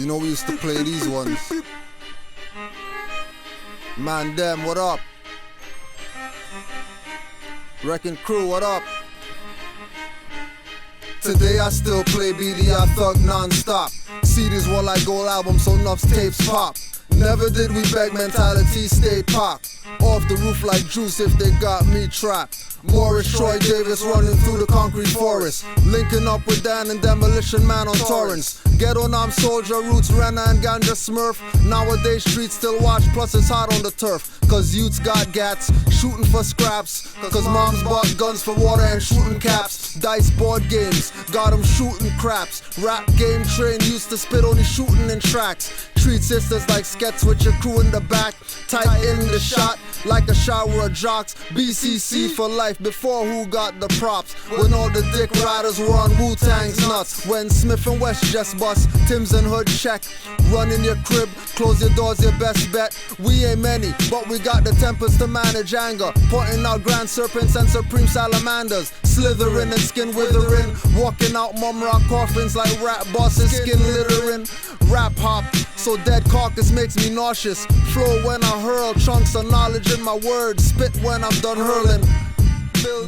You know we used to play these ones. Man, them, what up? Wrecking Crew, what up? Today I still play BDI Thug non-stop. CDs while I gold album so nuff's tapes pop. Never did we beg, mentality stayed pop. Off the roof like juice if they got me trapped. Morris, Troy Davis running through the concrete forest. Linking up with Dan and Demolition Man on Torrance. Ghetto Nam Soldier, Roots, Renna and Ganja Smurf. Nowadays streets still watch, plus it's hot on the turf. Cause youths got gats, shooting for scraps. Cause moms bought guns for water and shooting caps. Dice board games, got them shooting craps. Rap game train used to spit only shooting in tracks. Treat sisters like skets with your crew in the back. Tight in the shot, like a shower of jocks. BCC for life before who got the props. When all the dick riders were on Wu-Tang's nuts. When Smith and West just bust, Tim's and Hood check. Run in your crib, close your doors, your best bet. We ain't many, but we got the tempers to manage anger. Pointing out grand serpents and supreme salamanders. Slithering and skin withering. Walking out mum rock coffins like rap bosses, skin littering. Rap hop, so dead carcass makes me nauseous. Flow when I hurl, chunks of knowledge in my words. Spit when I'm done hurling.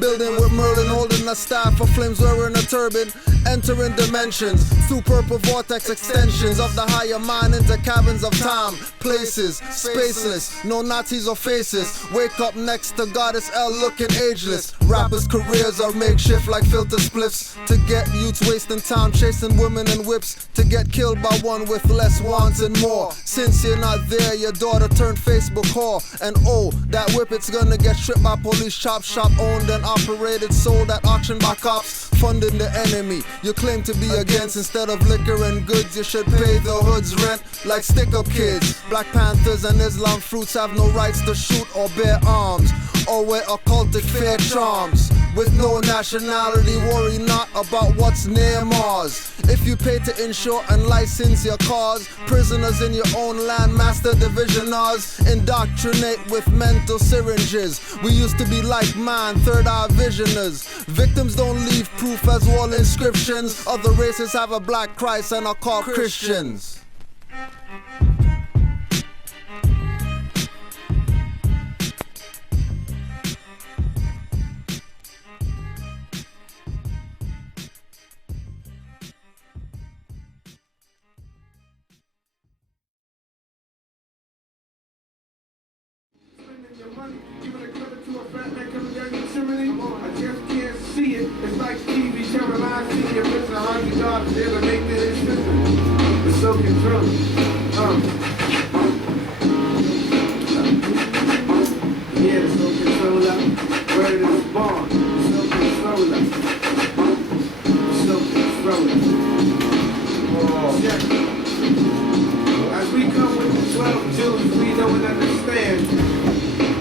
Building with Merlin, holding a staff for flames wearing a turban. Entering dimensions through purple vortex extensions of the higher mind into caverns of time, places, spaceless, no Nazis or faces. Wake up next to Goddess L looking ageless. Rappers' careers are makeshift like filter spliffs. To get youths wasting time chasing women and whips. To get killed by one with less wants and more. Since you're not there, your daughter turned Facebook whore. And oh, that whip it's gonna get stripped by police, chop shop owned and operated, sold at auction by cops. Funding the enemy you claim to be against. Instead of liquor and goods, you should pay the hood's rent. Like stick-up kids, Black Panthers and Islam fruits have no rights to shoot or bear arms, or wear occultic fair charms. With no nationality, worry not about what's near Mars. If you pay to insure and license your cars, prisoners in your own land, master divisioners, indoctrinate with mental syringes. We used to be like man, third eye visioners. Victims don't leave proof as wall inscriptions. Other races have a black Christ and are called Christians. I just can't see it. It's like TV Canaanland, see you missing $100 there to make this system. It's so controlled. Yeah, the so controller. Where it is born. The so controller. So controller. Check. As we come with the 12 Jews, we know and understand.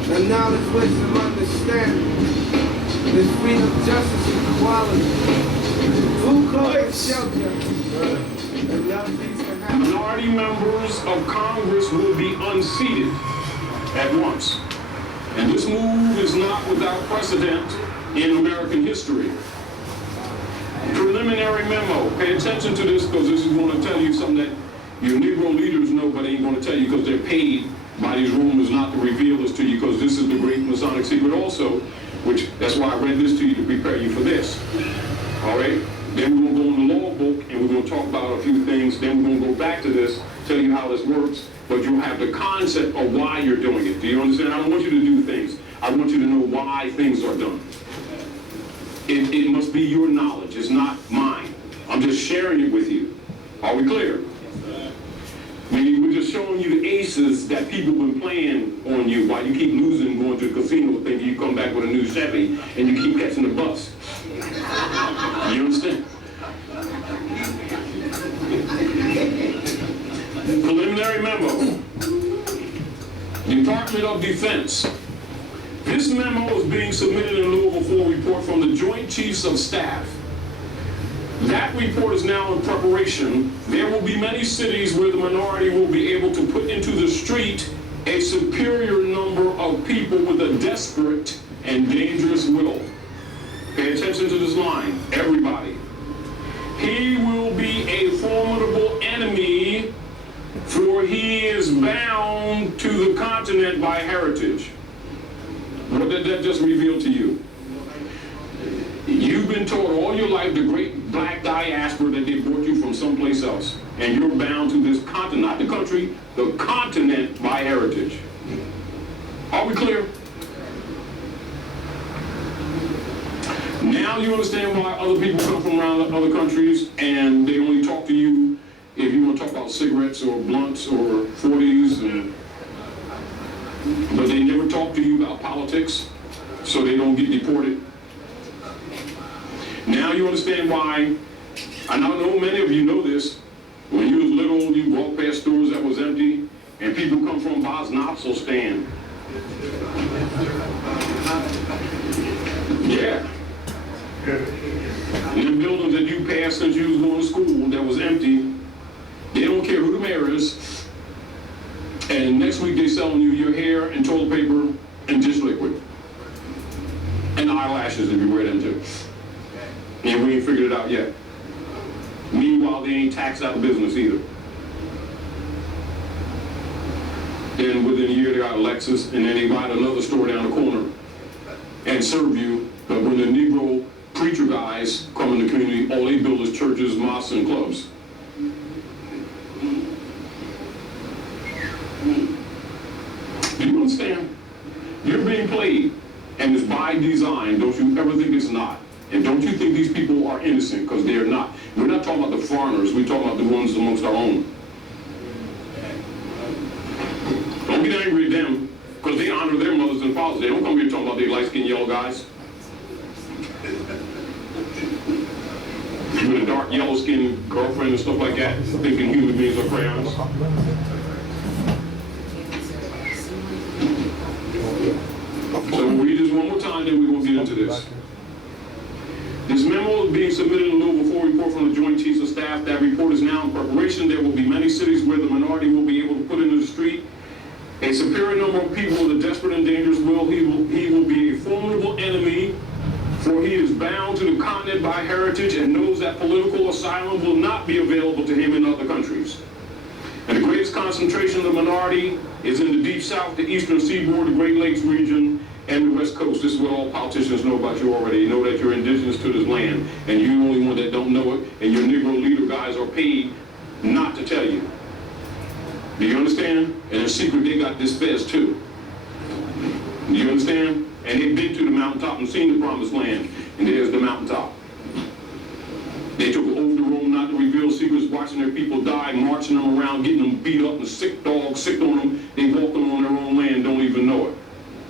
The knowledge, wisdom, understanding. There's freedom, justice, and equality. Food, clothing, shelter. And young things can happen. Minority members of Congress will be unseated at once. And this move is not without precedent in American history. Preliminary memo. Pay attention to this because this is going to tell you something that your Negro leaders know, but they ain't going to tell you because they're paid by these rumors not to reveal this to you, because this is the great Masonic secret also, which that's why I read this to you to prepare you for this. All right? Then we're going to go in the law book and we're going to talk about a few things. Then we're going to go back to this, tell you how this works, but you'll have the concept of why you're doing it. Do you understand? I don't want you to do things. I want you to know why things are done. It must be your knowledge. It's not mine. I'm just sharing it with you. Are we clear? We're just showing you the aces that people have been playing on you while you keep losing, going to the casino, thinking you come back with a new Chevy, and you keep catching the bus. You understand? Preliminary memo. Department of Defense. This memo is being submitted in Louisville for a report from the Joint Chiefs of Staff. That report is now in preparation. There will be many cities where the minority will be able to put into the street a superior number of people with a desperate and dangerous will. Pay attention to this line, everybody. He will be a formidable enemy For he is bound to the continent by heritage. What did that just reveal to you? You've been taught all your life the great black diaspora that they brought you from someplace else. And you're bound to this continent, not the country, the continent by heritage. Are we clear? Now you understand why other people come from around other countries and they only talk to you if you want to talk about cigarettes or blunts or 40s, but they never talk to you about politics, so they don't get deported. Now you understand why, and I know many of you know this, when you was little, you walked past stores that was empty, and people come from Bosnopsel stand. Yeah. In the buildings that you passed since you was going to school that was empty, they don't care who the mayor is, and next week they selling you your hair and toilet paper and dish liquid. And eyelashes if you wear them too. And we ain't figured it out yet. Meanwhile, they ain't taxed out of business either. Then within a year they got a Lexus, and then they buy another store down the corner and serve you. But when the Negro preacher guys come in the community, all they build is churches, mosques, and clubs. Do you understand? You're being played, and it's by design. Don't you ever think it's not. And don't you think these people are innocent, because they're not. We're not talking about the foreigners, we're talking about the ones amongst our own. Don't get angry at them, because they honor their mothers and fathers. They don't come here talking about their light-skinned yellow guys. With a dark yellow-skinned girlfriend and stuff like that, thinking human beings are crayons. So we'll read this one more time, then we're going to get into this. This memo is being submitted in lieu of a full report from the Joint Chiefs of Staff. That report is now in preparation. There will be many cities where the minority will be able to put into the street a superior number of people with a desperate and dangerous will. He will be a formidable enemy, for he is bound to the continent by heritage and knows that political asylum will not be available to him in other countries. And the greatest concentration of the minority is in the Deep South, the Eastern Seaboard, the Great Lakes region, and the West Coast. This is what all politicians know about you already. They know that you're indigenous to this land, and you're the only one that don't know it, and your Negro leader guys are paid not to tell you. Do you understand? And in secret, they got this fez too. Do you understand? And they've been to the mountaintop and seen the promised land, and there's the mountaintop. They took an oath to Rome not to reveal secrets, watching their people die, marching them around, getting them beat up, and sick dogs sick on them. They walking on their own land, don't even know it.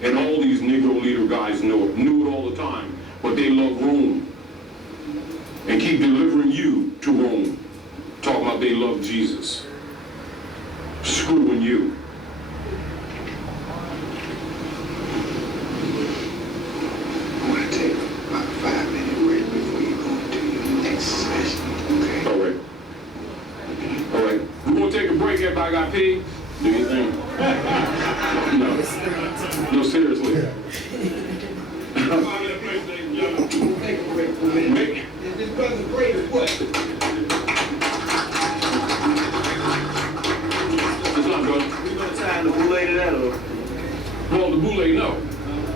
And all these Negro leader guys know it, knew it all the time, but they love Rome and keep delivering you to Rome, talking about they love Jesus, screwing you. I want to take about a 5-minute break before you go into your next session, okay? All right. All right. We're going to take a break. Everybody got paid? Do you think? No. No, seriously. Take a break for a minute. Is this brother great or what? It's not good. We gonna tie the Boule to that or? Well, the Boule, no.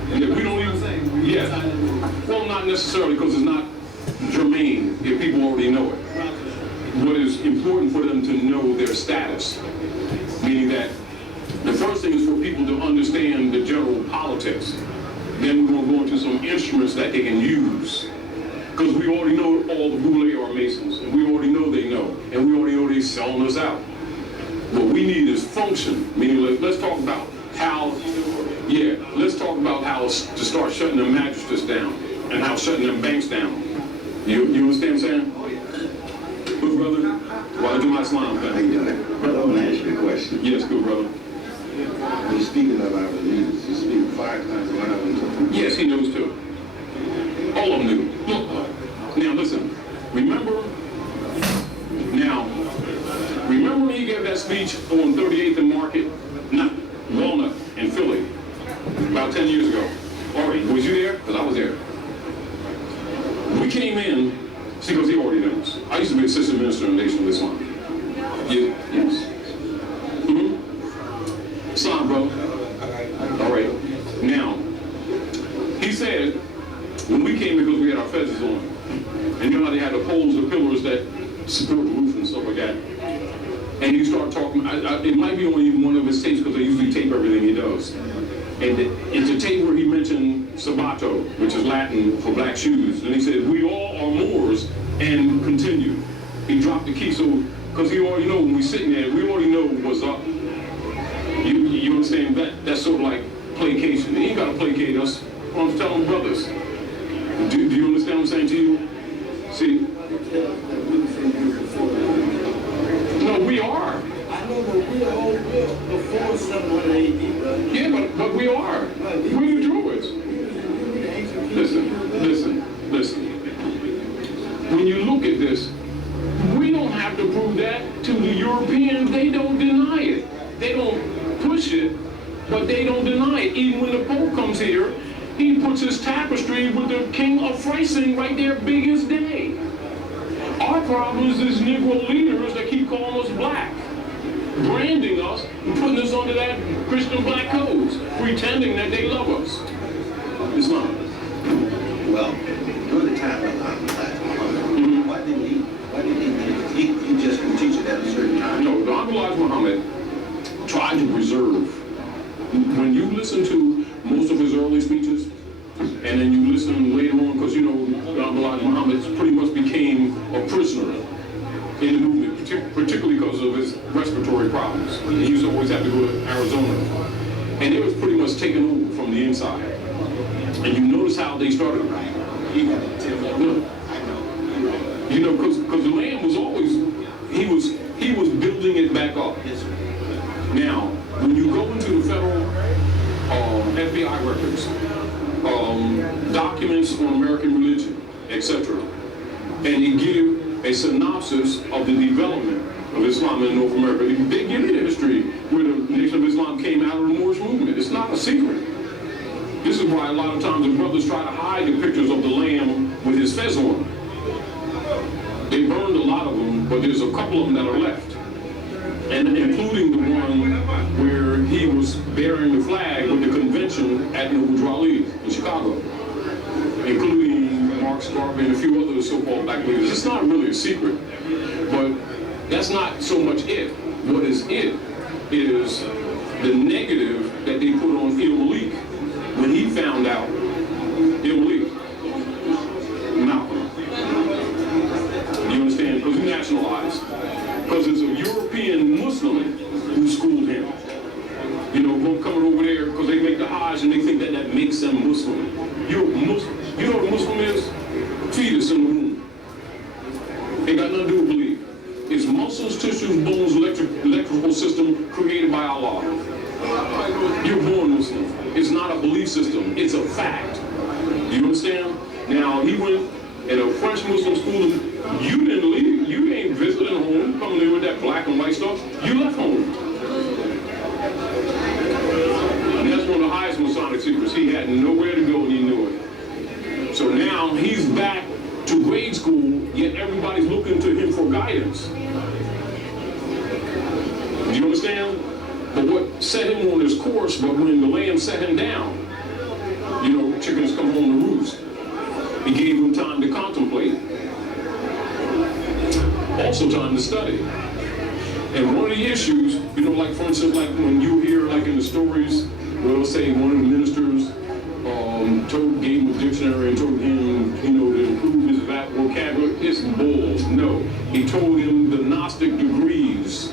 Yeah, we don't even, yeah. Well, not necessarily, because it's not germane if people already know it. What is important for them to know their status, meaning that the first thing is for people to understand the general politics. Then we're going to go into some instruments that they can use. Because we already know all the Boule are Masons, and we already know they know, and we already know they're selling us out. What we need is function, meaning let's talk about how, let's talk about how to start shutting the magistrates down, and how shutting them banks down. You understand what I'm saying? Good brother? Why do my Islam How you family? doing? Brother, I want to ask you a question. Yes, good brother. When you're speaking of our leaders, you speak 5 times, one of them. Yes, he knows too. All of them knew. Look, now listen, remember when he gave that speech on 38th and Market, not Walnut in Philly, about 10 years ago? All right, was you there? Because I was there. We came in, see, because he already knows. I used to be assistant minister in Nation of Islam. Yes. brother? All right. Now, he said, when we came because we had our fezzes on, and you know how they had the poles, the pillars that support the roof and stuff like that, and he started talking, it might be on even one of his tapes because they usually tape everything he does. And it's a tape where he mentioned sabato, which is Latin for black shoes. And he said, we all are Moors, and continued. He dropped the key, so, because he already know when we sitting there, we already know what's up. You understand? That's sort of like placation. He ain't got to placate us. I'm telling brothers. Do you understand what I'm saying to you? See? No, we are. I know, but we are all built before 700 AD. Yeah, but we are. We're the Druids. Listen. When you look at this, we don't have to prove that to the Europeans. They don't deny it. They don't push it, but they don't deny it. Even when the Pope comes here, he puts his tapestry with the King of Freising right there, big as day. Our problem is these Negro leaders that keep calling us black, branding us and putting us under that Christian black codes, pretending that they love us. It's not. Well, during the time of Muhammad, why didn't he just couldn't teach it at a certain time? No, Elijah Muhammad tried to preserve. When you listen to most of his early speeches, and then you listen later on, because you know, Elijah Muhammad pretty much became a prisoner in the movement, particularly because of his respiratory problems. He used to always have to go to Arizona. And it was pretty much taken over from the inside. And you notice how they started. You know, because the land was always, he was building it back up. Now, when you go into the federal FBI records, documents on American religion, etc., and you give a synopsis of the development of Islam in North America, they give you the history where the Nation of Islam came out of the Moorish movement. It's not a secret. This is why a lot of times the brothers try to hide the pictures of the lamb with his fez on. They burned a lot of them, but there's a couple of them that are left. And including the one where he was bearing the flag with the convention at Noble Raleigh in Chicago, including Mark Garvey and a few other so-called black leaders. It's not really a secret, but that's not so much it. What is it is the negative that they put on Il Malik when he found out Il Malik, Malcolm. You understand? Because he nationalized. Because it's a European Muslim who schooled him. You know, coming over there because they make the Hajj and they think that that makes them Muslim. You're Muslim. You know what a Muslim is? Fetus in the womb. Ain't got nothing to do with belief. It's muscles, tissues, bones, electrical system created by Allah. You're born Muslim. It's not a belief system. It's a fact. You understand? Now, he went in a French Muslim school. You didn't leave. You ain't visiting home, coming in with that black and white stuff. You left home. And that's one of the highest Masonic secrets. He had nowhere to go and he knew it. So now he's back to grade school, yet everybody's looking to him for guidance. Do you understand? But what set him on his course, but when the lamb set him down, you know, chickens come home to roost. He gave him time to contemplate. Also time to study. And one of the issues, you know, like for instance, like when you hear like in the stories, where they'll say one of the ministers gave him a dictionary and told him, you know, to improve his vocabulary. It's bull. No. He told him the Gnostic degrees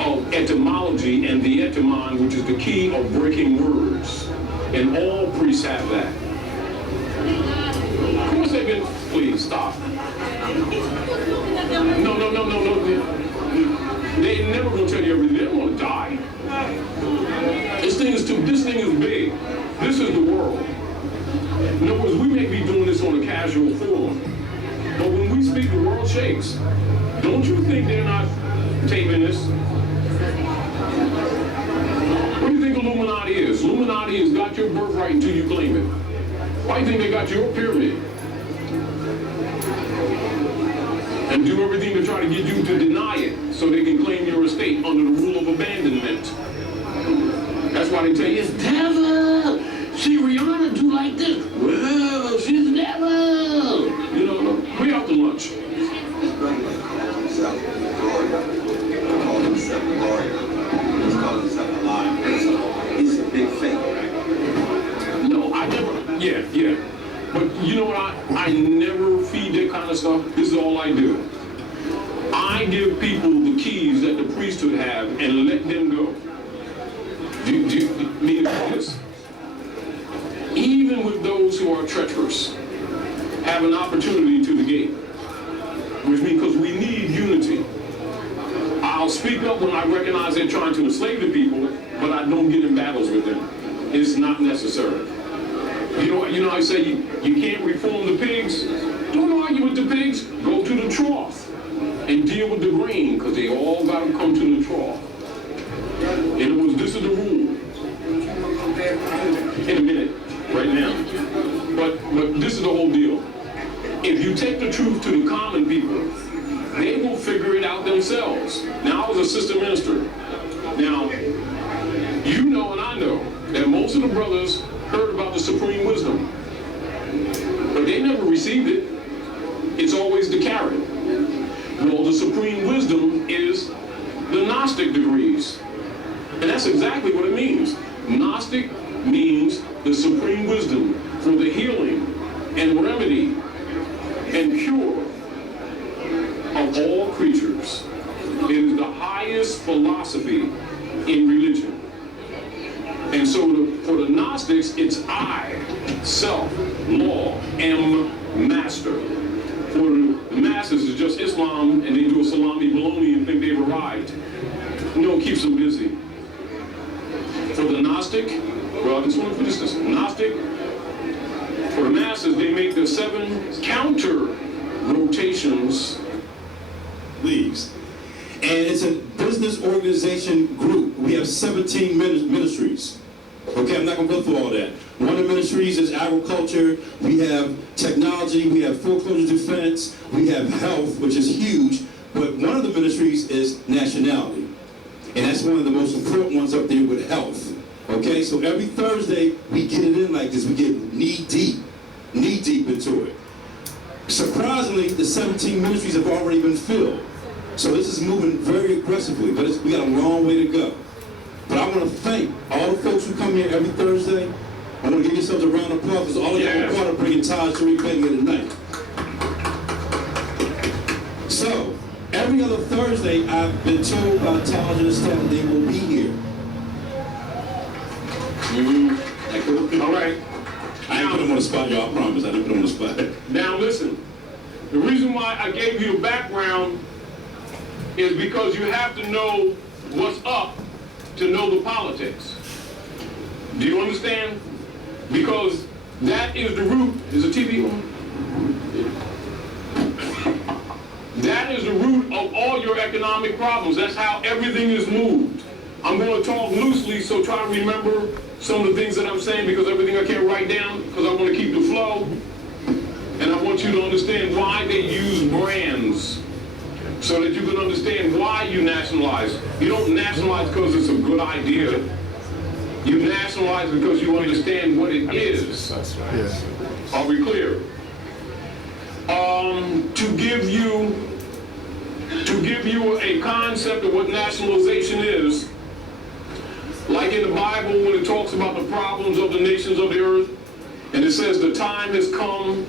of etymology and the etymon, which is the key of breaking words. And all priests have that. Of course they've been, please stop. No. They ain't never gonna tell you everything. They don't wanna die. This thing is big. This is the world. In other words, we may be doing this on a casual forum, but when we speak, the world shakes. Don't you think they're not taping this? What do you think Illuminati is? Illuminati has got your birthright until you claim it. Why do you think they got your pyramid? And do everything to try to get you to deny it so they can claim your estate under the rule of abandonment. That's why they tell you, it's devil. See Rihanna do like this. Well, she's the devil. You know, we out to lunch. His brother calls himself Gloria. Calls himself Gloria. He's calling himself a liar. He's a big fake, right? No, I never. Yeah. But you know what? I never feed that kind of stuff. This is all I do. I give people the keys that the priesthood have and let them go. Do you mean this? Even with those who are treacherous, have an opportunity to the gate. Which means because we need unity. I'll speak up when I recognize they're trying to enslave the people, but I don't get in battles with them. It's not necessary. You know I say you can't reform the pigs? Don't argue with the pigs. Go to the trough and deal with the grain, because they all got to come to the trough. In other words, this is the rule. In a minute, right now. But this is the whole deal. If you take the truth to the common people, they will figure it out themselves. Now, I was assistant minister. Now, you know and I know that most of the brothers heard about the supreme wisdom, but they never received it. It's always the carrot. Well, the supreme wisdom is the Gnostic degrees. And that's exactly what it means. Gnostic means the supreme wisdom for the healing and remedy and cure of all creatures. It is the highest philosophy in religion. And so for the Gnostics, it's I, self, law, am master. For the masses, it's just Islam, and they do a salami bologna and think they've arrived. No, it keeps them busy. For the Gnostic, well, I just want to finish this. Gnostic, for the masses, they make the 7 counter rotations. Leagues. And it's a business organization group. We have 17 ministries. Okay, I'm not going to go through all that. One of the ministries is agriculture. We have technology. We have foreclosure defense. We have health, which is huge. But one of the ministries is nationality. And that's one of the most important ones up there with health. Okay, so every Thursday, we get it in like this. We get knee deep into it. Surprisingly, the 17 ministries have already been filled. So this is moving very aggressively, but we got a long way to go. But I want to thank all the folks who come here every Thursday. I want to give yourselves a round of applause because all of y'all are part of bringing Taj Tarik Bey here tonight. So, every other Thursday, I've been told by Taj and the staff that they will be here. All right. I didn't put them on the spot, y'all. I promise. I didn't put them on the spot. Now listen, the reason why I gave you the background is because you have to know what's up to know the politics. Do you understand? Because that is the root. Is the TV on? That is the root of all your economic problems. That's how everything is moved. I'm going to talk loosely, so try to remember some of the things that I'm saying, because everything I can't write down, because I want to keep the flow. And I want you to understand why they use brands, so that you can understand why you nationalize. You don't nationalize because it's a good idea. You nationalize because you understand what it is. Yeah. Are we clear? To give you a concept of what nationalization is, like in the Bible when it talks about the problems of the nations of the earth, and it says the time has come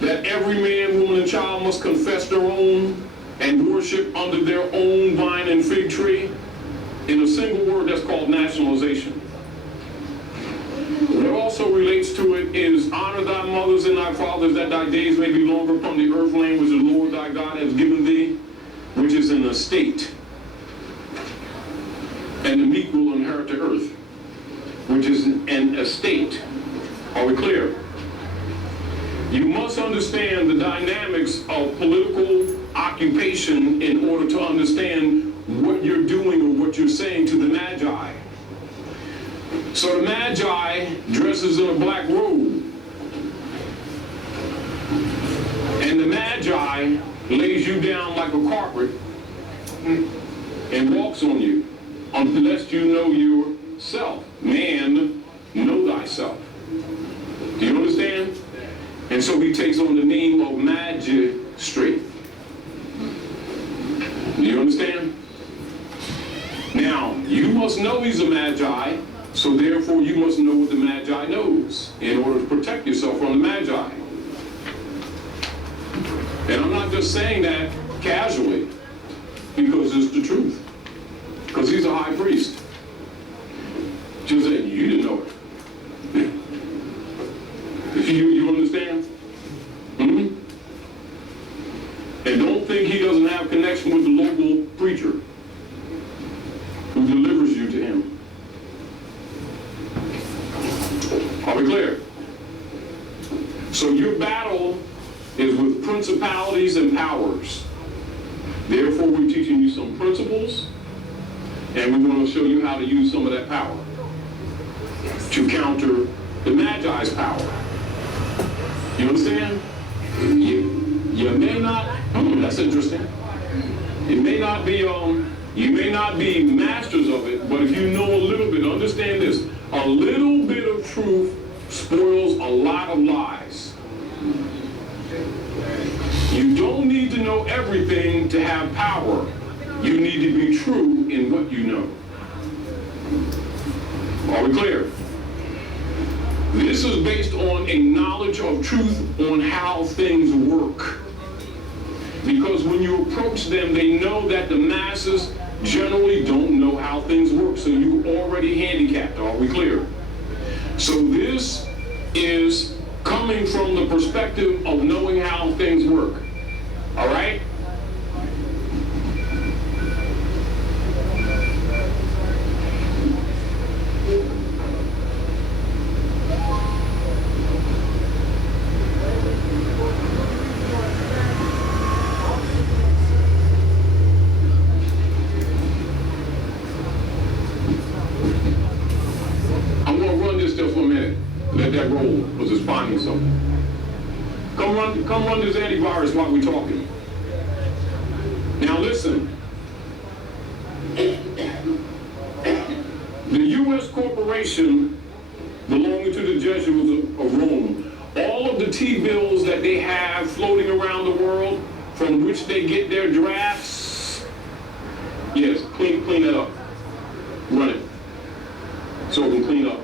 that every man, woman, and child must confess their own and worship under their own vine and fig tree. In a single word, that's called nationalization. What also relates to it is honor thy mothers and thy fathers, that thy days may be longer upon the earth land which the Lord thy God has given thee, which is an estate. And the meek will inherit the earth, which is an estate. Are we clear? You must understand the dynamics of political occupation in order to understand what you're doing or what you're saying to the Magi. So the Magi dresses in a black robe, and the Magi lays you down like a carpet and walks on you, unless you know you're self. Man, know thyself. Do you understand? And so he takes on the name of magistrate. Do you understand? Now, you must know he's a magi, so therefore you must know what the magi knows in order to protect yourself from the magi. And I'm not just saying that casually, because it's the truth. Because he's a high priest. Just saying, you didn't know it. You understand? Mm-hmm. And don't think he doesn't have connection with the local preacher who delivers you to him. Are we clear? So your battle is with principalities and powers. Therefore, we're teaching you some principles, and we want to show you how to use some of that power to counter the Magi's power. You understand? You may not, that's interesting. It may not be, you may not be masters of it, but if you know a little bit, understand this, a little bit of truth spoils a lot of lies. You don't need to know everything to have power. You need to be true in what you know. Are we clear? This is based on a knowledge of truth on how things work. Because when you approach them, they know that the masses generally don't know how things work. So you're already handicapped. Are we clear? So this is coming from the perspective of knowing how things work. All right? I'm going to run this just for a minute. Let that roll, because it's finding something. Come run this antivirus while we're talking. Now listen. The U.S. corporation belonging to the Jesuits of Rome, all of the T-bills that they have floating around the world from which they get their drafts, yes, clean that up. Run it. So it can clean up.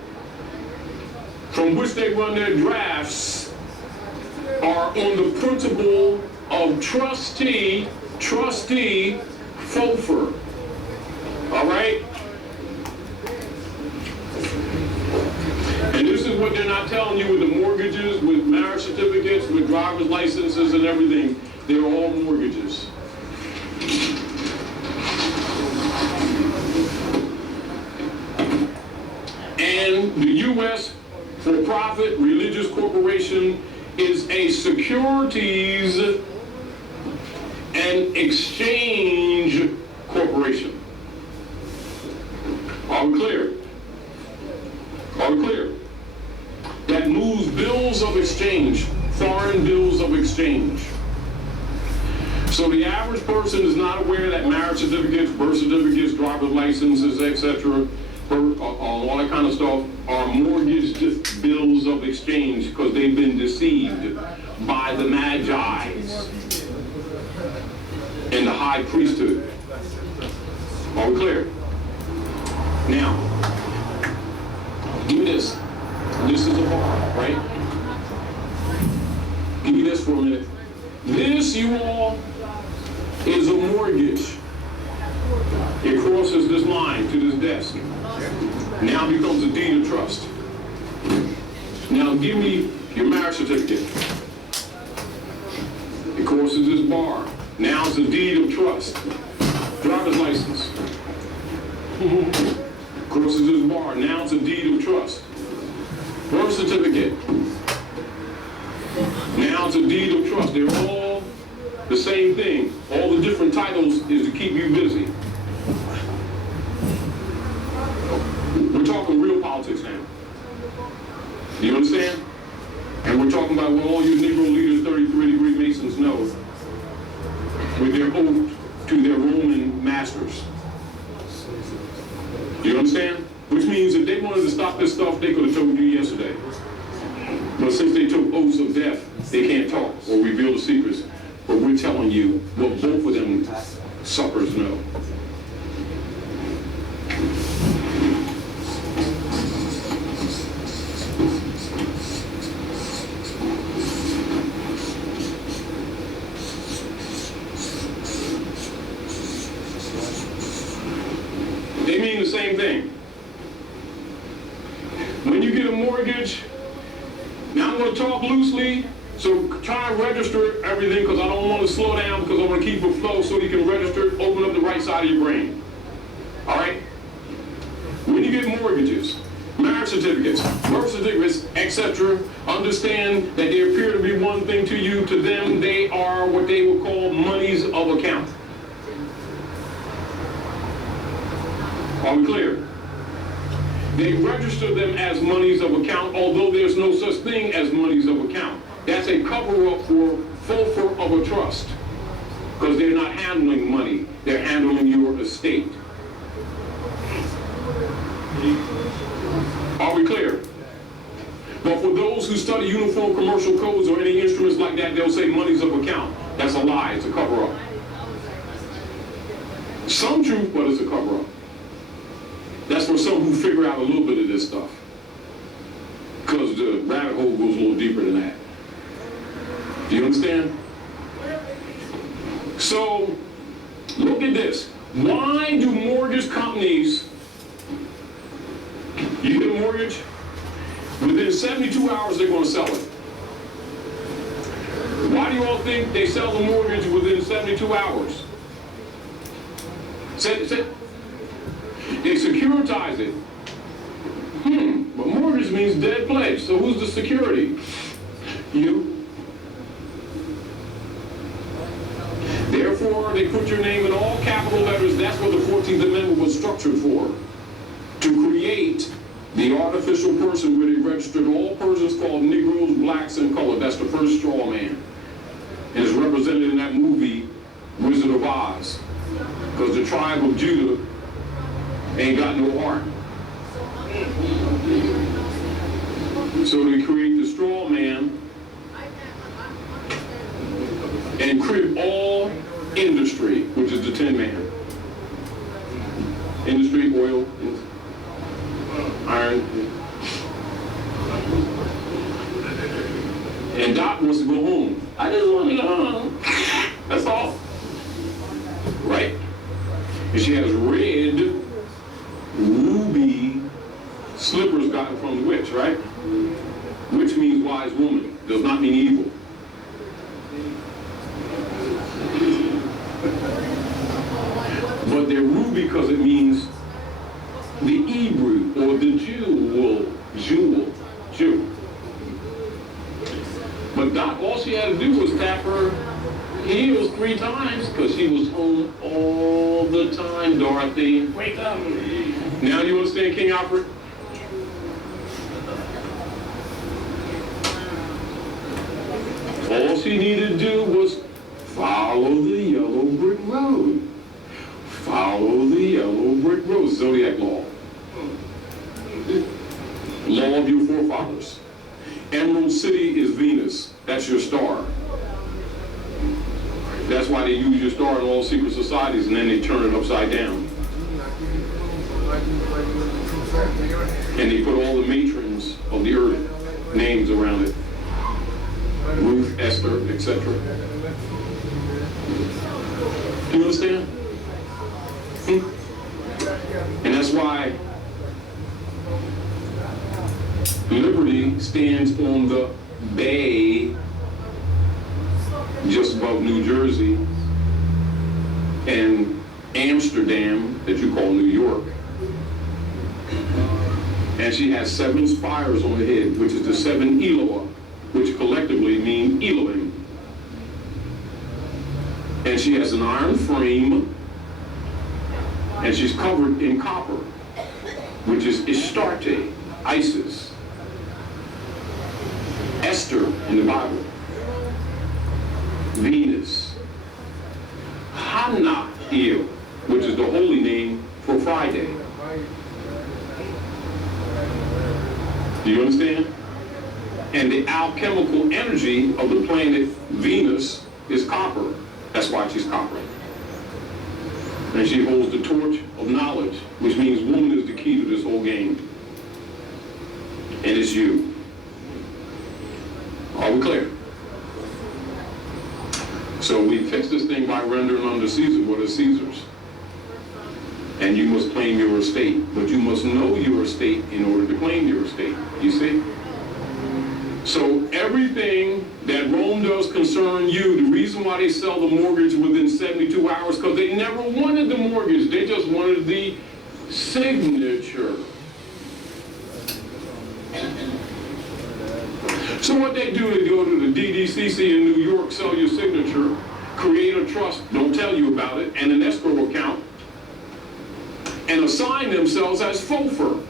From which they run their drafts are on the principle of trustee, FOFR. All right? And this is what they're not telling you with the mortgages, with marriage certificates, with driver's licenses and everything. They're all mortgages. And the U.S. for-profit religious corporation is a securities and exchange corporation. Are we clear? Are we clear? That moves bills of exchange, foreign bills of exchange. So the average person is not aware that marriage certificates, birth certificates, driver's licenses, etc., all that kind of stuff are mortgage bills of exchange because they've been deceived by the Magi's and the high priesthood. Are we clear? Now, give me this. This is a bar, right? Give me this for a minute. This, you all, is a mortgage. It crosses this line to this desk. Now becomes a deed of trust. Now give me your marriage certificate. It crosses this bar. Now it's a deed of trust. Driver's license. Crosses this bar. Now it's a deed of trust. Birth certificate. Now it's a deed of trust. They're all the same thing. All the different titles is to keep you busy. We're talking real politics now. Do you understand? And we're talking about what all you Negro leaders, 33-degree Masons know with their oath to their Roman masters. Do you understand? Which means this stuff, they could have told you yesterday. But since they took oaths of death, they can't talk or reveal the secrets. But we're telling you what both of them suckers know. They mean the same thing. When you get a mortgage, now I'm going to talk loosely, so try and register everything because I don't want to slow down because I want to keep it flow so you can register, open up the right side of your brain. All right? When you get mortgages, marriage certificates, birth certificates, etc., understand that they appear to be one thing to you. To them, they are what they would call monies of account. Are we clear? They register them as monies of account, although there's no such thing as monies of account. That's a cover-up for fulfil of a trust, because they're not handling money, they're handling your estate. Are we clear? But for those who study uniform commercial codes or any instruments like that, they'll say monies of account. That's a lie, it's a cover-up. Some truth, but it's a cover-up. That's for some who figure out a little bit of this stuff. Because the rabbit hole goes a little deeper than that. Do you understand? So, look at this. Why do mortgage companies, you get a mortgage, within 72 hours they're going to sell it. Why do you all think they sell the mortgage within 72 hours? They securitize it. But mortgage means dead pledge. So who's the security? You. Therefore, they put your name in all capital letters. That's what the 14th Amendment was structured for. To create the artificial person where they registered all persons called Negroes, blacks, and colored. That's the first straw man. And it's represented in that movie, Wizard of Oz. Because the tribe of Judah ain't got no heart. So they create the straw man and crib all industry, which is the tin man. Industry, oil, iron. And Doc wants to go home. I just want to go home. That's all. Right? And she has red ruby slippers gotten from the witch, right? Witch means wise woman, does not mean evil. But they're ruby because it means the Hebrew or the jewel. But Doc, all she had to do was tap her heels 3 times because she was home all the time, Dorothy. Wake up. Now you understand King Alfred? All she needed to do was follow the yellow brick road. Follow the yellow brick road. Zodiac law. Law of your forefathers. Emerald City is Venus. That's your star. That's why they use your star in all secret societies and then they turn it upside down. And they put all the matrons of the earth names around it. Ruth, Esther, etc. Do you understand? And that's why Liberty stands on the bay just above New Jersey and Amsterdam, that you call New York. And she has 7 spires on her head, which is the 7 Eloah, which collectively mean Elohim. And she has an iron frame, and she's covered in copper, which is Ishtarte, Isis. Esther in the Bible, Venus. Hanael, which is the holy name for Friday. Do you understand? And the alchemical energy of the planet Venus is copper. That's why she's copper. And she holds the torch of knowledge, which means woman is the key to this whole game. And it's you. Are we clear? So we fix this thing by rendering unto Caesar what is Caesar's. And you must claim your estate. But you must know your estate in order to claim your estate. You see? So everything that Rome does concern you. The reason why they sell the mortgage within 72 hours, because they never wanted the mortgage. They just wanted the signature. So what they do is go to the DDCC in New York, sell your signature, create a trust, don't tell you about it, and an escrow account, and assign themselves as FOFR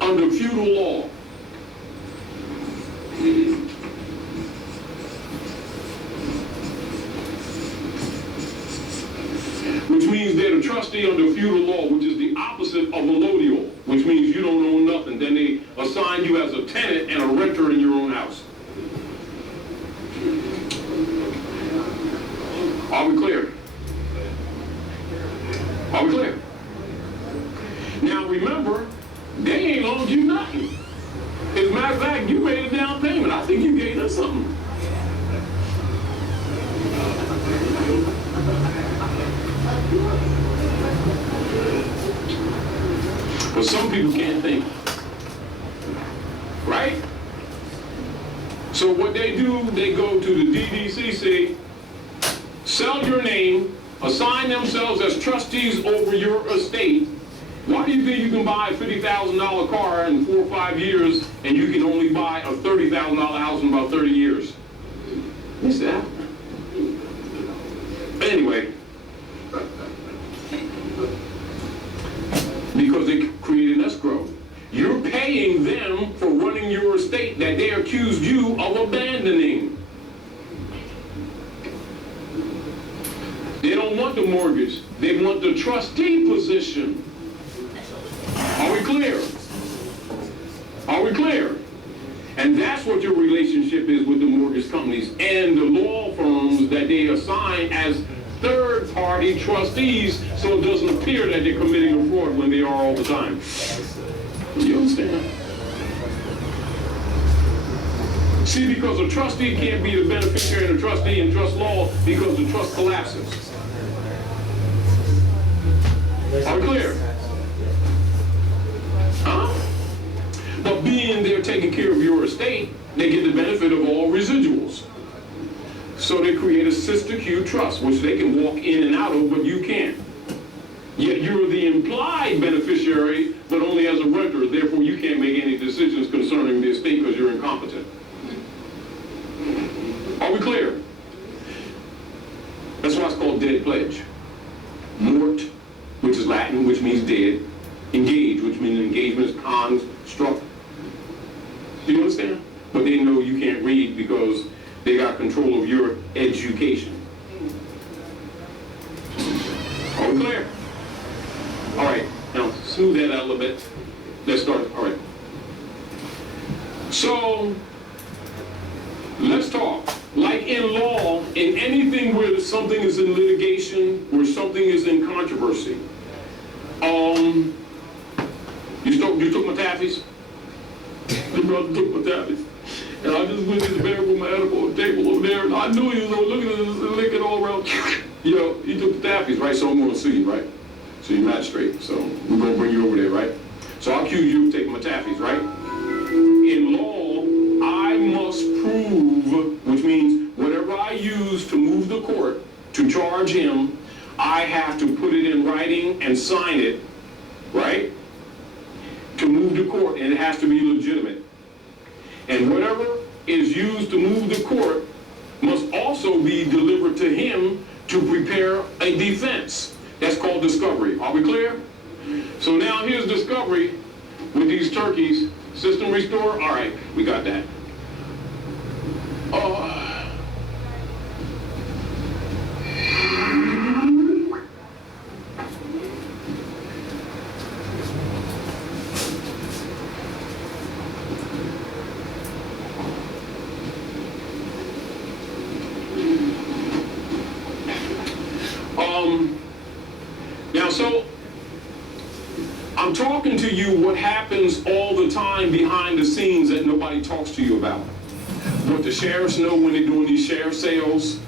under feudal law. Which means they're the trustee under feudal law, which is the opposite of allodial, which means you don't own nothing. Then they assign you as a tenant and a renter in your own house. Are we clear? Are we clear? Now remember, they ain't loaned you nothing. As a matter of fact, you made a down payment. I think you gave us something. But some people can't think. Right? So what they do, they go to the DDCC, sell your name, assign themselves as trustees over your estate. Why do you think you can buy a $50,000 car in 4 or 5 years and you can only buy a $30,000 house in about 30 years? What's that? Anyway, because they created an escrow. You're paying them for running your estate that they accused you of abandoning. They don't want the mortgage. They want the trustee position. Are we clear? Are we clear? And that's what your relationship is with the mortgage companies and the law firms that they assign as third-party trustees, so it doesn't appear that they're committing a fraud when they are all the time. You understand? See, because a trustee can't be the beneficiary of the trustee in trust law because the trust collapses. Are we clear? Huh? But being they're taking care of your estate, they get the benefit of all residuals. So they create a sister Q trust, which they can walk in and out of, but you can't. Yet you're the implied beneficiary, but only as a renter. Therefore, you can't make any decisions concerning the estate because you're incompetent. Are we clear? That's why it's called dead pledge. Mort, which is Latin, which means dead. Engage, which means engagement, construct. Do you understand? But they know you can't read because they got control of your education. Are we clear? All right, now smooth that out a little bit. Let's start. All right. So, let's talk. Like in law, in anything where something is in litigation, where something is in controversy, you took my taffies? Your brother took my taffies. And I just went in the bedroom, I had up on the table over there, and I knew he was looking at this, licking all around. You know, he took the taffies, right? So I'm going to sue you, right? So you're magistrate, so we're going to bring you over there, right? So I'll accuse you of taking my taffies, right? In law, I must prove, which means whatever I use to move the court to charge him, I have to put it in writing and sign it, right? To move the court, and it has to be legitimate. And whatever is used to move the court must also be delivered to him to prepare a defense. That's called discovery. Are we clear? So now here's discovery with these turkeys. System restore? All right, we got that. to you what happens all the time behind the scenes that nobody talks to you about. What the sheriffs know when they're doing these sheriff sales,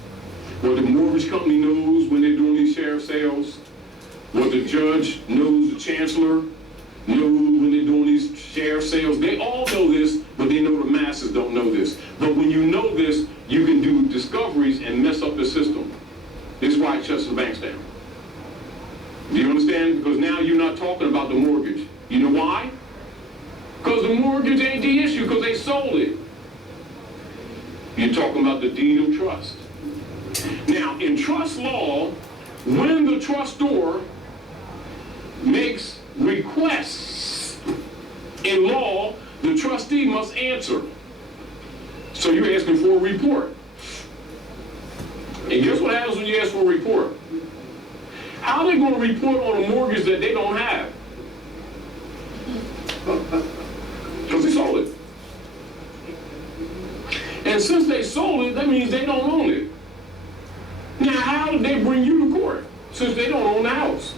what the mortgage company knows when they're doing these sheriff sales, what the judge knows, the chancellor knows when they're doing these sheriff sales. They all know this, but they know the masses don't know this. But when you know this, you can do discoveries and mess up the system. This is why it shuts the banks down. Do you understand? Because now you're not talking about the mortgage. You know why? Because the mortgage ain't the issue, because they sold it. You're talking about the deed of trust. Now, in trust law, when the trustor makes requests in law, the trustee must answer. So you're asking for a report. And guess what happens when you ask for a report? How are they going to report on a mortgage that they don't have? Because they sold it. And since they sold it, that means they don't own it. Now, how did they bring you to court since they don't own the house?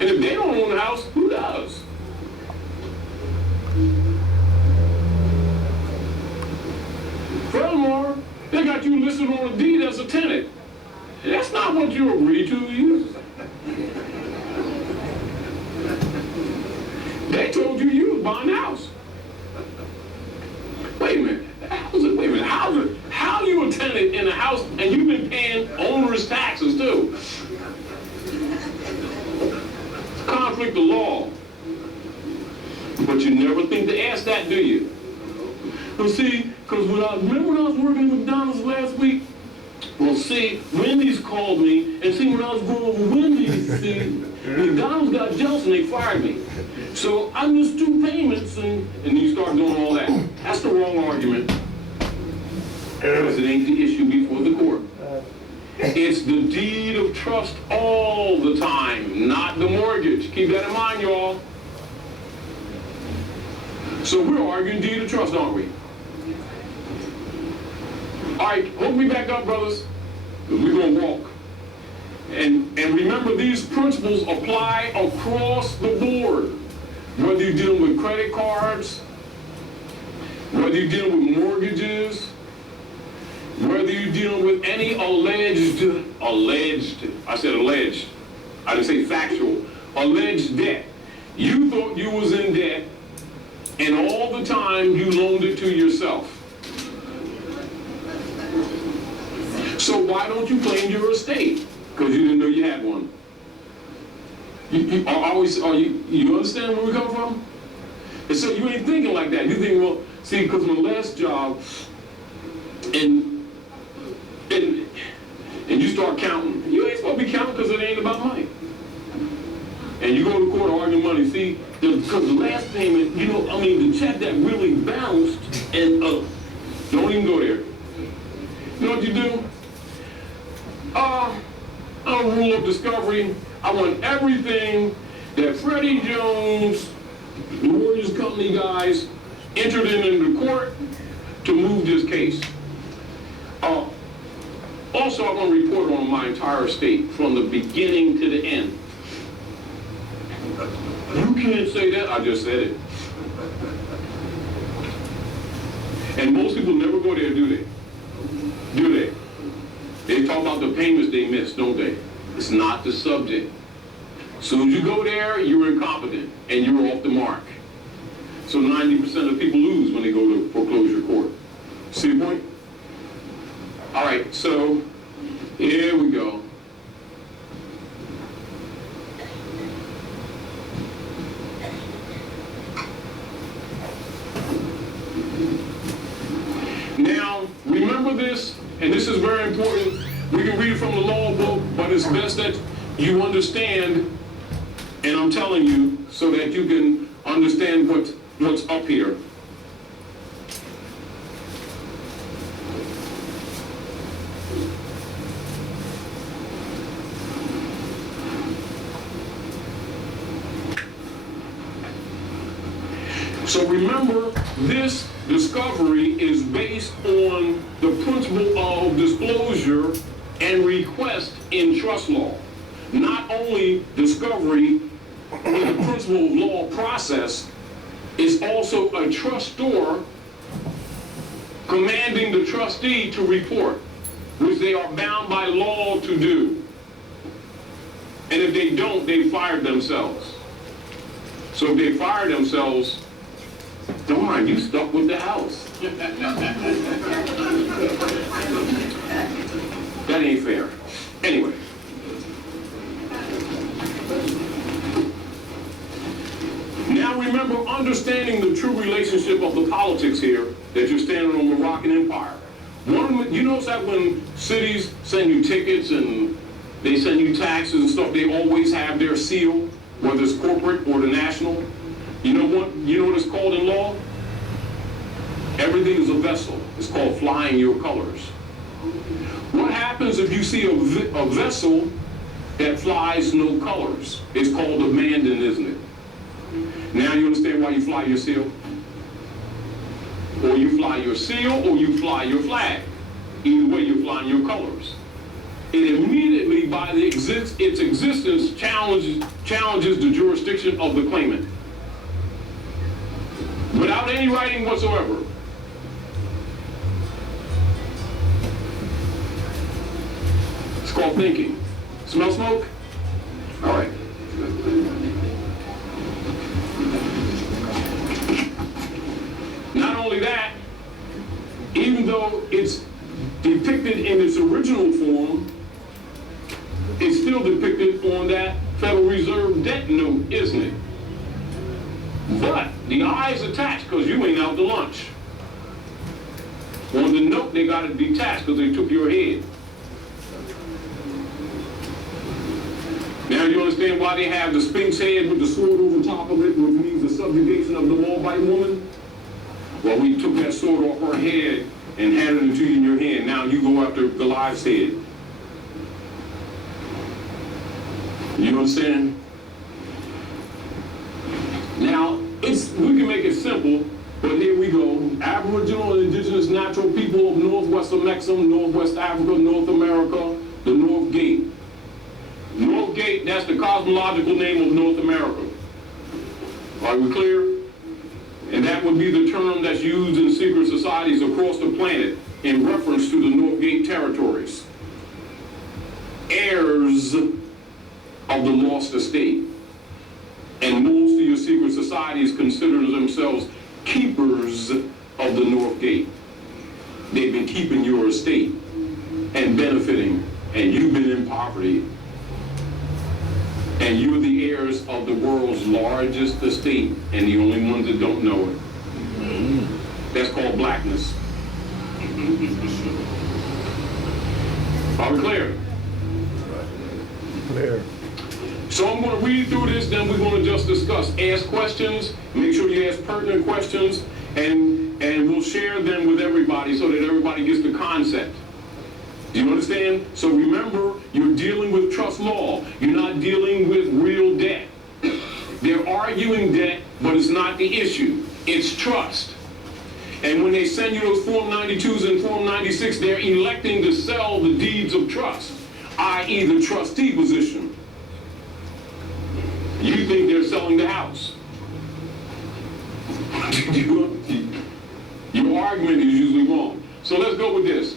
And if they don't own the house, who does? Furthermore, they got you listed on a deed as a tenant. That's not what you agreed to. They told you was buying a house. Wait a minute. Wait a minute. How are you a tenant in a house and you've been paying onerous taxes too? Conflict of law. But you never think to ask that, do you? Well, see, because remember when I was working at McDonald's last week? Well, see, Wendy's called me, and see, when I was going over Wendy's, see, McDonald's got jealous and they fired me. So I missed 2 payments, and you start doing all that. That's the wrong argument. Because it ain't the issue before the court. It's the deed of trust all the time, not the mortgage. Keep that in mind, y'all. So we're arguing deed of trust, aren't we? All right, hold me back up, brothers, because we're going to walk. And remember, these principles apply across the board. Whether you're dealing with credit cards, whether you're dealing with mortgages, whether you're dealing with any alleged, I said alleged, I didn't say factual, alleged debt. You thought you was in debt, and all the time you loaned it to yourself. So why don't you claim your estate? Because you didn't know you had one. You understand where we come from? And so you ain't thinking like that. You think, well, see, because my last job, and you start counting. You ain't supposed to be counting because it ain't about money. And you go to court arguing money. See, because the last payment, the check that really bounced, and don't even go there. You know what you do? On a rule of discovery, I want everything that Freddie Jones, the Warriors Company guys, entered into court to move this case. Also, I'm going to report on my entire estate from the beginning to the end. You can't say that. I just said it. And most people never go there, do they? Do they? They talk about the payments they missed, don't they? It's not the subject. As soon as you go there, you're incompetent and you're off the mark. So 90% of people lose when they go to foreclosure court. See the point? All right, so here we go. Now, remember this, and this is very important. We can read it from the law book, but it's best that you understand, and I'm telling you, so that you can understand what's up here. So remember, this discovery is based on the principle of disclosure and request in trust law. Not only discovery in the principle of law process, is also a trustor commanding the trustee to report, which they are bound by law to do. And if they don't, they fired themselves. So if they fire themselves, don't mind, you stuck with the house. That ain't fair. Anyway. Now remember, understanding the true relationship of the politics here, that you're standing on Moroccan Empire. You notice that when cities send you tickets and they send you taxes and stuff, they always have their seal, whether it's corporate or the national. You know what it's called in law? Everything is a vessel. It's called flying your colors. What happens if you see a vessel that flies no colors? It's called abandon, isn't it? Now you understand why you fly your seal? Or you fly your seal, or you fly your flag. Either way, you're flying your colors. It immediately, by its existence, challenges the jurisdiction of the claimant. Without any writing whatsoever. It's called thinking. Smell smoke? All right. Not only that, even though it's depicted in its original form, it's still depicted on that Federal Reserve debt note, isn't it? But the I is attached because you ain't out to lunch. On the note, they got it detached because they took your head. Now you understand why they have the Sphinx head with the sword over top of it, which means the subjugation of the Moabite woman? Well, we took that sword off her head and handed it to you in your hand. Now you go after Goliath's head. You understand? Now, we can make it simple, but here we go. Aboriginal and indigenous natural people of Northwest Mexico, Northwest Africa, North America, the North Gate. North Gate, that's the cosmological name of North America. Are we clear? And that would be the term that's used in secret societies across the planet in reference to the North Gate territories. Heirs of the lost estate. And most of your secret societies consider themselves keepers of the North Gate. They've been keeping your estate and benefiting, and you've been in poverty. And you're the heirs of the world's largest estate, and the only ones that don't know it. That's called blackness. Are we clear? Clear. So I'm going to read through this, then we're going to just discuss. Ask questions, make sure you ask pertinent questions, and we'll share them with everybody so that everybody gets the concept. Do you understand? So remember, you're dealing with trust law. You're not dealing with real debt. They're arguing debt, but it's not the issue. It's trust. And when they send you those Form 92s and Form 96, they're electing to sell the deeds of trust, i.e. the trustee position. You think they're selling the house. Your argument is usually wrong. So let's go with this.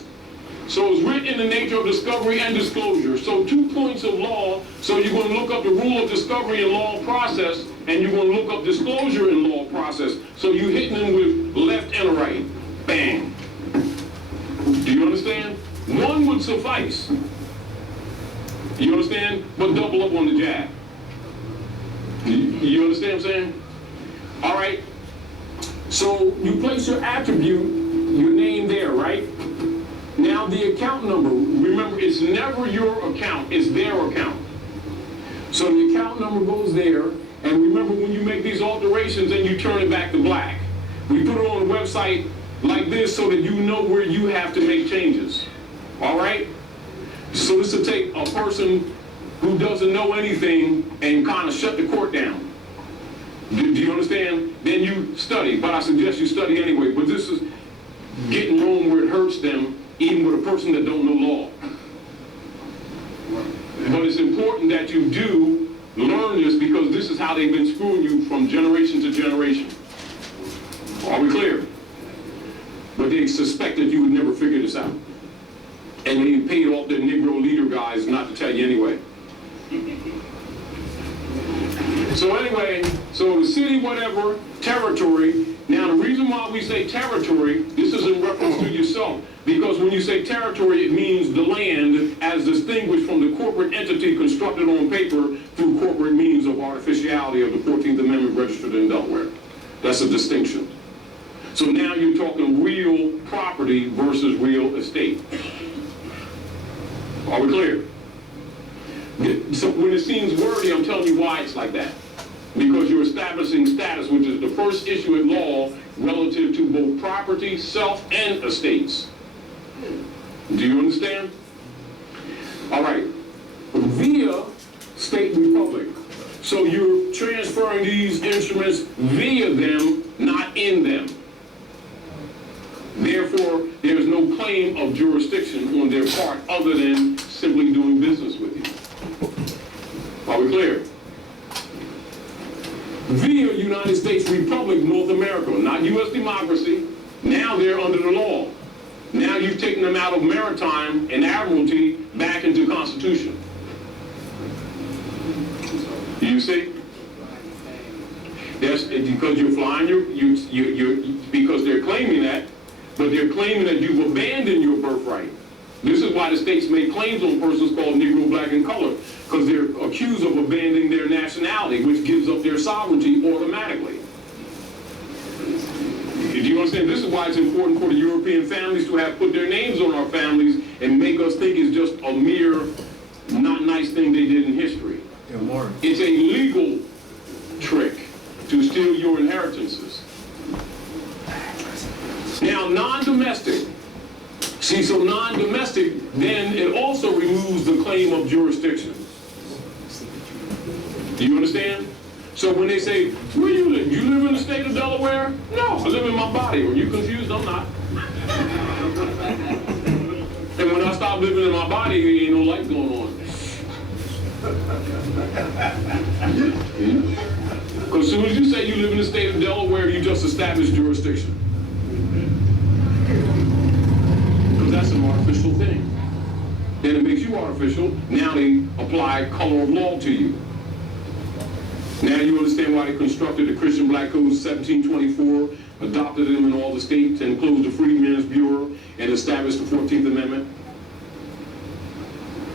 So it's written in the nature of discovery and disclosure. So 2 points of law. So you're going to look up the rule of discovery and law process, and you're going to look up disclosure and law process. So you're hitting them with left and right. Bang. Do you understand? One would suffice. You understand? But double up on the jab. You understand what I'm saying? All right. So you place your attribute, your name there, right? Now the account number, remember, it's never your account, it's their account. So the account number goes there, and remember when you make these alterations, then you turn it back to black. We put it on the website like this so that you know where you have to make changes. All right? So this will take a person who doesn't know anything and kind of shut the court down. Do you understand? Then you study, but I suggest you study anyway. But this is getting wrong where it hurts them, even with a person that don't know law. But it's important that you do Learn this because this is how they've been screwing you from generation to generation. Are we clear? But they suspected you would never figure this out. And they paid off their Negro leader guys not to tell you anyway. So anyway, so the city, whatever, territory. Now the reason why we say territory, this is in reference to yourself. Because when you say territory, it means the land as distinguished from the corporate entity constructed on paper through corporate means of artificiality of the 14th Amendment registered in Delaware. That's a distinction. So now you're talking real property versus real estate. Are we clear? So when it seems wordy, I'm telling you why it's like that. Because you're establishing status, which is the first issue in law relative to both property, self, and estates. Do you understand? All right. Via state republic. So you're transferring these instruments via them, not in them. Therefore, there is no claim of jurisdiction on their part other than simply doing business with you. Are we clear? Via United States Republic, North America, not U.S. democracy. Now they're under the law. Now you've taken them out of maritime and admiralty back into Constitution. You see? That's because you're flying because they're claiming that, but they're claiming that you've abandoned your birthright. This is why the states make claims on persons called Negro, Black, and Color, because they're accused of abandoning their nationality, which gives up their sovereignty automatically. Do you understand? This is why it's important for the European families to have put their names on our families and make us think it's just a mere not nice thing they did in history. It's a legal trick to steal your inheritances. Now, non-domestic. See, so non-domestic, then it also removes the claim of jurisdiction. Do you understand? So when they say, where you live? You live in the state of Delaware? No, I live in my body. Are you confused? I'm not. And when I stop living in my body, there ain't no life going on. Because as soon as you say you live in the state of Delaware, you just established jurisdiction. Because that's an artificial thing. Then it makes you artificial. Now they apply color of law to you. Now you understand why they constructed the Christian Black Code 1724, adopted them in all the states, and closed the Freedmen's Bureau, and established the 14th Amendment.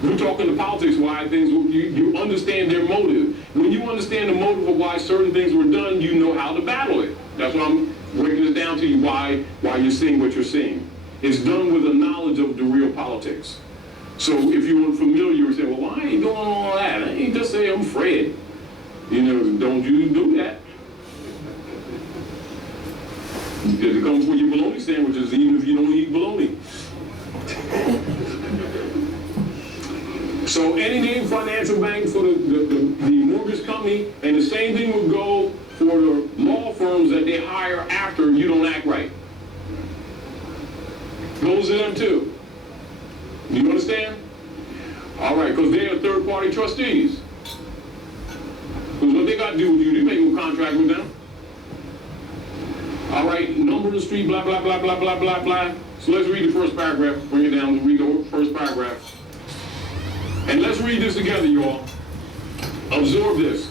We're talking to politics, why things, you understand their motive. When you understand the motive of why certain things were done, you know how to battle it. That's why I'm breaking this down to you, why you're seeing what you're seeing. It's done with a knowledge of the real politics. So if you weren't familiar, you would say, well, why are you doing all that? I ain't just say I'm Fred. You know, don't you do that. Because it comes with your bologna sandwiches, even if you don't eat bologna. So any name financial bank for the mortgage company, and the same thing would go for the law firms that they hire after you don't act right. Goes to them too. Do you understand? All right, because they are third-party trustees. Because what they got to do with you, they make a contract with them. All right, number of the street, blah, blah, blah, blah, blah, blah, blah. So let's read the first paragraph. Bring it down, read the first paragraph. And let's read this together, you all. Absorb this.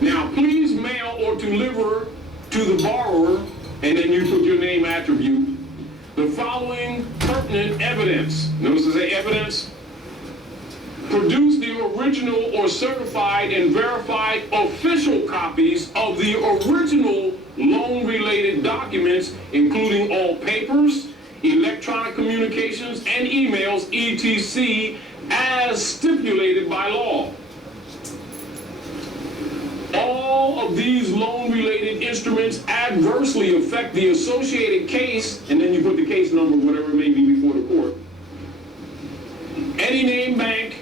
Now, please mail or deliver to the borrower, and then you put your name attribute, the following pertinent evidence. Notice it say evidence. Produce the original or certified and verified official copies of the original loan-related documents, including all papers, electronic communications, and emails, etc., as stipulated by law. All of these loan-related instruments adversely affect the associated case, and then you put the case number, whatever it may be, before the court. Any named bank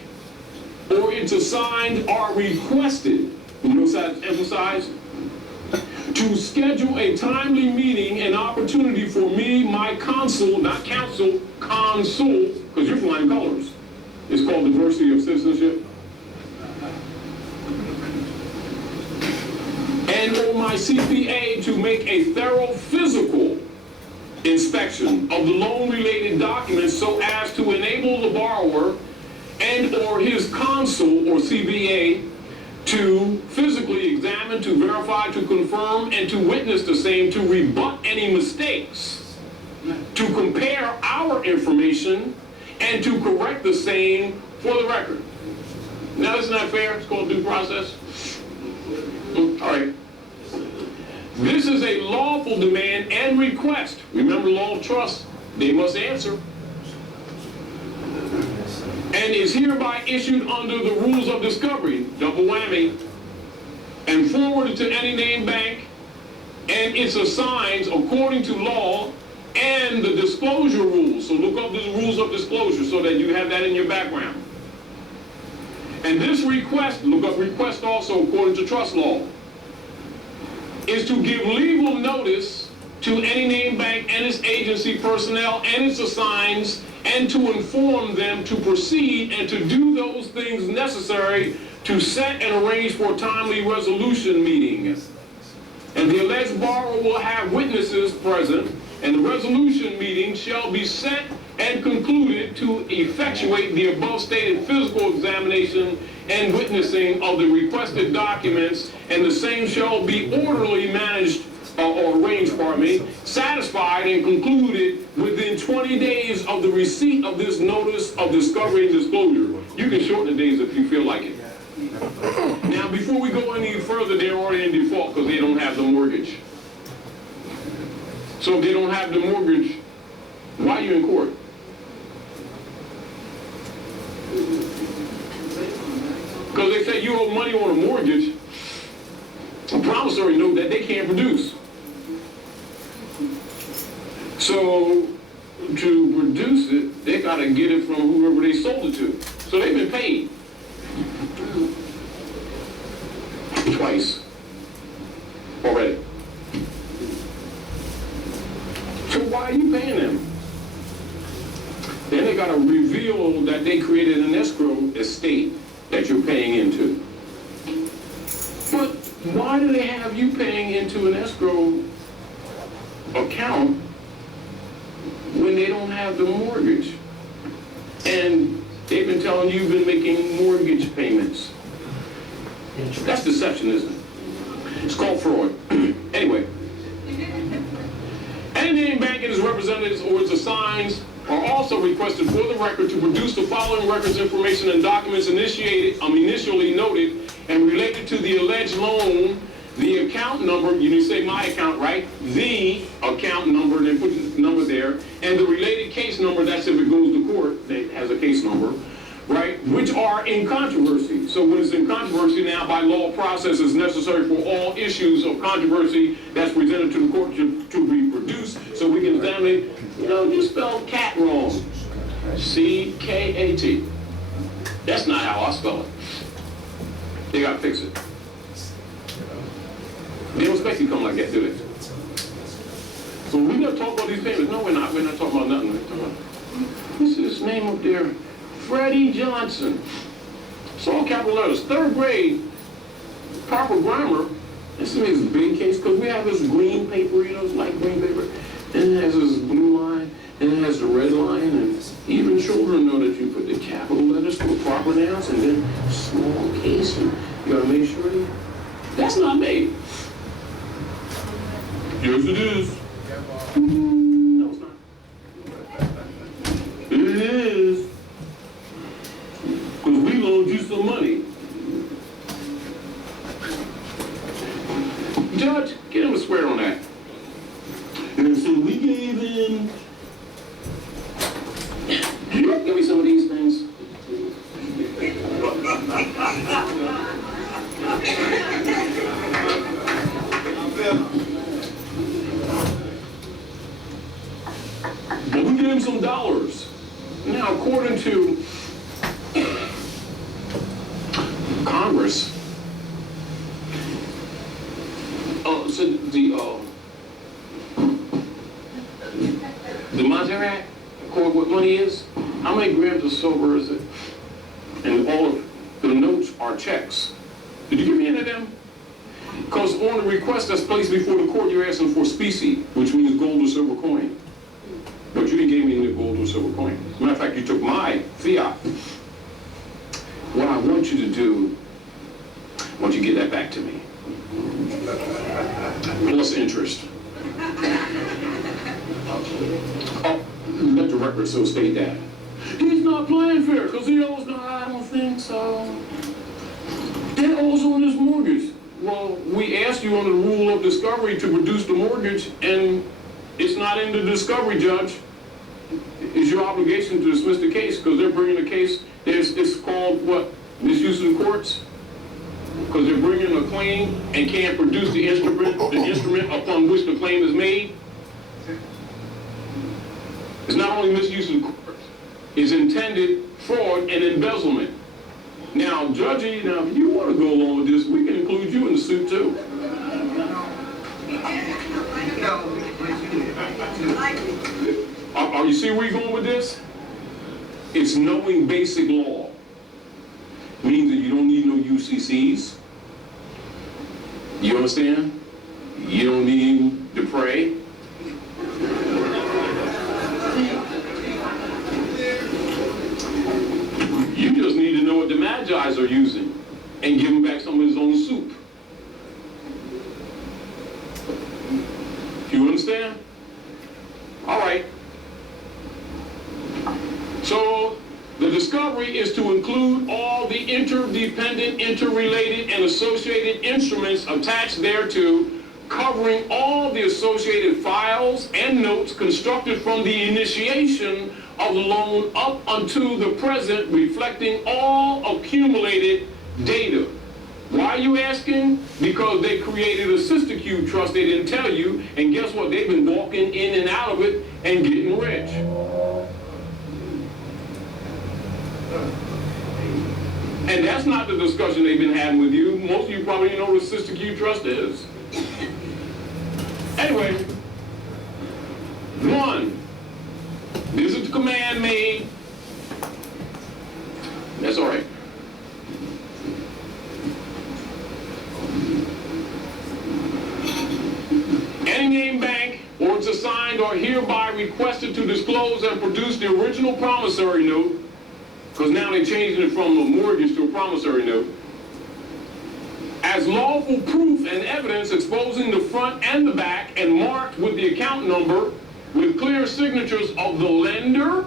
or its assigned are requested, you know what I emphasize, to schedule a timely meeting and opportunity for me, my consul, not counsel, consul, because you're flying colors. It's called diversity of citizenship. my CPA to make a thorough physical inspection of the loan-related documents so as to enable the borrower and or his counsel or CPA to physically examine, to verify, to confirm, and to witness the same, to rebut any mistakes, to compare our information, and to correct the same for the record. Now, isn't that fair? It's called due process. All right. This is a lawful demand and request. Remember, law of trust, they must answer. And is hereby issued under the rules of discovery, double whammy, and forwarded to any named bank, and its assigns according to law and the disclosure rules. So look up the rules of disclosure so that you have that in your background. And this request, look up request also according to trust law, is to give legal notice to any named bank and its agency personnel and its assigns, and to inform them to proceed and to do those things necessary to set and arrange for a timely resolution meeting. And the alleged borrower will have witnesses present, and the resolution meeting shall be set and concluded to effectuate the above stated physical examination and witnessing of the requested documents, and the same shall be orderly managed or arranged, satisfied and concluded within 20 days of the receipt of this notice of discovery and disclosure. You can shorten the days if you feel like it. Now, before we go any further, they're already in default because they don't have the mortgage. So if they don't have the mortgage, why are you in court? Because they say you owe money on a mortgage, a promissory note that they can't produce. So to produce it, they got to get it from whoever they sold it to. So they've been paid twice already. So why are you paying them? Then they got to reveal that they created an escrow estate that you're paying into. But why do they have you paying into an escrow account when they don't have the mortgage? And they've been telling you you've been making mortgage payments. That's deception, isn't it? It's called fraud. Anyway, any named bank and its representatives or its assigns are also requested for the record to produce the following records, information, and documents initially noted and related to the alleged loan: the account number, you need to say my account, right? The account number, and then put the number there, and the related case number, that's if it goes to court, it has a case number, right? Which are in controversy. So when it's in controversy now, by law process, is necessary for all issues of controversy that's presented to the court to be produced, so we can examine, you know, you spelled cat wrong. C-K-A-T. That's not how I spell it. They got to fix it. They don't expect you to come like that, do they? So we're not talking about these payments. No, we're not. We're not talking about nothing. We're talking about, this is his name up there, Freddie Johnson. It's all capital letters. Third grade, proper grammar. This is a big case because we have this green paper, you know, it's light green paper. And it has this blue line, and it has the red line, and even children know that you put the capital letters for proper nouns, and then small case, and you gotta make sure you, that's not me. Yes, it is. No, it's not. It is. Because we loaned you some money. Judge, get him a swear on that. And so we gave him, give me some of these things. But we gave him some dollars. Now, according to Congress, the Monetary Act, according to what money is, how many grams of silver is it? And all of the notes are checks. Did you give me any of them? Because on the request that's placed before the court, you're asking for specie, which means gold or silver coin. But you didn't give me any gold or silver coin. As a matter of fact, you took my fiat. What I want you to do, I want you to get that back to me. Plus interest. Oh, let the record so state that. He's not playing fair because he owes, no, I don't think so. That owes on his mortgage. Well, we asked you under the rule of discovery to produce the mortgage, and it's not in the discovery, Judge. It's your obligation to dismiss the case because they're bringing a case. It's called what? Misuse of the courts? Because they're bringing a claim and can't produce the instrument upon which the claim is made. It's not only misuse of the courts, it's intended fraud and embezzlement. Now, Judgey, now if you want to go along with this, we can include you in the suit too. Are you see where you're going with this? It's knowing basic law. Means that you don't need no UCCs. You understand? You don't need to pray. You just need to know what the Magi's are using and give him back some of his own soup. You understand? All right. So the discovery is to include all the interdependent, interrelated, and associated instruments attached thereto, covering all the associated files and notes constructed from the initiation of the loan up unto the present, reflecting all accumulated data. Why are you asking? Because they created a sister cube trust they didn't tell you, and guess what? They've been walking in and out of it and getting rich. And that's not the discussion they've been having with you. Most of you probably know what a sister cube trust is. Anyway, 1. This is the command made. That's all right. Any named bank or its assigned are hereby requested to disclose and produce the original promissory note, because now they're changing it from a mortgage to a promissory note, as lawful proof and evidence exposing the front and the back and marked with the account number with clear signatures of the lender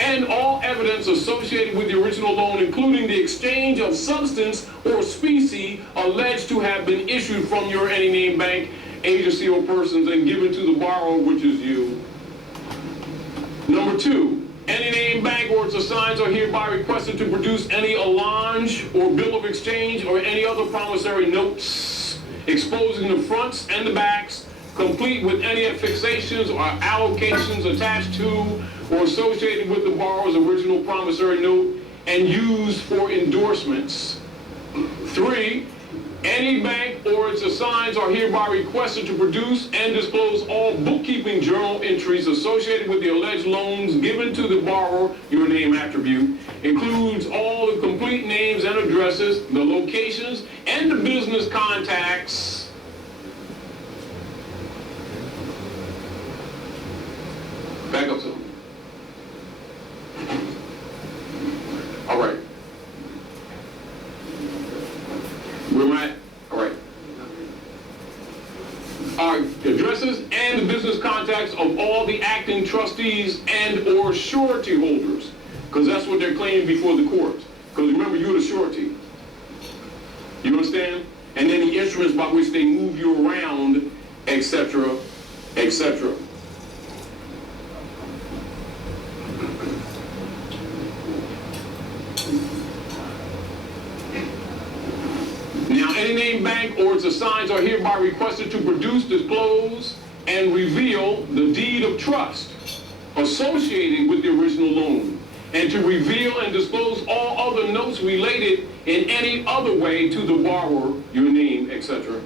and all evidence associated with the original loan, including the exchange of substance or specie alleged to have been issued from your any named bank, agency, or persons and given to the borrower, which is you. Number 2. Any named bank or its assigns are hereby requested to produce any allonge or bill of exchange or any other promissory notes exposing the fronts and the backs, complete with any affixations or allocations attached to or associated with the borrower's original promissory note and used for endorsements. 3. Any bank or its assigns are hereby requested to produce and disclose all bookkeeping journal entries associated with the alleged loans given to the borrower, your name attribute, includes all the complete names and addresses, the locations, and the business contacts. Back up some. All right. Where am I at? All right. Our addresses and the business contacts of all the acting trustees and or surety holders, because that's what they're claiming before the court. Because remember, you're the surety. You understand? And then the instruments by which they move you around, etc., etc. Now, any named bank or its assigns are hereby requested to produce, disclose, and reveal the deed of trust associated with the original loan, and to reveal and disclose all other notes related in any other way to the borrower, your name, etc.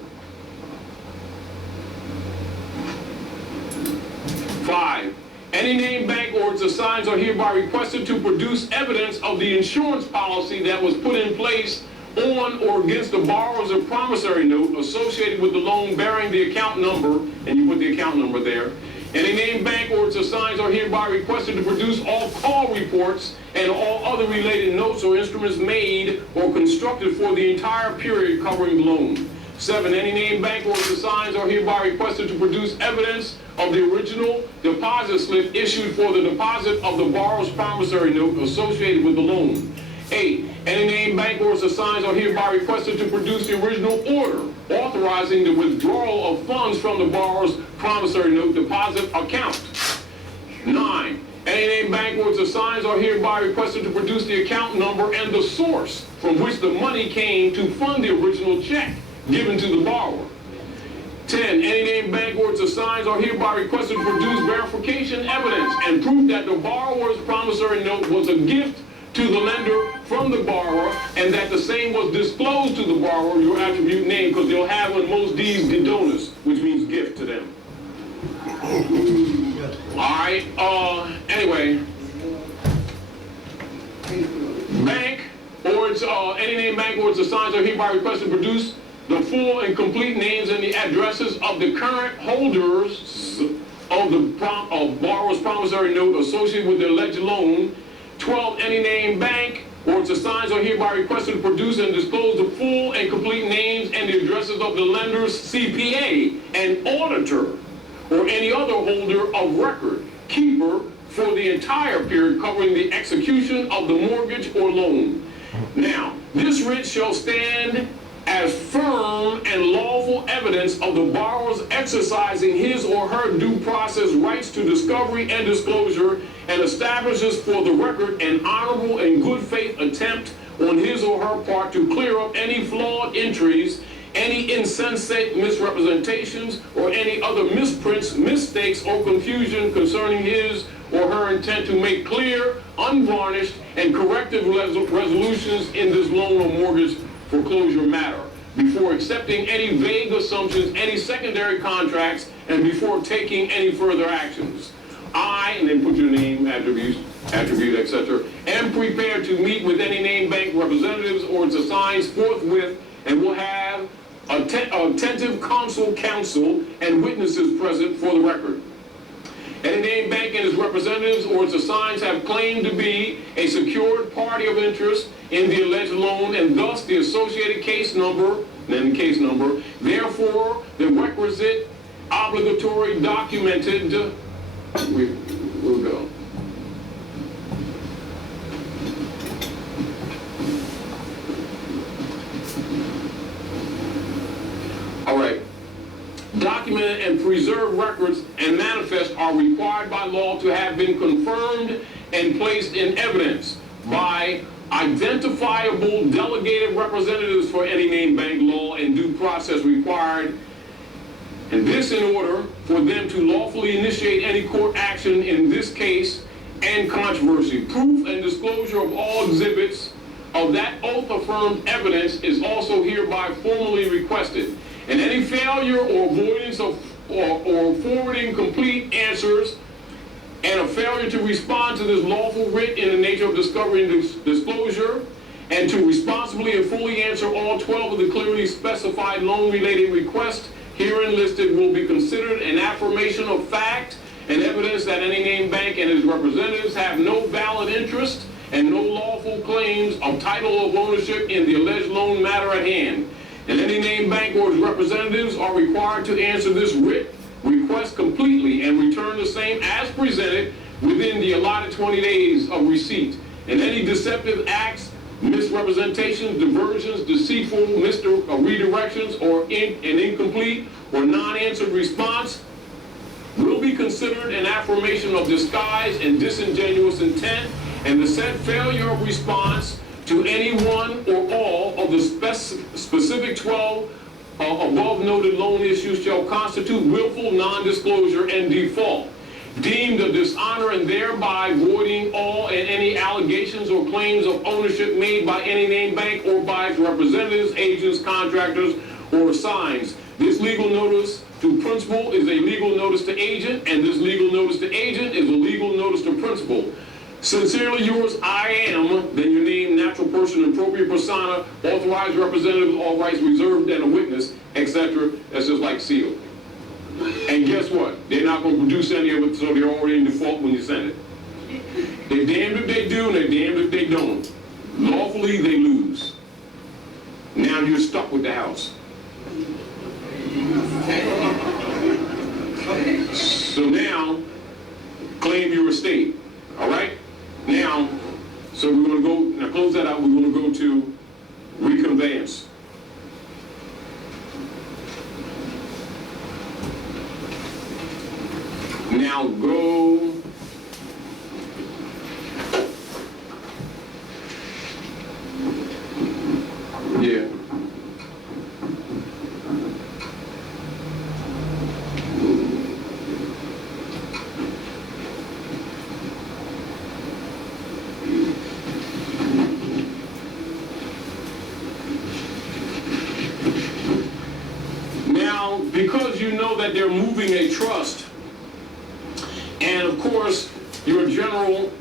5. Any named bank or its assigns are hereby requested to produce evidence of the insurance policy that was put in place on or against the borrower's or promissory note associated with the loan bearing the account number, and you put the account number there, and a named bank or its assigns are hereby requested to produce all call reports and all other related notes or instruments made or constructed for the entire period covering the loan. 7, any named bank or its assigns are hereby requested to produce evidence of the original deposit slip issued for the deposit of the borrower's promissory note associated with the loan. 8, any named bank or its assigns are hereby requested to produce the original order authorizing the withdrawal of funds from the borrower's promissory note deposit account. 9, any named bank or its assigns are hereby requested to produce the account number and the source from which the money came to fund the original check given to the borrower. 10, any named bank or its assigns are hereby requested to produce verification evidence and proof that the borrower's promissory note was a gift to the lender from the borrower and that the same was disclosed to the borrower, your attribute name, because they'll have on most deeds dishonor, which means gift to them. Alright, anyway, bank or its, any named bank or its assigns are hereby requested to produce the full and complete names and the addresses of the current holders of the borrower's promissory note associated with the alleged loan. 12, any named bank or its assigns are hereby requested to produce and disclose the full and complete names and the addresses of the lender's CPA and auditor or any other holder of record, keeper for the entire period covering the execution of the mortgage or loan. Now, this writ shall stand as firm and lawful evidence of the borrower's exercising his or her due process rights to discovery and disclosure, and establishes for the record an honorable and good faith attempt on his or her part to clear up any flawed entries, any insensate misrepresentations, or any other misprints, mistakes, or confusion concerning his or her intent to make clear, unvarnished, and corrective resolutions in this loan or mortgage foreclosure matter, before accepting any vague assumptions, any secondary contracts, and before taking any further actions. I, and then put your name, attribute, etc., am prepared to meet with any named bank representatives or its assigns forthwith, and will have attentive counsel and witnesses present for the record. Any named bank and its representatives or its assigns have claimed to be a secured party of interest in the alleged loan, and thus the associated case number, therefore the requisite obligatory documented, we'll go. All right. Documented and preserved records and manifests are required by law to have been confirmed and placed in evidence by identifiable delegated representatives for any named bank law and due process required, and this in order for them to lawfully initiate any court action in this case and controversy. Proof and disclosure of all exhibits of that oath-affirmed evidence is also hereby formally requested. And any failure or avoidance of or forwarding complete answers and a failure to respond to this lawful writ in the nature of discovery and disclosure, and to responsibly and fully answer all 12 of the clearly specified loan-related requests herein listed will be considered an affirmation of fact and evidence that any named bank and its representatives have no valid interest and no lawful claims of title of ownership in the alleged loan matter at hand. And any named bank or its representatives are required to answer this writ request completely and return the same as presented within the allotted 20 days of receipt. And any deceptive acts, misrepresentations, diversions, deceitful redirections, or an incomplete or non-answered response will be considered an affirmation of disguise and disingenuous intent, and the said failure of response to any one or all of the specific 12 above noted loan issues shall constitute willful non-disclosure and default, deemed a dishonor, and thereby voiding all and any allegations or claims of ownership made by any named bank or by its representatives, agents, contractors, or assigns. This legal notice to principal is a legal notice to agent, and this legal notice to agent is a legal notice to principal. Sincerely yours, I am, then your name, natural person, appropriate persona, authorized representative, all rights reserved, and a witness, etc. That's just like seal. And guess what? They're not going to produce any of it, so they're already in default when you send it. They're damned if they do, and they're damned if they don't. Lawfully, they lose. Now you're stuck with the house. So now, claim your estate. All right? Now, so we're going to go, now close that out, we're going to go to Reconveyance. Now go, yeah. Now, because you know that they're moving a trust, and of course, your general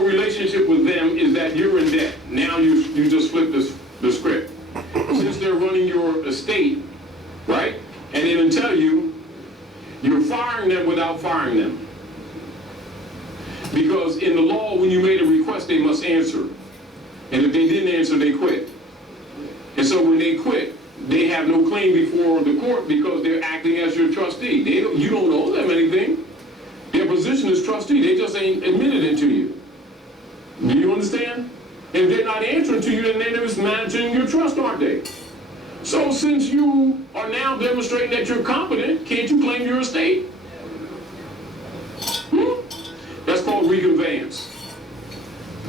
relationship with them is that you're in debt. Now you just flip the script. Since they're running your estate, right? And they didn't tell you, you're firing them without firing them. Because in the law, when you made a request, they must answer. And if they didn't answer, they quit. And so when they quit, they have no claim before the court because they're acting as your trustee. You don't owe them anything. Their position is trustee. They just ain't admitted it to you. Do you understand? If they're not answering to you, then they're just managing your trust, aren't they? So since you are now demonstrating that you're competent, can't you claim your estate? That's called reconveyance.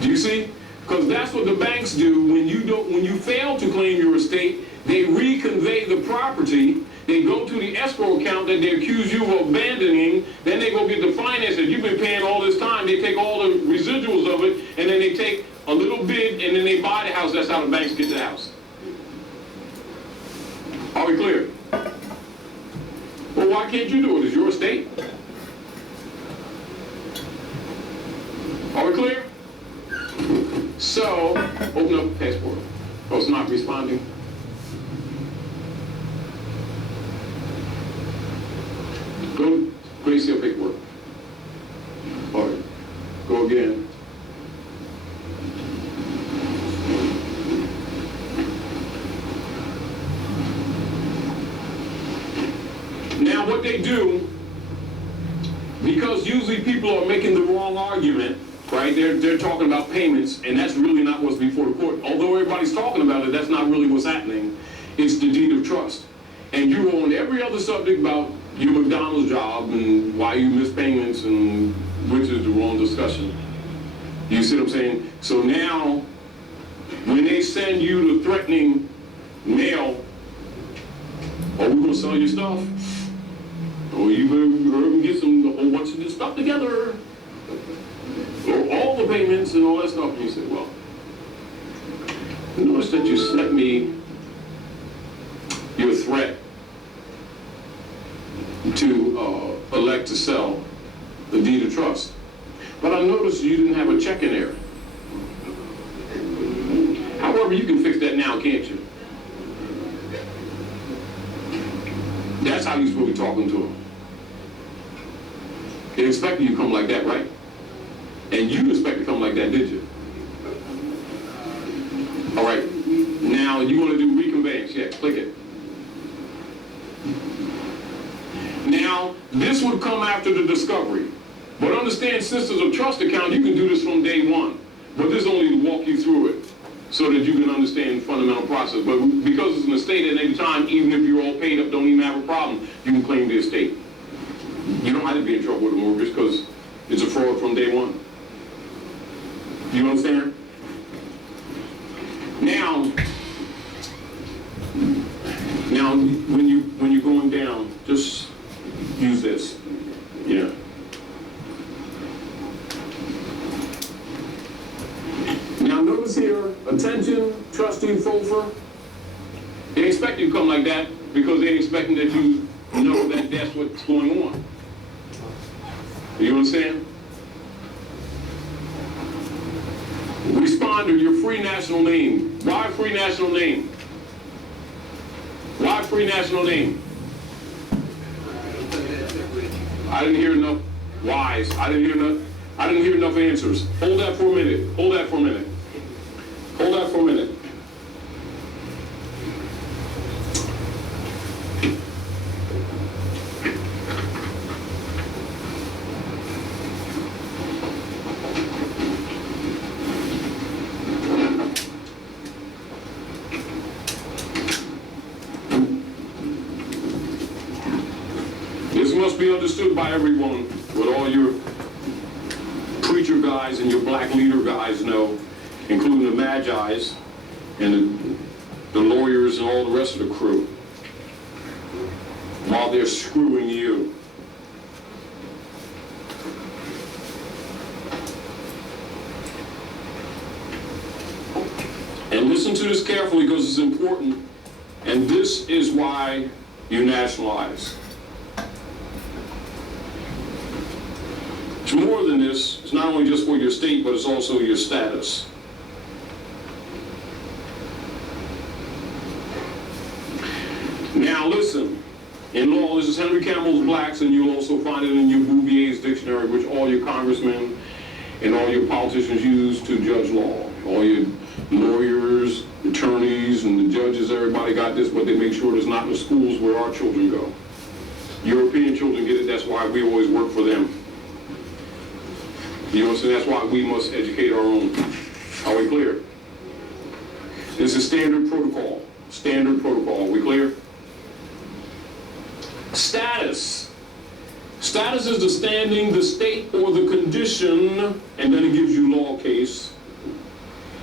Do you see? Because that's what the banks do when you fail to claim your estate. They reconvey the property. They go to the escrow account that they accuse you of abandoning. Then they go get the finances. You've been paying all this time. They take all the residuals of it, and then they take a little bit, and then they buy the house. That's how the banks get the house. Are we clear? Well, why can't you do it? It's your estate. Are we clear? So, open up the passport. Oh, it's not responding. Go to Grace Seal paperwork. All right. Go again. Now what they do, because usually people are making the wrong argument, right? They're talking about payments, and that's really not what's before the court. Although everybody's talking about it, that's not really what's happening. It's the deed of trust. And you're on every other subject about your McDonald's job and why you miss payments, and which is the wrong discussion. You see what I'm saying? So now, when they send you the threatening mail, oh, we're gonna sell your stuff. Oh, you better get a whole bunch of this stuff together. Or all the payments and all that stuff. And you say, well, notice that you sent me your threat to elect to sell the deed of trust. But I noticed you didn't have a check in there. However, you can fix that now, can't you? That's how you're supposed to be talking to them. They expected you to come like that, right? And you expect to come like that, did you? All right. Now, you want to do reconveyance. Yeah, click it. Now, this would come after the discovery. But understand, since there's a trust account, you can do this from day one. But this is only to walk you through it so that you can understand the fundamental process. But because it's an estate at any time, even if you're all paid up, don't even have a problem, you can claim the estate. You don't have to be in trouble with a mortgage because it's a fraud from day one. Do you understand? Now when you're going down, just use this. Yeah. Now notice here, attention, trustee FOFA. They expect you to come like that because they're expecting that you know that that's what's going on. You understand? respond to your free national name. Why free national name? Why free national name? I didn't hear enough whys. I didn't hear enough answers. Hold that for a minute. Hold that for a minute. Hold that for a minute. This must be understood by everyone, what all your preacher guys and your black leader guys know, including the Magi's and the lawyers and all the rest of the crew, while they're screwing you. And listen to this carefully because it's important, and this is why you nationalize. It's more than this. It's not only just for your state, but it's also your status. Now listen, in law, this is Henry Camill's Blacks, and you'll also find it in your Bouvier's dictionary, which all your congressmen and all your politicians use to judge law. All your lawyers, attorneys, and the judges, everybody got this, but they make sure it's not in the schools where our children go. European children get it, that's why we always work for them. You know what I'm saying? That's why we must educate our own. Are we clear? This is standard protocol. Standard protocol. Are we clear? Status. Status is the standing, the state, or the condition, and then it gives you law case.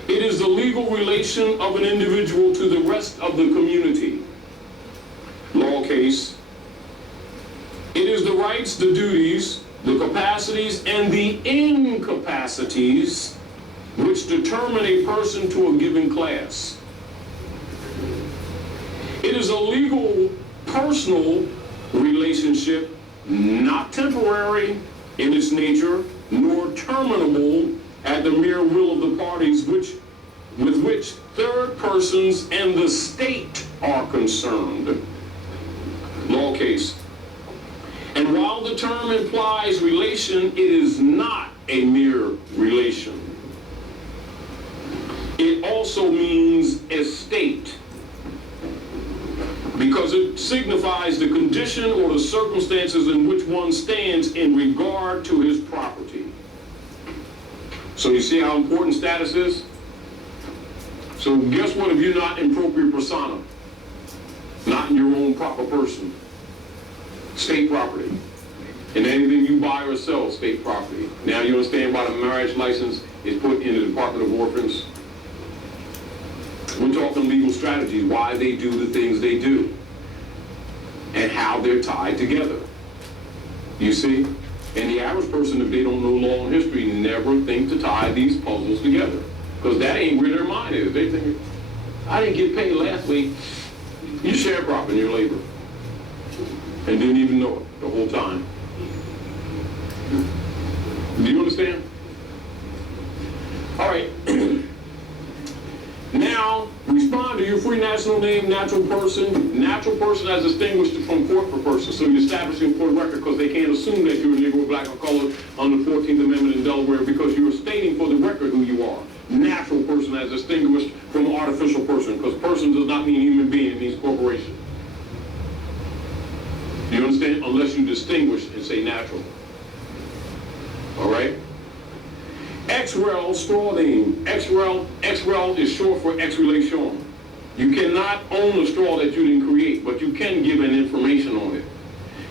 It is the legal relation of an individual to the rest of the community. Law case. It is the rights, the duties, the capacities, and the incapacities which determine a person to a given class. It is a legal, personal relationship, not temporary in its nature, nor terminable at the mere will of the parties with which third persons and the state are concerned. Law case. And while the term implies relation, it is not a mere relation. It also means estate, because it signifies the condition or the circumstances in which one stands in regard to his property. So you see how important status is? So guess what if you're not in propria persona? Not in your own proper person. State property. And anything you buy or sell, state property. Now you understand why the marriage license is put in the Department of Orphans? We're talking legal strategies, why they do the things they do, and how they're tied together. You see? And the average person, if they don't know law and history, never think to tie these puzzles together. Because that ain't where their mind is. They think, I didn't get paid last week. You sharecropping your labor. And didn't even know it the whole time. Do you understand? All right. Now, respond to your free national name, natural person. Natural person as distinguished from corporate person. So you're establishing for the record, because they can't assume that you're a Negro, black, or colored under the 14th Amendment in Delaware, because you're stating for the record who you are. Natural person as distinguished from artificial person, because person does not mean human being, it means corporation. Do you understand? Unless you distinguish and say natural. All right? XREL, straw name. XREL is short for ex-relation. You cannot own a straw that you didn't create, but you can give an information on it.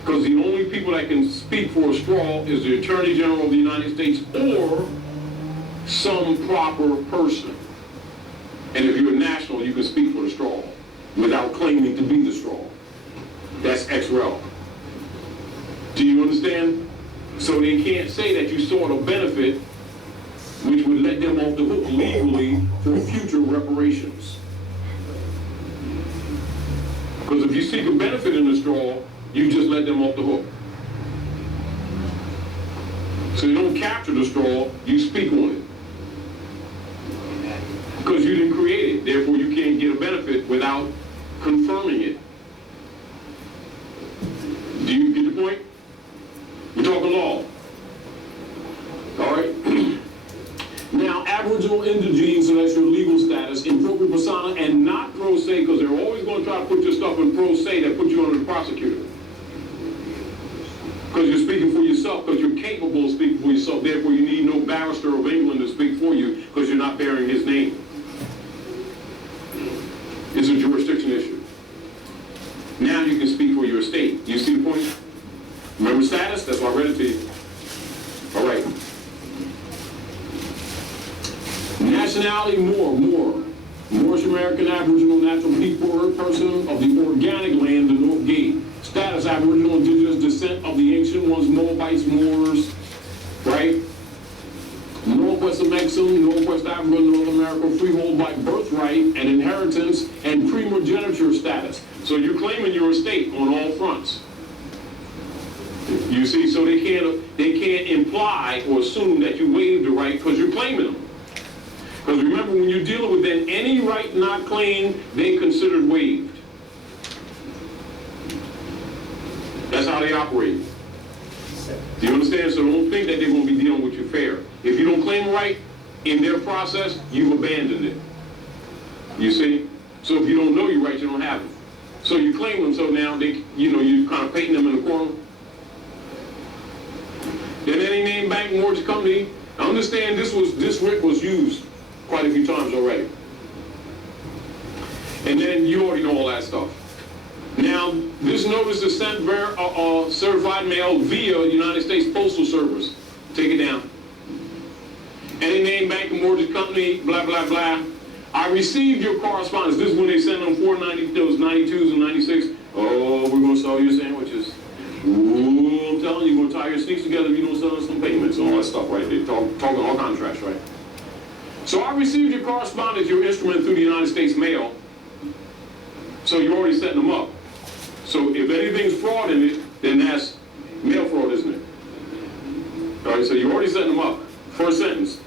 Because the only people that can speak for a straw is the Attorney General of the United States or some proper person. And if you're a national, you can speak for the straw without claiming to be the straw. That's XREL. Do you understand? So they can't say that you sought a benefit which would let them off the hook legally for future reparations. Because if you seek a benefit in the straw, you just let them off the hook. So you don't capture the straw, you speak on it. benefit without confirming it. Do you get the point? We're talking law. All right? Now, Aboriginal Indigenes, so that's your legal status, in propria persona and not pro se, because they're always going to try to put your stuff in pro se that puts you under the prosecutor. Because you're speaking for yourself, because you're capable of speaking for yourself. Therefore, you need no barrister of England to speak for you, because you're not bearing his name. It's a jurisdiction issue. Now you can speak for your estate. You see the point? Remember status? That's why I read it to you. All right. Nationality, Moorish American Aboriginal natural people or person of the organic land, the North Gate. Status, Aboriginal indigenous descent of the ancient ones, Moabites, Moors, right? Northwest of Mexico, Northwest Africa, North America, freehold by birthright and inheritance and primogeniture status. So you're claiming your estate on all fronts. You see, so they can't imply or assume that you waived the right because you're claiming them. Because remember, when you're dealing with them, any right not claimed, they considered waived. That's how they operate. Do you understand? So don't think that they're going to be dealing with you fair. If you don't claim a right in their process, you've abandoned it. You see? So if you don't know your rights, you don't have them. So you claim them, so now they, you're kind of painting them in a corner. Then any name, bank, mortgage company. I understand this writ was used quite a few times already. And then you already know all that stuff. Now, this notice is sent via certified mail via United States Postal Service. Take it down. Any name, bank, and mortgage company, blah, blah, blah. I received your correspondence. This is when they send them 490, those 92s and 96. Oh, we're going to sell you sandwiches. Ooh, I'm telling you, you're going to tie your sneaks together if you don't sell us some payments and all that stuff, right? They're talking all kinds of trash, right? So I received your correspondence, your instrument through the United States mail. So you're already setting them up. So if anything's fraud in it, then that's mail fraud, isn't it? All right, so you're already setting them up. First sentence.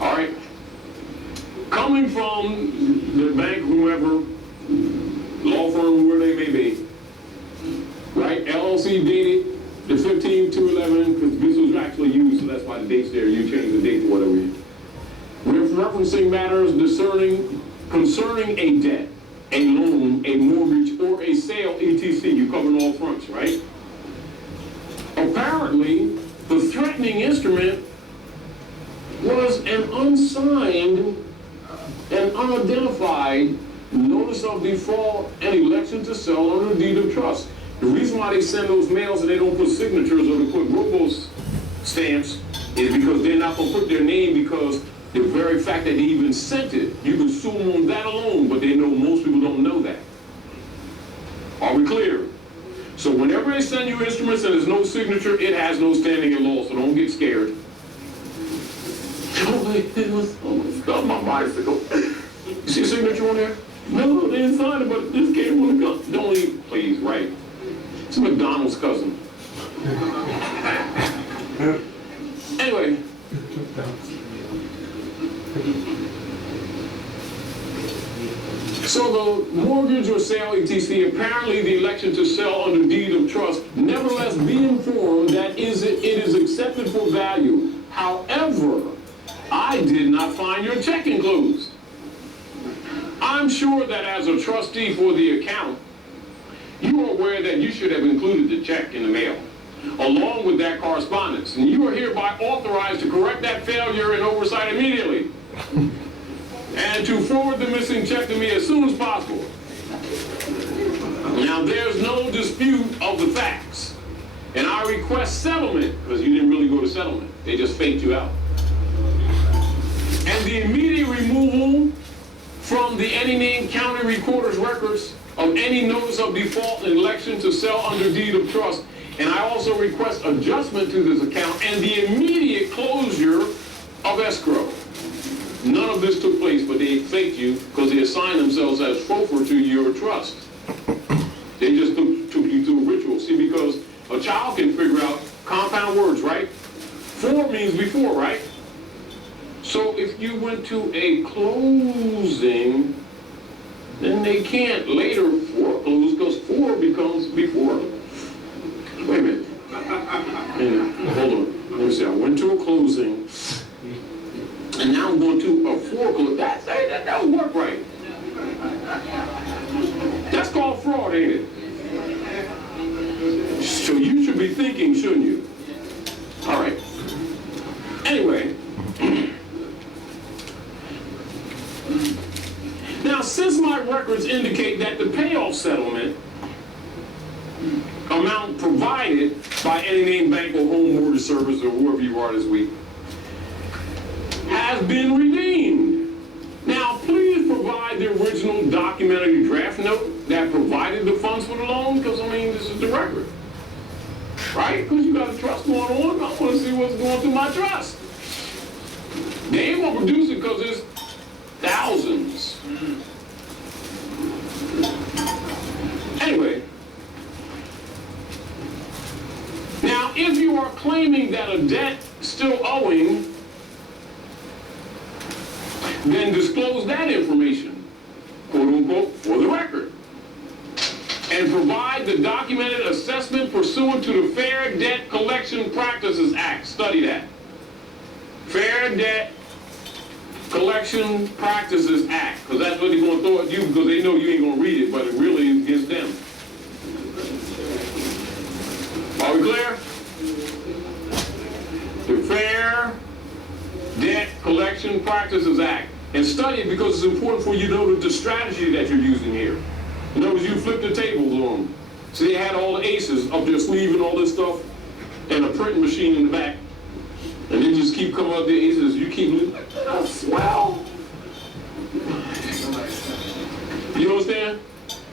All right. Coming from the bank, whoever, law firm, whoever they may be, right? LLC dated the 15/2/11, because this was actually used, so that's why the date's there. You change the date to whatever you. We're referencing matters concerning a debt, a loan, a mortgage, or a sale, etc. You cover all fronts, right? Apparently, the threatening instrument was an unsigned and unidentified notice of default and election to sell under deed of trust. The reason why they send those mails and they don't put signatures or they put robos stamps is because they're not going to put their name, because the very fact that they even sent it, you can sue them on that alone, but they know most people don't know that. Are we clear? So whenever they send you instruments and there's no signature, it has no standing in law, so don't get scared. Oh, my bicycle. You see a signature on there? No, they didn't sign it, but this came on the gun. Don't even, please, right? It's McDonald's cousin. Anyway. So the mortgage or sale, etc., apparently the election to sell under deed of trust, nevertheless be informed that it is accepted for value. However, I did not find your check enclosed. I'm sure that as a trustee for the account, you are aware that you should have included the check in the mail, along with that correspondence. And you are hereby authorized to correct that failure and oversight immediately, and to forward the missing check to me as soon as possible. Now, there's no dispute of the facts, and I request settlement, because you didn't really go to settlement. They just faked you out. And the immediate removal from the any named county recorder's records of any notice of default and election to sell under deed of trust. And I also request adjustment to this account and the immediate closure of escrow. None of this took place, but they faked you because they assigned themselves as chauffeur to your trust. They just took you through a ritual. See, because a child can figure out compound words, right? For means before, right? So if you went to a closing then they can't later foreclose because 4 becomes before. Wait a minute. Hold on. Let me see. I went to a closing, and now I'm going to a foreclosure. That would work right. That's called fraud, ain't it? So you should be thinking, shouldn't you? All right. Anyway. Now, since my records indicate that the payoff settlement amount provided by any named bank or home mortgage service or whoever you are this week has been redeemed. Now, please provide the original documentary draft note that provided the funds for the loan, because, I mean, this is the record. Right? Because you got a trust going on. I want to see what's going through my trust. They ain't going to produce it because there's thousands. Anyway, now if you are claiming that a debt still owing, then disclose that information, quote unquote, for the record. And provide the documented assessment pursuant to the Fair Debt Collection Practices Act. Study that. Fair Debt Collection Practices Act, because that's what they're going to throw at you because they know you ain't going to read it, but it really is against them. Are we clear? The Fair Debt Collection Practices Act. And study it because it's important for you to know the strategy that you're using here. In other words, you flip the tables on them. So they had all the aces up their sleeve and all this stuff, and a printing machine in the back. And they just keep coming up the aces. You keep, that's swell. You understand?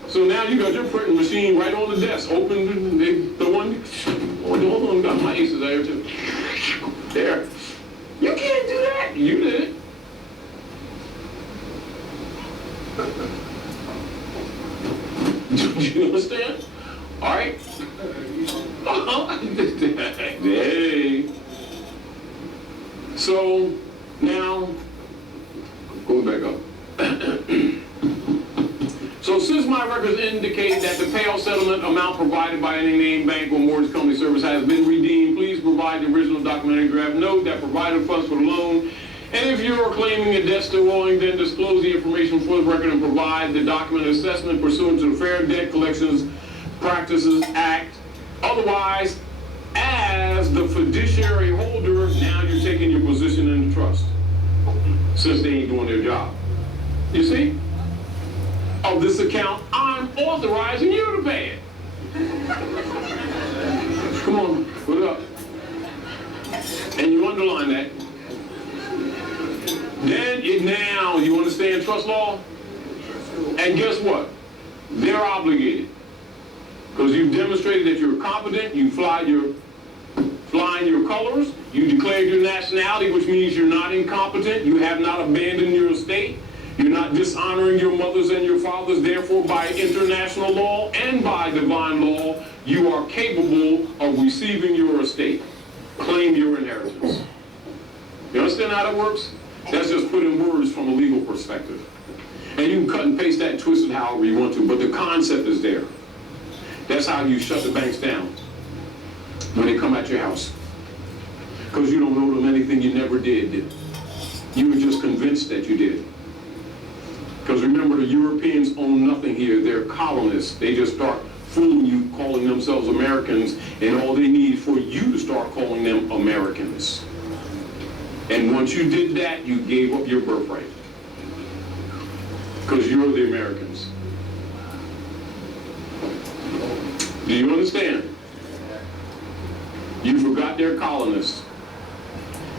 So now you got your printing machine right on the desk. Open the one. Hold on, got my aces there too. There. You can't do that. You did it. You understand? All right. Hey. So now, going back up. So since my records indicate that the payoff settlement amount provided by any named bank or mortgage company service has been redeemed, please provide the original documentary draft note that provided funds for the loan. And if you are claiming a debt still owing, then disclose the information for the record and provide the documented assessment pursuant to the Fair Debt Collections Practices Act. Otherwise, as the fiduciary holder, now you're taking your position in the trust, since they ain't doing their job. You see? Of this account, I'm authorizing you to pay it. Come on, put it up. And you underline that. Then, now, you understand trust law? And guess what? They're obligated. Because you've demonstrated that you're competent, you flying your colors, you declared your nationality, which means you're not incompetent, you have not abandoned your estate, you're not dishonoring your mothers and your fathers, therefore by international law and by divine law, you are capable of receiving your estate. Claim your inheritance. You understand how that works? That's just putting words from a legal perspective. And you can cut and paste that and twist it however you want to, but the concept is there. That's how you shut the banks down when they come at your house. Because you don't owe them anything you never did. You were just convinced that you did. Because remember, the Europeans own nothing here. They're colonists. They just start fooling you, calling themselves Americans, and all they need for you to start calling them Americans. And once you did that, you gave up your birthright. Because you're the Americans. Do you understand? You forgot they're colonists.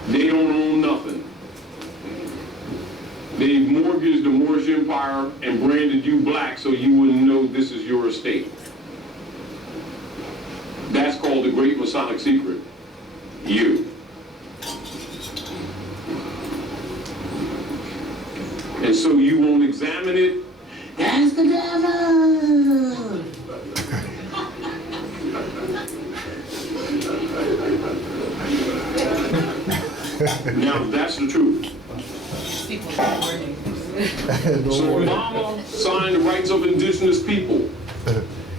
They don't own nothing. They mortgaged the Moorish Empire and branded you black so you wouldn't know this is your estate. That's called the Great Masonic Secret. You. And so you won't examine it. That's the devil! Now, that's the truth. People start learning. So Obama signed the rights of indigenous people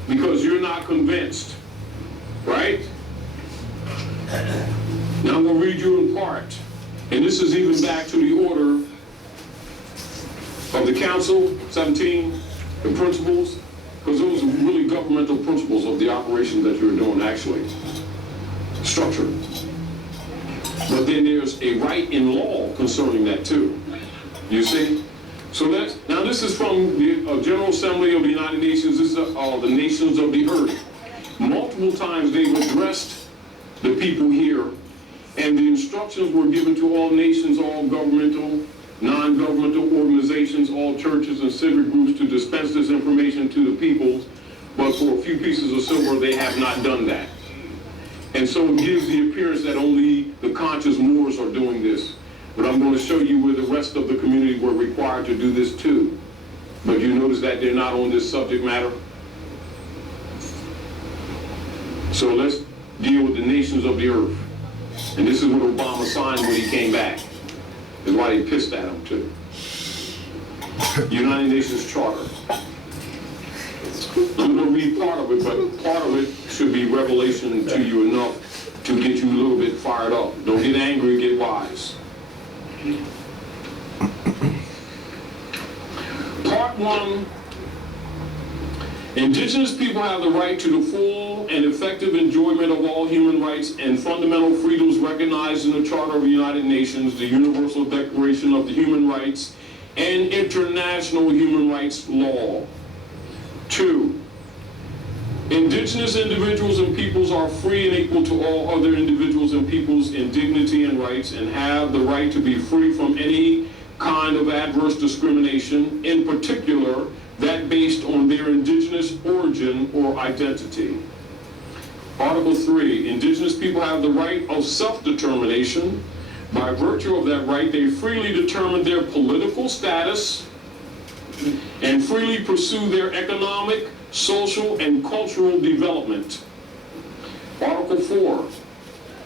because you're not convinced, right? Now I'm going to read you in part, and this is even back to the order of the Council, 17, the principles, because those are really governmental principles of the operation that you're doing, actually. Structure. But then there's a right in law concerning that too. You see? So now this is from the General Assembly of the United Nations. This is the nations of the earth. Multiple times they've addressed the people here, and the instructions were given to all nations, all governmental, non-governmental organizations, all churches and civic groups to dispense this information to the people, but for a few pieces of silver they have not done that. And so it gives the appearance that only the conscious Moors are doing this. But I'm going to show you where the rest of the community were required to do this too. But you notice that they're not on this subject matter. So let's deal with the nations of the earth. And this is what Obama signed when he came back. That's why they pissed at him too. United Nations Charter. I'm going to read part of it, but part of it should be revelation to you enough to get you a little bit fired up. Don't get angry, get wise. Part 1. Indigenous people have the right to the full and effective enjoyment of all human rights and fundamental freedoms recognized in the Charter of the United Nations, the Universal Declaration of the Human Rights, and international human rights law. 2. Indigenous individuals and peoples are free and equal to all other individuals and peoples in dignity and rights, and have the right to be free from any kind of adverse discrimination, in particular that based on their indigenous origin or identity. Article 3, indigenous people have the right of self-determination. By virtue of that right, they freely determine their political status and freely pursue their economic, social, and cultural development. Article 4,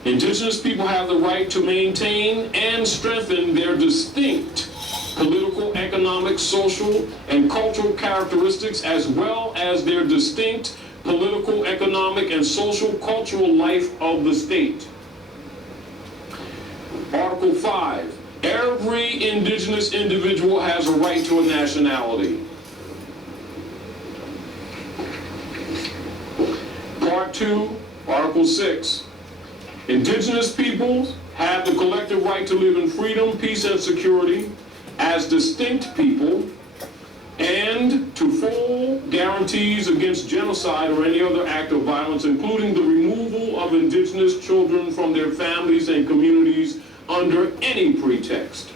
indigenous people have the right to maintain and strengthen their distinct political, economic, social, and cultural characteristics, as well as their distinct political, economic, and social cultural life of the state. Article 5, every indigenous individual has a right to a nationality. Part 2, Article 6, indigenous peoples have the collective right to live in freedom, peace, and security as distinct people, and to full guarantees against genocide or any other act of violence, including the removal of indigenous children from their families and communities under any pretext.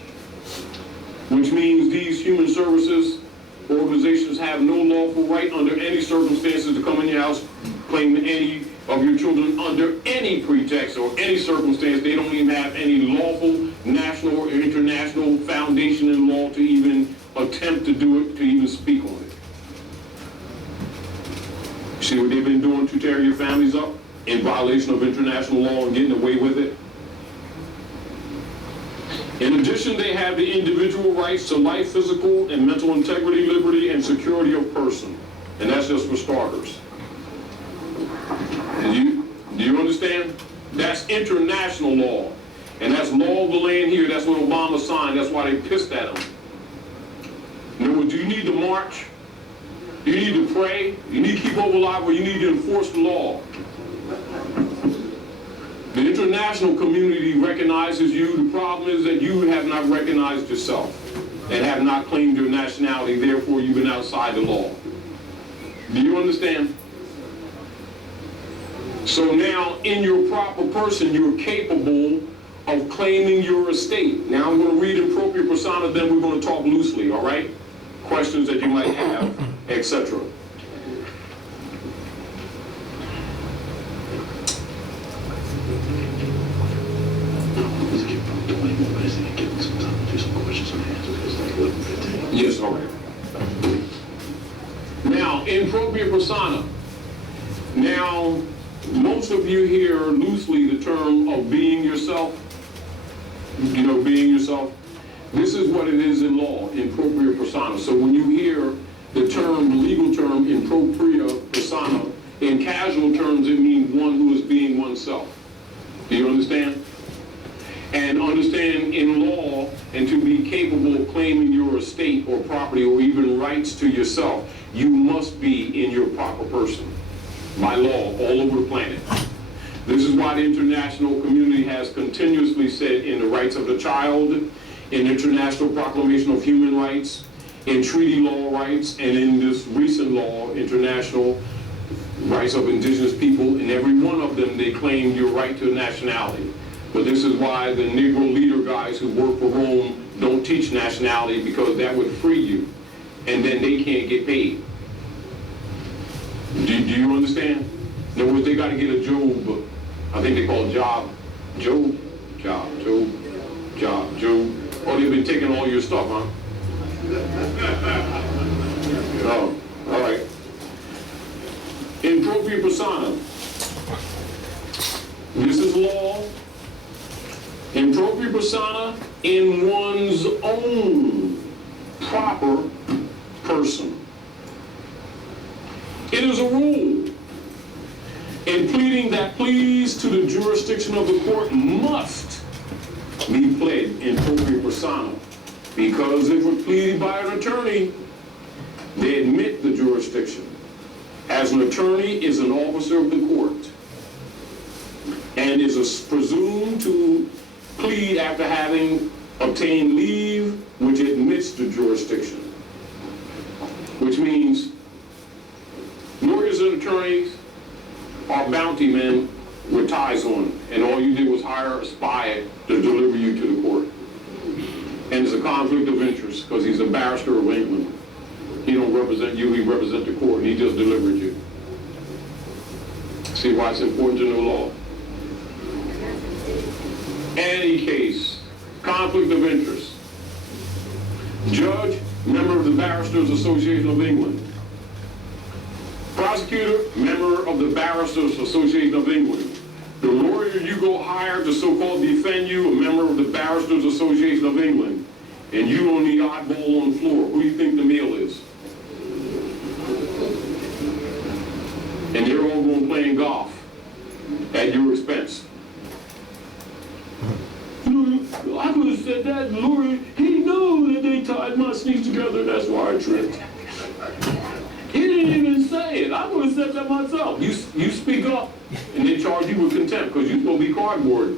Which means these human services organizations have no lawful right under any circumstances to come in your house, claim any of your children under any pretext or any circumstance. They don't even have any lawful national or international foundation in law to even attempt to do it, to even speak on it. See what they've been doing to tear your families up in violation of international law and getting away with it? In addition, they have the individual rights to life, physical and mental integrity, liberty, and security of person. And that's just for starters. Do you understand? That's international law. And that's law of the land here. That's what Obama signed. That's why they pissed at him. In other words, do you need to march? Do you need to pray? You need to keep hope alive, or you need to enforce the law? The international community recognizes you. The problem is that you have not recognized yourself and have not claimed your nationality. Therefore, you've been outside the law. Do you understand? So now, in your proper person, you're capable of claiming your estate. Now I'm going to read in propria persona, then we're going to talk loosely, all right? Questions that you might have, etc. Yes, all right. Now, in propria persona. Now, most of you hear loosely the term of being yourself. You know, being yourself. This is what it is in law, in propria persona. So when you hear the term, the legal term, in propria persona, in casual terms, it means one who is being oneself. Do you understand? And understand in law, and to be capable of claiming your estate or property or even rights to yourself, you must be in your proper person, by law, all over the planet. This is why the international community has continuously said in the rights of the child, in International Proclamation of Human Rights, in treaty law rights, and in this recent law, International Rights of Indigenous People, in every one of them they claim your right to nationality. But this is why the Negro leader guys who work for Rome don't teach nationality, because that would free you, and then they can't get paid. Do you understand? In other words, they got to get a job. I think they call it job. Job. Oh, they've been taking all your stuff, huh? Oh, all right. In propria persona. This is law. In propria persona, in one's own proper person. It is a rule in pleading that pleas to the jurisdiction of the court must be pled in propria persona, because if it's pleaded by an attorney, they admit the jurisdiction, as an attorney is an officer of the court and is presumed to plead after having obtained leave which admits the jurisdiction, which means lawyers and attorneys are bounty men with ties on, and all you did was hire a spy to deliver you to the court. And it's a conflict of interest, because he's a barrister of England. He don't represent you, he represents the court, and he just delivered you. See why it's important to know law? Any case, conflict of interest. Judge, member of the Barristers Association of England. Prosecutor, member of the Barristers Association of England. The lawyer you go hire to so-called defend you, a member of the Barristers Association of England. And you on the oddball on the floor. Who do you think the meal is? And they're all going playing golf at your expense. I could have said that, lawyer, he knows that they tied my sneaks together, that's why I tripped. He didn't even say it. I would have said that myself. You speak up, and they charge you with contempt, because you're supposed to be cardboard.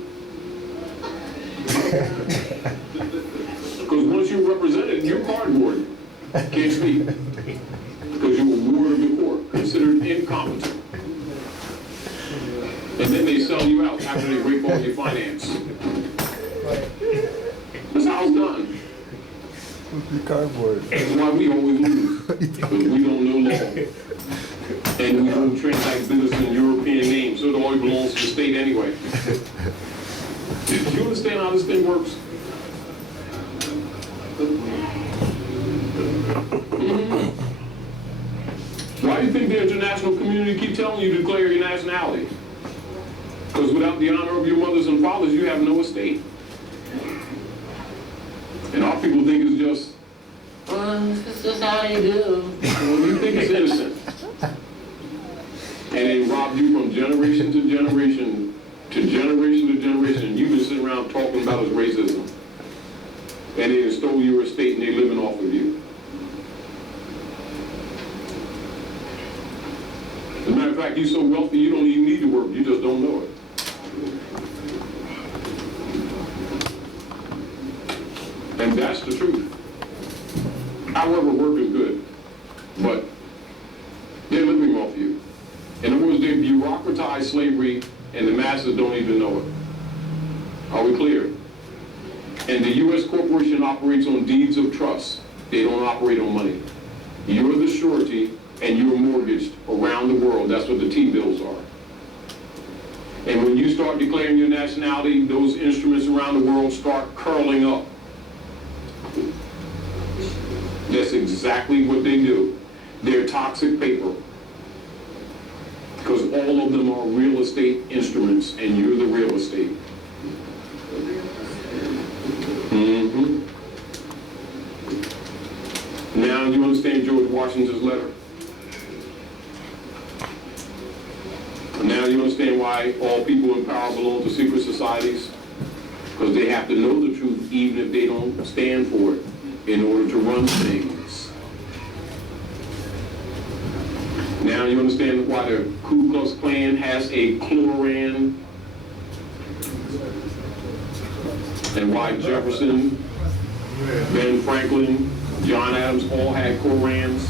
Because once you're represented, you're cardboard. Can't speak. Because you're a ward of the court, considered incompetent. And then they sell you out after they rape all your finance. That's how it's done. Cardboard. That's why we always lose. Because we don't know law. And we don't transact business in European names, so it always belongs to the state anyway. Do you understand how this thing works? Why do you think the international community keep telling you to declare your nationality? Because without the honor of your mothers and fathers, you have no estate. And our people think it's just, this is how you do. Well, you think it's innocent. And they robbed you from generation to generation to generation to generation. And you've been sitting around talking about his racism. And they stole your estate and they're living off of you. As a matter of fact, you're so wealthy you don't even need to work. You just don't know it. And that's the truth. However, work is good, but they're living off you. In other words, they bureaucratize slavery, and the masses don't even know it. Are we clear? And the U.S. corporation operates on deeds of trust. They don't operate on money. You're the surety, and you're mortgaged around the world. That's what the T-bills are. And when you start declaring your nationality, those instruments around the world start curling up. That's exactly what they do. They're toxic paper. Because all of them are real estate instruments, and you're the real estate. George Washington's letter? Now you understand why all people in power belong to secret societies? Because they have to know the truth even if they don't stand for it in order to run things. Now you understand why the Ku Klux Klan has a Cloran, and why Jefferson, Ben Franklin, John Adams all had Korans.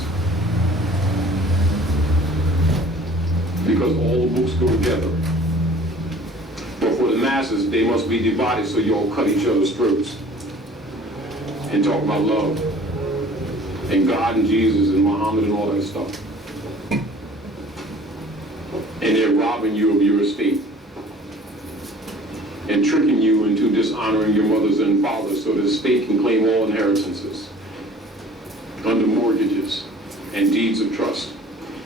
Because all the books go together. But for the masses, they must be divided so you all cut each other's throats and talk about love and God and Jesus and Muhammad and all that stuff. And they're robbing you of your estate and tricking you into dishonoring your mothers and fathers so the state can claim all inheritances under mortgages and deeds of trust.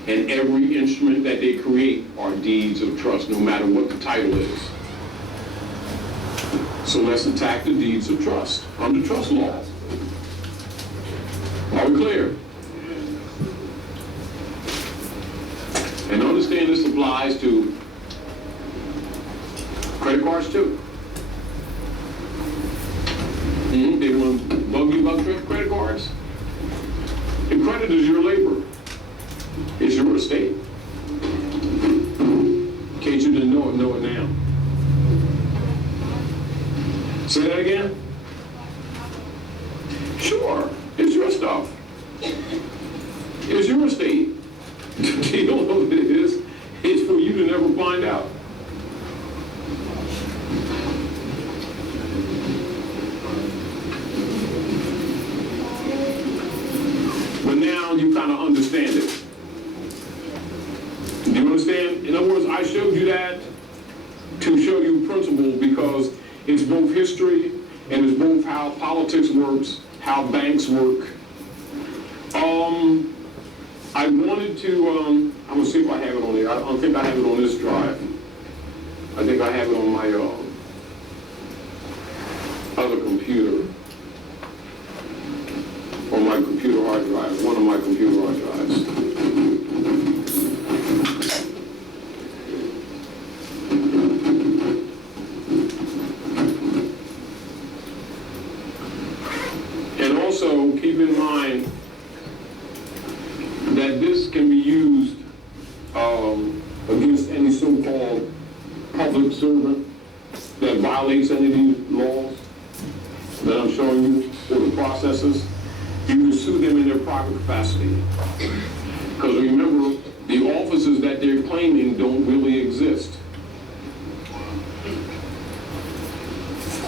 And every instrument that they create are deeds of trust, no matter what the title is. So let's attack the deeds of trust under trust law. Are we clear? And understand this applies to credit cards too. They want to bug you about credit cards? And credit is your labor. It's your estate. In case you didn't know it now. Say that again? Sure, it's your stuff. It's your estate. You don't know what it is. It's for you to never find out. But now you kind of understand it. Do you understand? In other words, I showed you that to show you principle because it's both history and it's both how politics works, how banks work. I wanted to, I'm going to see if I have it on there. I don't think I have it on this drive. I think I have it on my other computer. On my computer hard drive, one of my computer hard drives. And also keep in mind that this can be used against any so-called public servant that violates any of these laws that I'm showing you, or the processes. You can sue them in their private capacity. Because remember, the offices that they're claiming don't really exist.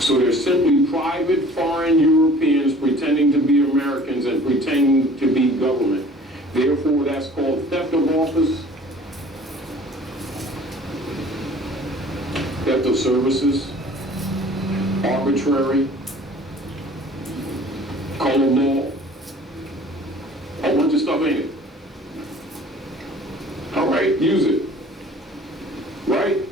So they're simply private foreign Europeans pretending to be Americans and pretending to be government. Therefore, that's called theft of office, theft of services, arbitrary, color law, a whole bunch of stuff, ain't it? All right, use it. Right?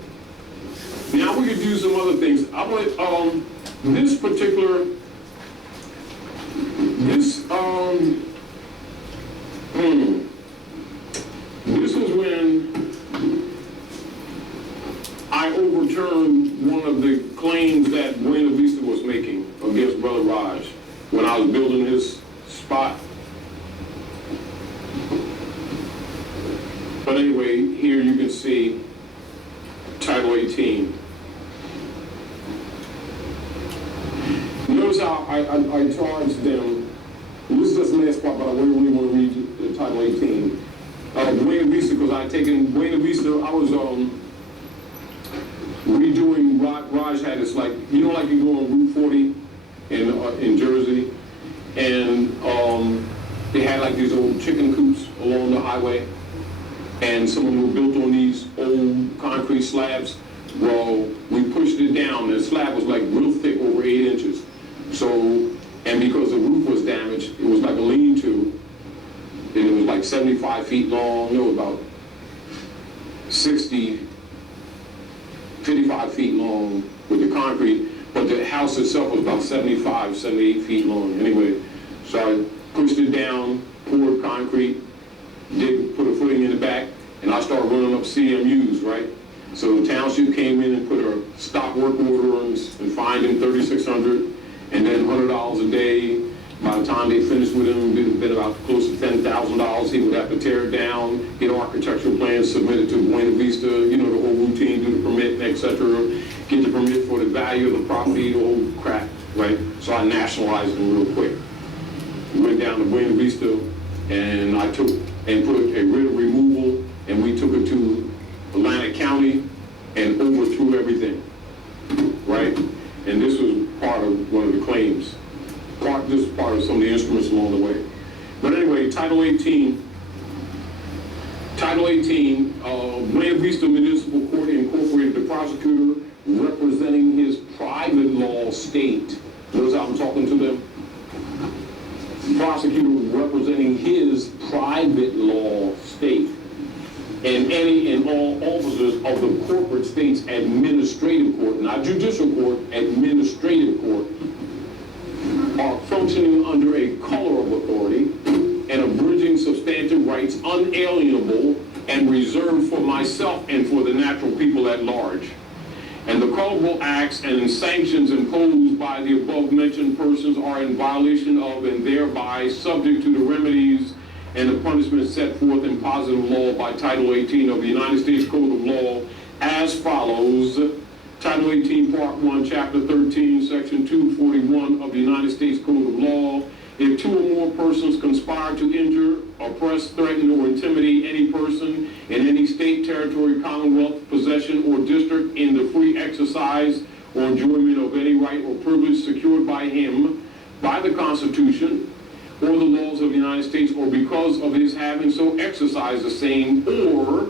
Now we could do some other things. I want this particular, this is when I overturned one of the claims that Buena Vista was making against Brother Raj when I was building his spot. But anyway, here you can see Title 18. Notice how I charged them. This is just the last part, but I really want to read the Title 18. Buena Vista, because I had taken Buena Vista, I was redoing, Raj had this, like, you know, like you go on Route 40 in Jersey, and they had like these old chicken coops along the highway, and some of them were built on these old concrete slabs. Well, we pushed it down, and the slab was like real thick, over 8 inches. So, and because the roof was damaged, it was like a lean-to, and it was like 75 feet long, no, about 55 feet long with the concrete, but the house itself was about 78 feet long. Anyway, so I pushed it down, poured concrete, put a footing in the back, and I started running up CMUs, right? So the township came in and put a stop work order and fined him $3,600, and then $100 a day. By the time they finished with him, it had been about close to $10,000. He would have to tear it down, get architectural plans submitted to Buena Vista, you know, the whole routine, do the permit, etc. Get the permit for the value of the property, the whole crap, right? So I nationalized him real quick. We went down to Buena Vista, and I took and put a writ of removal, and we took it to Atlantic County and overthrew everything, right? And this was part of one of the claims. This is part of some of the instruments along the way. But anyway, Title 18, Buena Vista Municipal Court incorporated the prosecutor representing his private law state. Notice how I'm talking to them? Prosecutor representing his private law state. And any and all officers of the corporate state's administrative court, not judicial court, administrative court, are functioning under a color of authority and abridging substantive rights unalienable and reserved for myself and for the natural people at large. And the culpable acts and sanctions imposed by the above-mentioned persons are in violation of and thereby subject to the remedies and the punishments set forth in positive law by Title 18 of the United States Code of Law as follows. Title 18, Part 1, Chapter 13, Section 241 of the United States Code of Law. If two or more persons conspire to injure, oppress, threaten, or intimidate any person in any state, territory, commonwealth, possession, or district in the free exercise or enjoyment of any right or privilege secured by him, by the Constitution, or the laws of the United States, or because of his having so exercised the same, or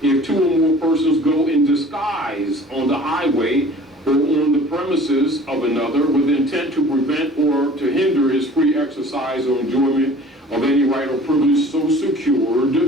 if two or more persons go in disguise on the highway or on the premises of another with intent to prevent or to hinder his free exercise or enjoyment of any right or privilege so secured,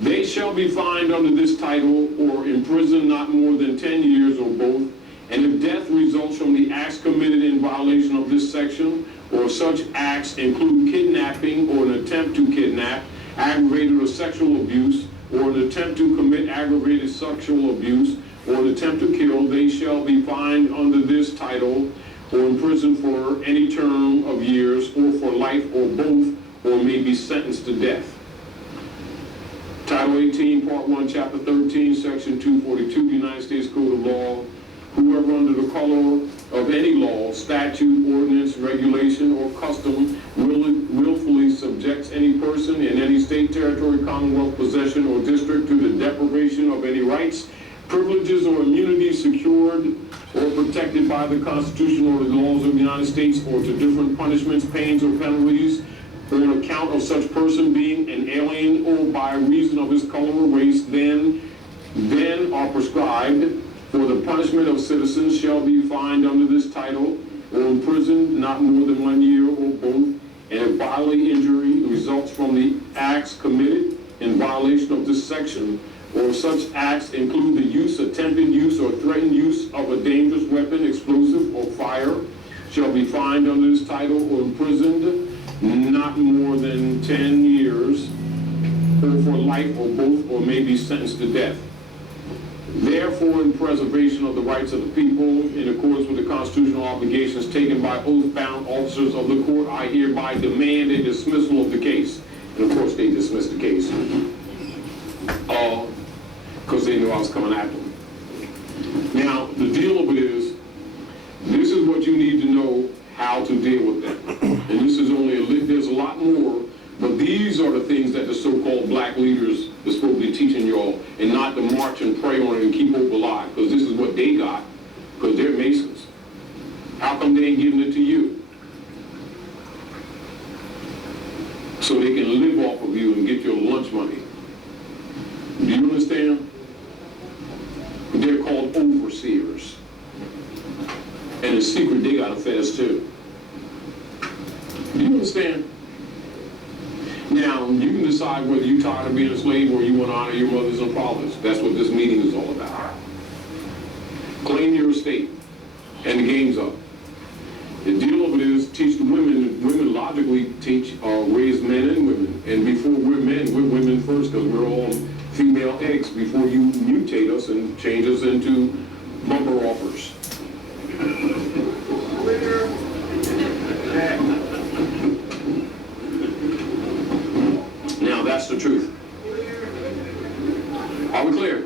they shall be fined under this title or imprisoned not more than 10 years or both. And if death results from the acts committed in violation of this section, or such acts include kidnapping or an attempt to kidnap, aggravated or sexual abuse, or an attempt to commit aggravated sexual abuse, or an attempt to kill, they shall be fined under this title or imprisoned for any term of years, or for life, or both, or may be sentenced to death. Title 18, Part 1, Chapter 13, Section 242, United States Code of Law. Whoever under the color of any law, statute, ordinance, regulation, or custom willfully subjects any person in any state, territory, commonwealth, possession, or district to the deprivation of any rights, privileges, or immunities secured or protected by the Constitution or the laws of the United States, or to different punishments, pains, or penalties on account of such person being an alien or by reason of his color or race, then are prescribed for the punishment of citizens shall be fined under this title or imprisoned not more than 1 year or both. And if bodily injury results from the acts committed in violation of this section, or such acts include the use, attempted use, or threatened use of a dangerous weapon, explosive, or fire, shall be fined under this title or imprisoned not more than 10 years, or for life, or both, or may be sentenced to death. Therefore, in preservation of the rights of the people, in accordance with the constitutional obligations taken by oath-bound officers of the court, I hereby demand a dismissal of the case. And of course, they dismissed the case because they knew I was coming after them. Now, the deal of it is, this is what you need to know how to deal with them. And this is only there's a lot more, but these are the things that the so-called black leaders are supposed to be teaching y'all, and not to march and pray on it and keep hope alive, because this is what they got, because they're Masons. How come they ain't giving it to you? So they can live off of you and get your lunch money. Do you understand? They're called overseers. And in secret, they got affairs too. Do you understand? Now, you can decide whether you're tired of being a slave or you want to honor your mothers and fathers. That's what this meeting is all about. Claim your estate, and the game's up. The deal of it is teach the women logically raise men and women. And before we're men, we're women first, because we're all female eggs before you mutate us and change us into bumper offers. Now that's the truth. Are we clear?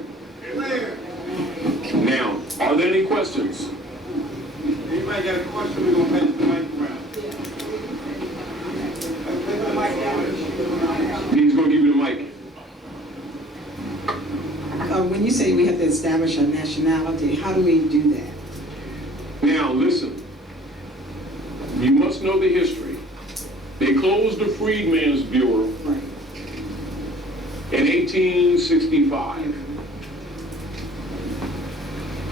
Now, are there any questions? Anybody got a question? We're going to pass the mic around. He's going to give you the mic. When you say we have to establish a nationality, how do we do that? Now, listen. You must know the history. They closed the Freedmen's Bureau Right. in 1865.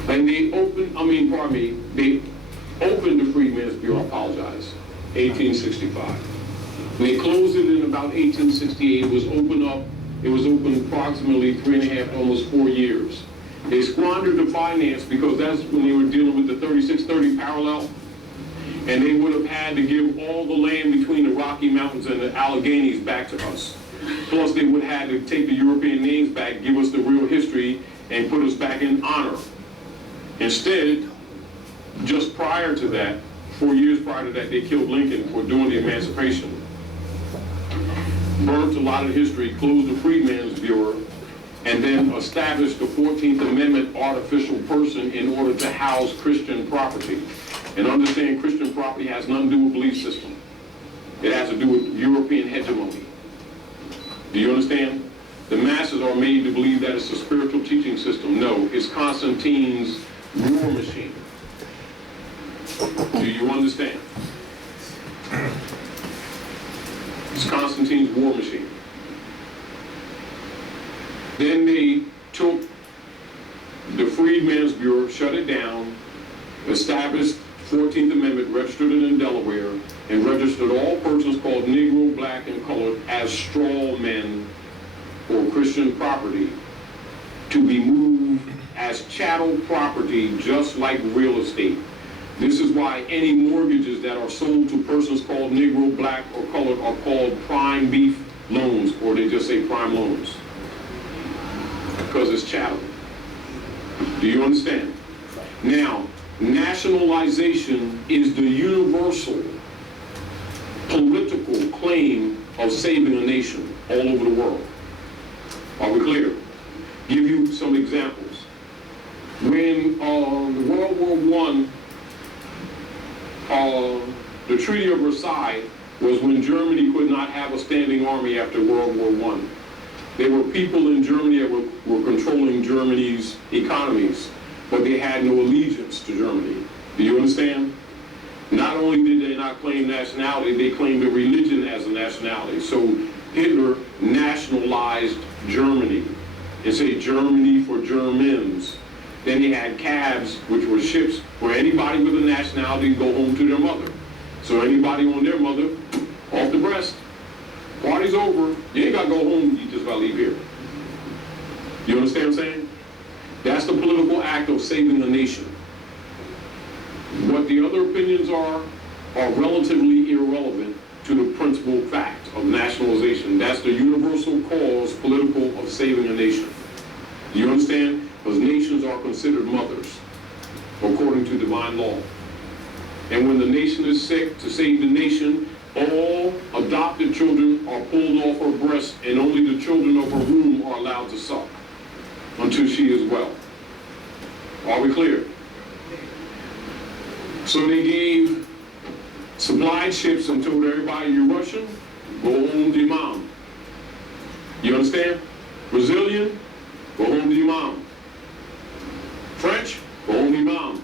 And they opened the Freedmen's Bureau, I apologize, 1865. And they closed it in about 1868. It was open approximately 3.5, almost 4 years. They squandered the finance because that's when they were dealing with the 3630 parallel. And they would have had to give all the land between the Rocky Mountains and the Alleghenies back to us. Plus they would have had to take the European names back, give us the real history, and put us back in honor. Instead, just prior to that, 4 years prior to that, they killed Lincoln for doing the emancipation. Burnt a lot of history, closed the Freedmen's Bureau, and then established the 14th Amendment artificial person in order to house Christian property. And understand, Christian property has nothing to do with belief system. It has to do with European hegemony. Do you understand? The masses are made to believe that it's a spiritual teaching system. No, it's Constantine's war machine. Do you understand? It's Constantine's war machine. Then they took the Freedmen's Bureau, shut it down, established 14th Amendment, registered it in Delaware, and registered all persons called Negro, Black, and Colored as straw men or Christian property to be moved as chattel property, just like real estate. This is why any mortgages that are sold to persons called Negro, Black, or Colored are called prime beef loans, or they just say prime loans, because it's chattel. Do you understand? Now, nationalization is the universal political claim of saving a nation all over the world. Are we clear? Give you some examples. When World War I, the Treaty of Versailles was when Germany could not have a standing army after World War I. There were people in Germany that were controlling Germany's economies, but they had no allegiance to Germany. Do you understand? Not only did they not claim nationality, they claimed a religion as a nationality. So Hitler nationalized Germany and said Germany for Germans. Then he had cabs, which were ships where anybody with a nationality go home to their mother. So anybody on their mother, off the breast. Party's over. You ain't got to go home. You just got to leave here. You understand what I'm saying? That's the political act of saving a nation. What the other opinions are relatively irrelevant to the principal fact of nationalization. That's the universal cause political of saving a nation. Do you understand? Because nations are considered mothers, according to divine law. And when the nation is sick, to save the nation, all adopted children are pulled off her breast, and only the children of her womb are allowed to suck until she is well. Are we clear? So they supplied ships and told everybody, you're Russian, go home to your mom. You understand? Brazilian, go home to your mom. French, go home to your mom.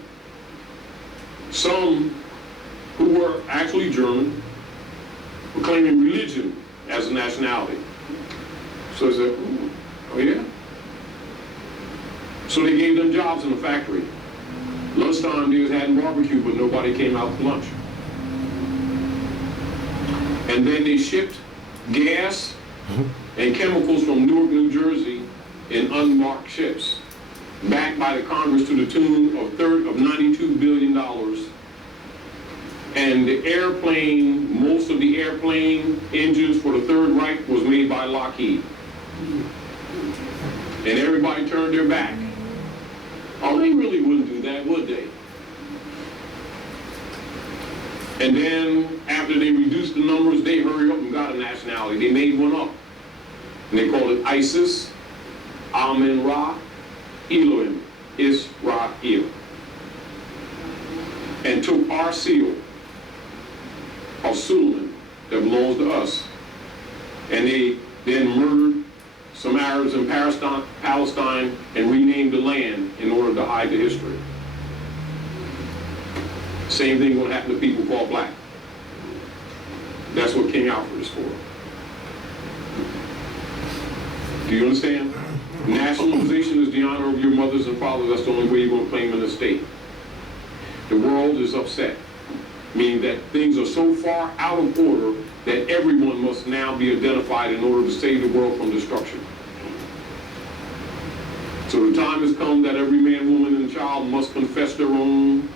Some who were actually German were claiming religion as a nationality. So they said, oh yeah? So they gave them jobs in the factory. Lunchtime, they was having barbecue, but nobody came out for lunch. And then they shipped gas and chemicals from Newark, New Jersey in unmarked ships, backed by the Congress to the tune of $92 billion. And the airplane, most of the airplane engines for the Third Reich was made by Lockheed. And everybody turned their back. Oh, they really wouldn't do that, would they? And then, after they reduced the numbers, they hurried up and got a nationality. They made one up. And they called it ISIS, Amen-Ra, Elohim, Israel. And took our seal of Suleiman that belongs to us. And they then murdered some Arabs in Palestine and renamed the land in order to hide the history. Same thing will happen to people called black. That's what King Alfred is for. Do you understand? Nationalization is the honor of your mothers and fathers. That's the only way you're going to claim an estate. The world is upset, meaning that things are so far out of order that everyone must now be identified in order to save the world from destruction. So the time has come that every man, woman, and child must confess their own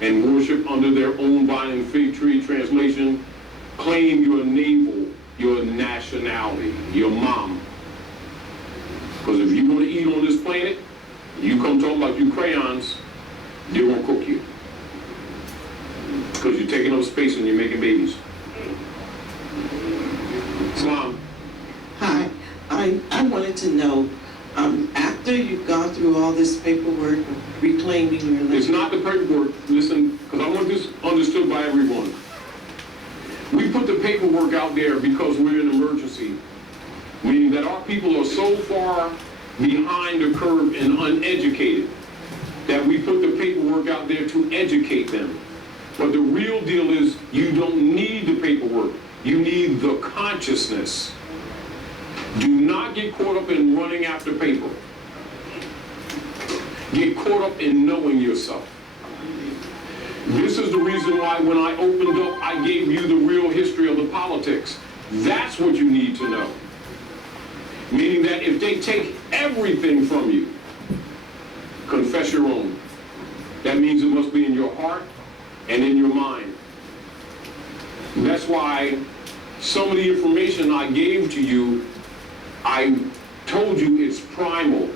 and worship under their own vine and fig tree. Translation, claim your navel, your nationality, your mom. Because if you're going to eat on this planet, you come talk like you crayons, they're going to cook you. Because you're taking up space and you're making babies. Islam. Hi, I wanted to know, after you've gone through all this paperwork, reclaiming your land. It's not the paperwork, listen, because I want this understood by everyone. We put the paperwork out there because we're in an emergency, meaning that our people are so far behind the curve and uneducated that we put the paperwork out there to educate them. But the real deal is you don't need the paperwork. You need the consciousness. Do not get caught up in running after paper. Get caught up in knowing yourself. This is the reason why when I opened up, I gave you the real history of the politics. That's what you need to know. Meaning that if they take everything from you, confess your own. That means it must be in your heart and in your mind. That's why some of the information I gave to you, I told you it's primal.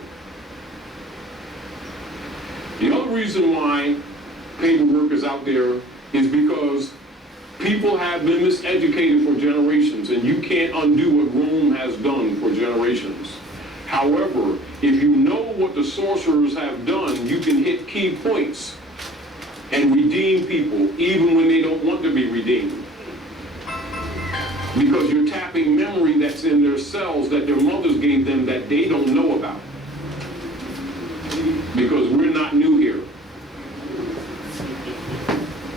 The other reason why paperwork is out there is because people have been miseducated for generations, and you can't undo what Rome has done for generations. However, if you know what the sorcerers have done, you can hit key points and redeem people even when they don't want to be redeemed. Because you're tapping memory that's in their cells that their mothers gave them that they don't know about. Because we're not new here.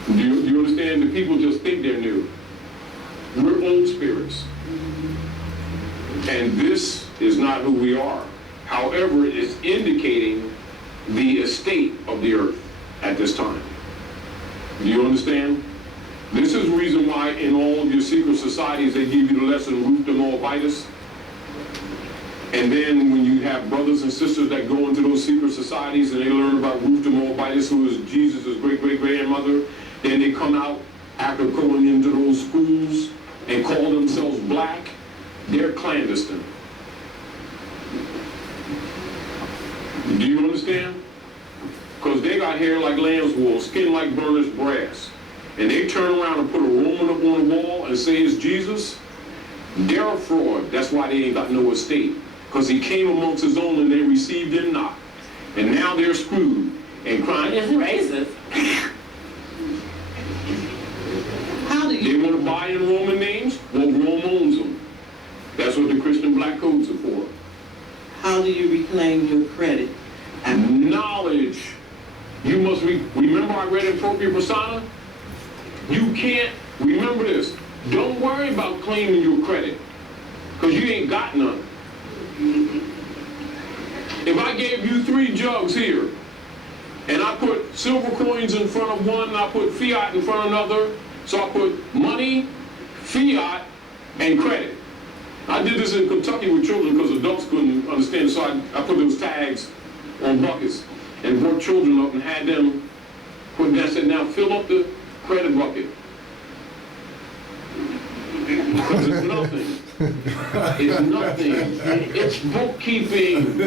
Do you understand? The people just think they're new. We're old spirits. And this is not who we are. However, it is indicating the estate of the earth at this time. Do you understand? This is the reason why in all of your secret societies they give you the lesson, root them all vitus. And then when you have brothers and sisters that go into those secret societies and they learn about Ruth de Moabitis, who is Jesus' great-great-grandmother, then they come out after going into those schools and call themselves black. They're clandestine. Do you understand? Because they got hair like lamb's wool, skin like burnished brass. And they turn around and put a Roman up on the wall and say it's Jesus. They're a fraud. That's why they ain't got no estate. Because he came amongst his own and they received him not. And now they're screwed and crying, it's racist. How do you... They want to buy in Roman names? Well, Rome owns them. That's what the Christian black codes are for. How do you reclaim your credit? Knowledge. You must remember I read in Propria Persona? You can't, remember this, don't worry about claiming your credit, because you ain't got none. If I gave you 3 jugs here, and I put silver coins in front of one, and I put fiat in front of another, so I put money, fiat, and credit. I did this in Kentucky with children because adults couldn't understand, so I put those tags on buckets and brought children up and had them put that, said, now fill up the credit bucket. is nothing. It's bookkeeping.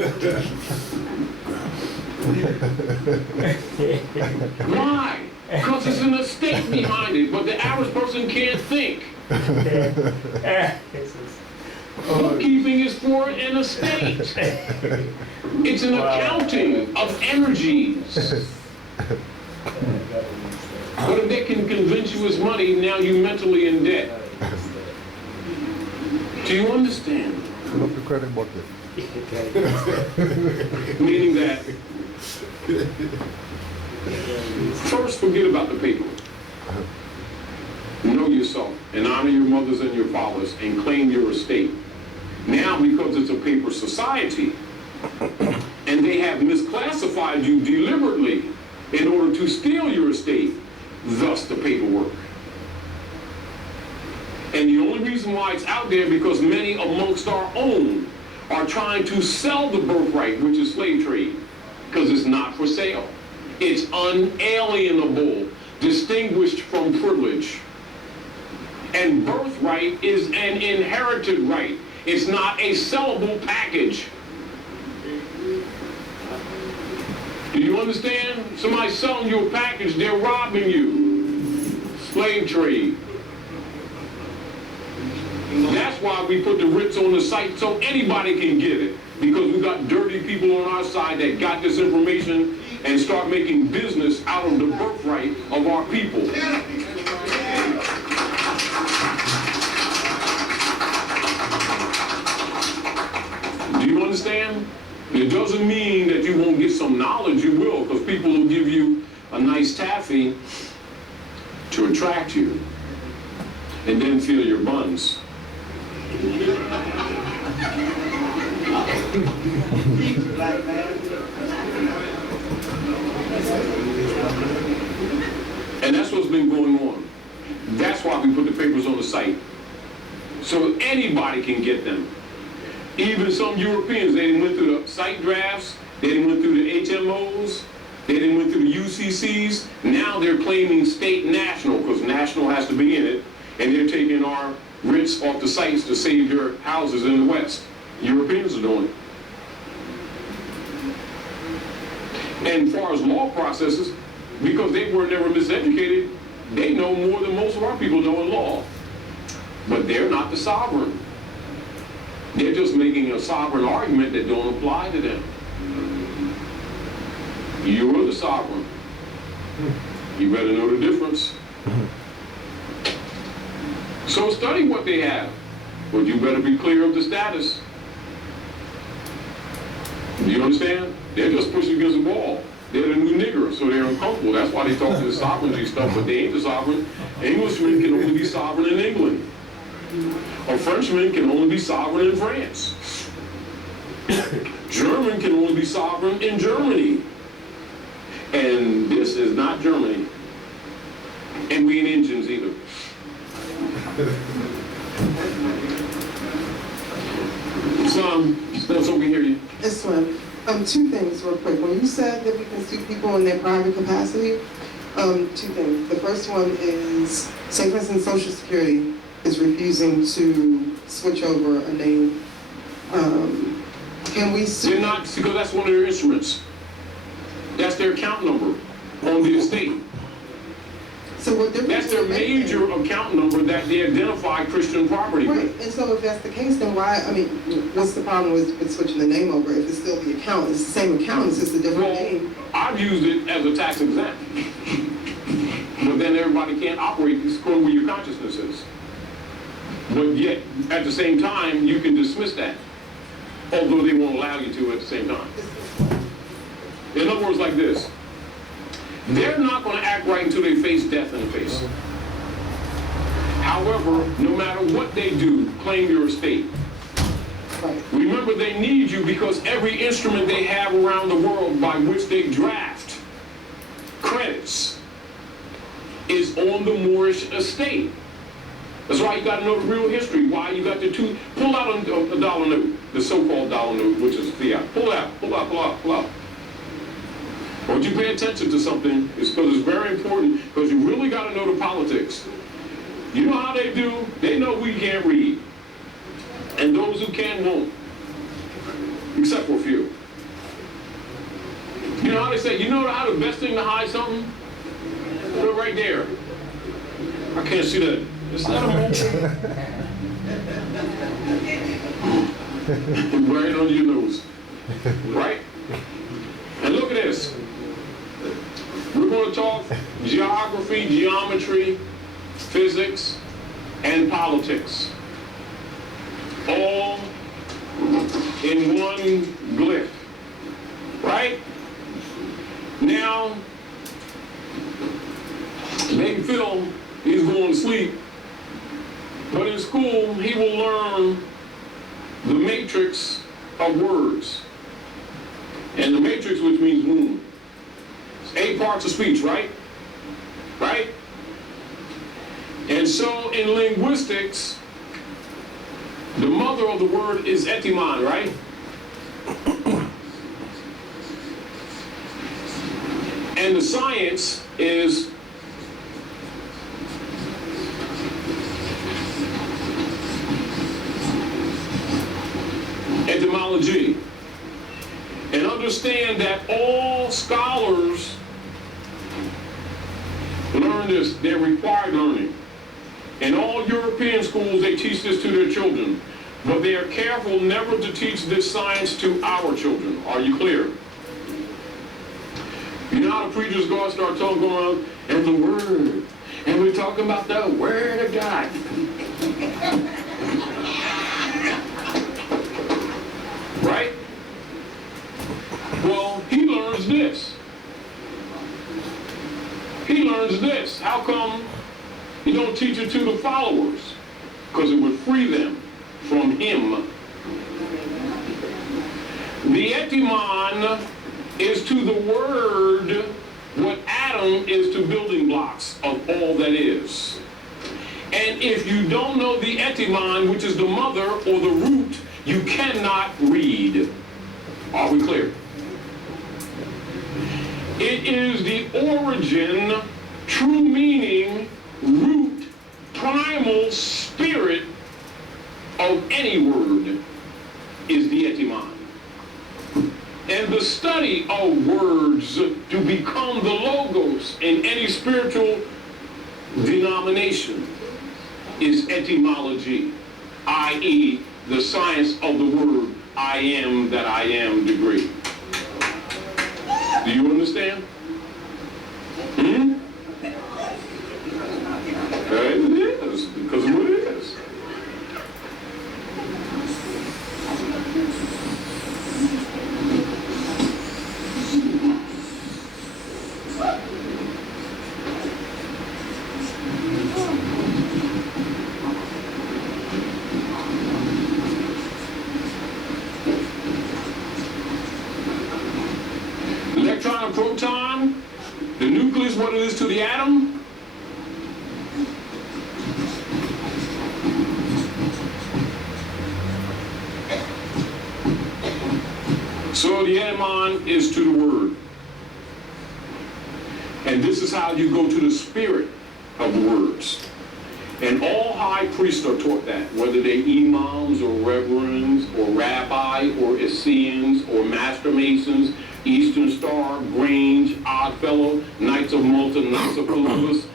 Why? Because there's an estate behind it, but the average person can't think. Bookkeeping is for an estate. It's an accounting of energies. But if they can convince you it's money, now you're mentally in debt. Do you understand? Pull up the credit bucket. Meaning that, first forget about the paper. Know yourself and honor your mothers and your fathers and claim your estate. Now, because it's a paper society, and they have misclassified you deliberately in order to steal your estate, thus the paperwork. And the only reason why it's out there because many amongst our own are trying to sell the birthright, which is slave trade, because it's not for sale. It's unalienable, distinguished from privilege. And birthright is an inherited right. It's not a sellable package. Do you understand? Somebody's selling you a package, they're robbing you. Slave trade. That's why we put the writs on the site so anybody can get it. Because we got dirty people on our side that got this information and start making business out of the birthright of our people. Do you understand? It doesn't mean that you won't get some knowledge. You will, because people will give you a nice taffy to attract you and then feel your buns. And that's what's been going on. That's why we put the papers on the site. So anybody can get them. Even some Europeans, they didn't went through the site drafts, they didn't went through the HMOs, they didn't went through the UCCs. Now they're claiming state national, because national has to be in it, and they're taking our writs off the sites to save your houses in the West. Europeans are doing it. And as far as law processes, because they were never miseducated, they know more than most of our people know in law. But they're not the sovereign. They're just making a sovereign argument that don't apply to them. You're the sovereign. You better know the difference. So study what they have, but you better be clear of the status. Do you understand? They're just pushing against the wall. They're the new nigger, so they're uncomfortable. That's why they talk to the sovereignty stuff, but they ain't the sovereign. Englishmen can only be sovereign in England. A Frenchman can only be sovereign in France. German can only be sovereign in Germany. And this is not Germany. And we ain't Indians either. So we hear you. Yes, ma'am. Two things real quick. When you said that we can sue people in their private capacity, two things. The first one is, say for instance, Social Security is refusing to switch over a name. Can we sue? They're not, because that's one of their instruments. That's their account number on the estate. So what difference That's their major account number that they identify Christian property Right, with. and so if that's the case, then why, I mean, what's the problem with switching the name over if it's still the account? It's the same account, it's just a different name. I've used it as a tax exempt. But then everybody can't operate according to where your consciousness is. But yet, at the same time, you can dismiss that. Although they won't allow you to at the same time. In other words, like this. They're not going to act right until they face death in the face. However, no matter what they do, claim your estate. Right. Remember, they need you because every instrument they have around the world by which they draft credits is on the Moorish estate. That's why you got to know the real history. Why you got to pull out a dollar note, the so-called dollar note, which is fiat. Pull out. Once you pay attention to something, it's because it's very important, because you really got to know the politics. You know how they do? They know we can't read. And those who can won't. Except for a few. You know how they say, you know how the best thing to hide something? Put it right there. I can't see that. Is that a mole? Right on your nose. Right? And look at this. We're going to talk geography, geometry, physics, and politics. All in one glyph. Right? Now, baby Phil, he's going to sleep. But in school, he will learn the matrix of words. And the matrix, which means womb. It's 8 parts of speech, right? Right? And so in linguistics, the mother of the word is etymon, right? And the science is etymology. And understand that all scholars learn this. They're required learning. In all European schools, they teach this to their children. But they are careful never to teach this science to our children. Are you clear? You know how the preachers go and start talking around, and the word. And we're talking about the word of God. Right? Well, he learns this. He learns this. How come he don't teach it to the followers? Because it would free them from him. The etymon is to the word what Adam is to building blocks of all that is. And if you don't know the etymon, which is the mother or the root, you cannot read. Are we clear? It is the origin, true meaning, root, primal spirit of any word is the etymon. And the study of words to become the logos in any spiritual denomination is etymology, i.e. the science of the word I am that I am degree. Do you understand? It is, because of what it is. Electron and proton, the nucleus, what it is to the atom. So the etymon is to the word. And this is how you go to the spirit of the words. And all high priests are taught that, whether they're imams or reverends or rabbi or Essenes or master masons, Eastern Star, Grange, Oddfellow, Knights of Malta, Knights of Columbus,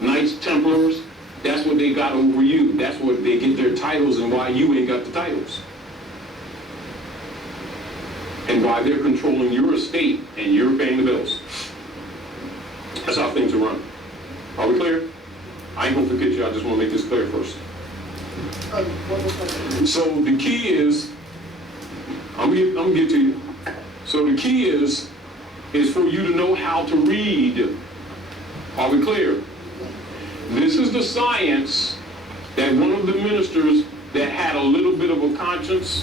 Knights Templars. That's what they got over you. That's what they get their titles and why you ain't got the titles. And why they're controlling your estate and you're paying the bills. That's how things are run. Are we clear? I ain't gonna forget you, I just wanna make this clear first. So the key is, I'm gonna get to you. So the key is for you to know how to read. Are we clear? This is the science that one of the ministers that had a little bit of a conscience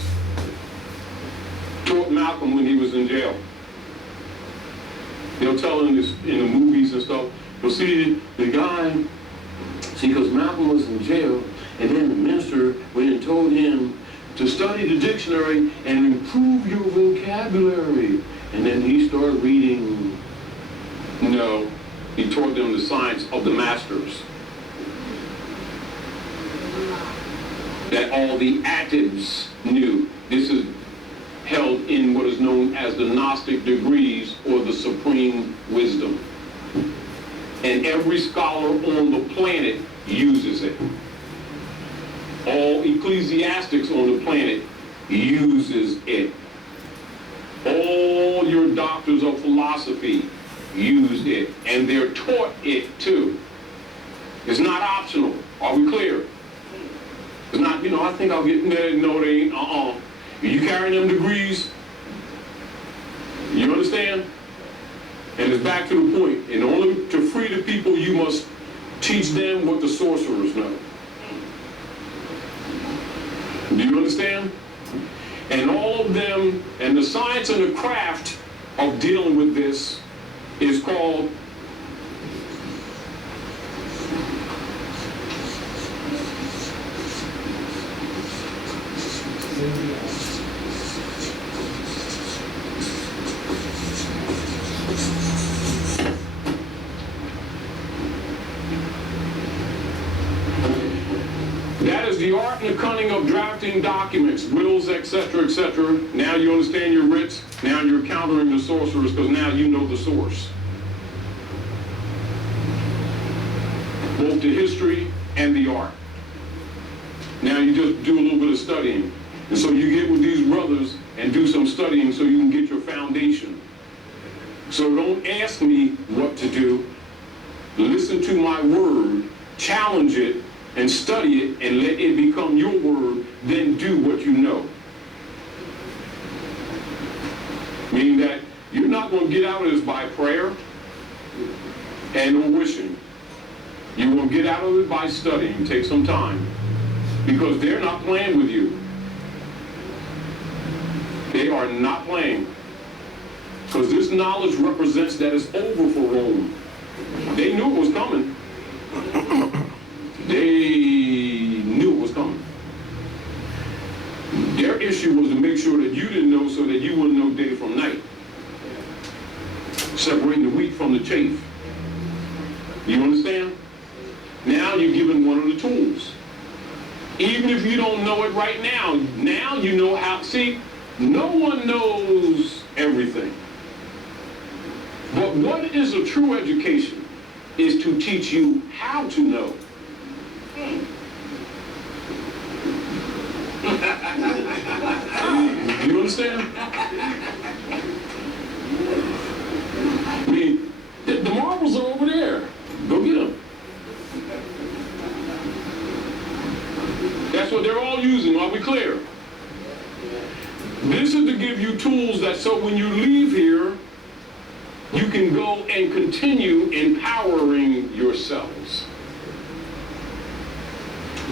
taught Malcolm when he was in jail. They'll tell him this in the movies and stuff. You'll see the guy, because Malcolm was in jail, and then the minister went and told him to study the dictionary and improve your vocabulary. And then he started reading. No, he taught them the science of the masters. that all the atives knew. This is held in what is known as the Gnostic degrees, or the supreme wisdom. And every scholar on the planet uses it. All ecclesiastics on the planet uses it. All your doctors of philosophy use it, and they're taught it too. It's not optional. Are we clear? It's not, you know, I think I'll get, no, they ain't, You carrying them degrees? You understand? And it's back to the point. In order to free the people, you must teach them what the sorcerers know. Do you understand? And all of them, and the science and the craft of dealing with this is called that is the art and the cunning of drafting documents, wills, etc., etc. Now you understand your writs. Now you're countering the sorcerers, because now you know the source. Both the history and the art. Now you just do a little bit of studying. And so you get with these brothers and do some studying so you can get your foundation. So don't ask me what to do. Listen to my word, challenge it, and study it, and let it become your word, then do what you know. Meaning that you're not going to get out of this by prayer and or wishing. You're going to get out of it by studying. Take some time. Because they're not playing with you. They are not playing. Because this knowledge represents that it's over for Rome. They knew it was coming. They knew it was coming. Their issue was to make sure that you didn't know, so that you wouldn't know day from night. Separating the wheat from the chaff. You understand? Now you're given one of the tools. Even if you don't know it right now, now you know how. See, no one knows everything. But what is a true education is to teach you how to know. You understand? I mean, the marbles are over there. Go get them. That's what they're all using. Are we clear? This is to give you tools that so when you leave here, you can go and continue empowering yourselves.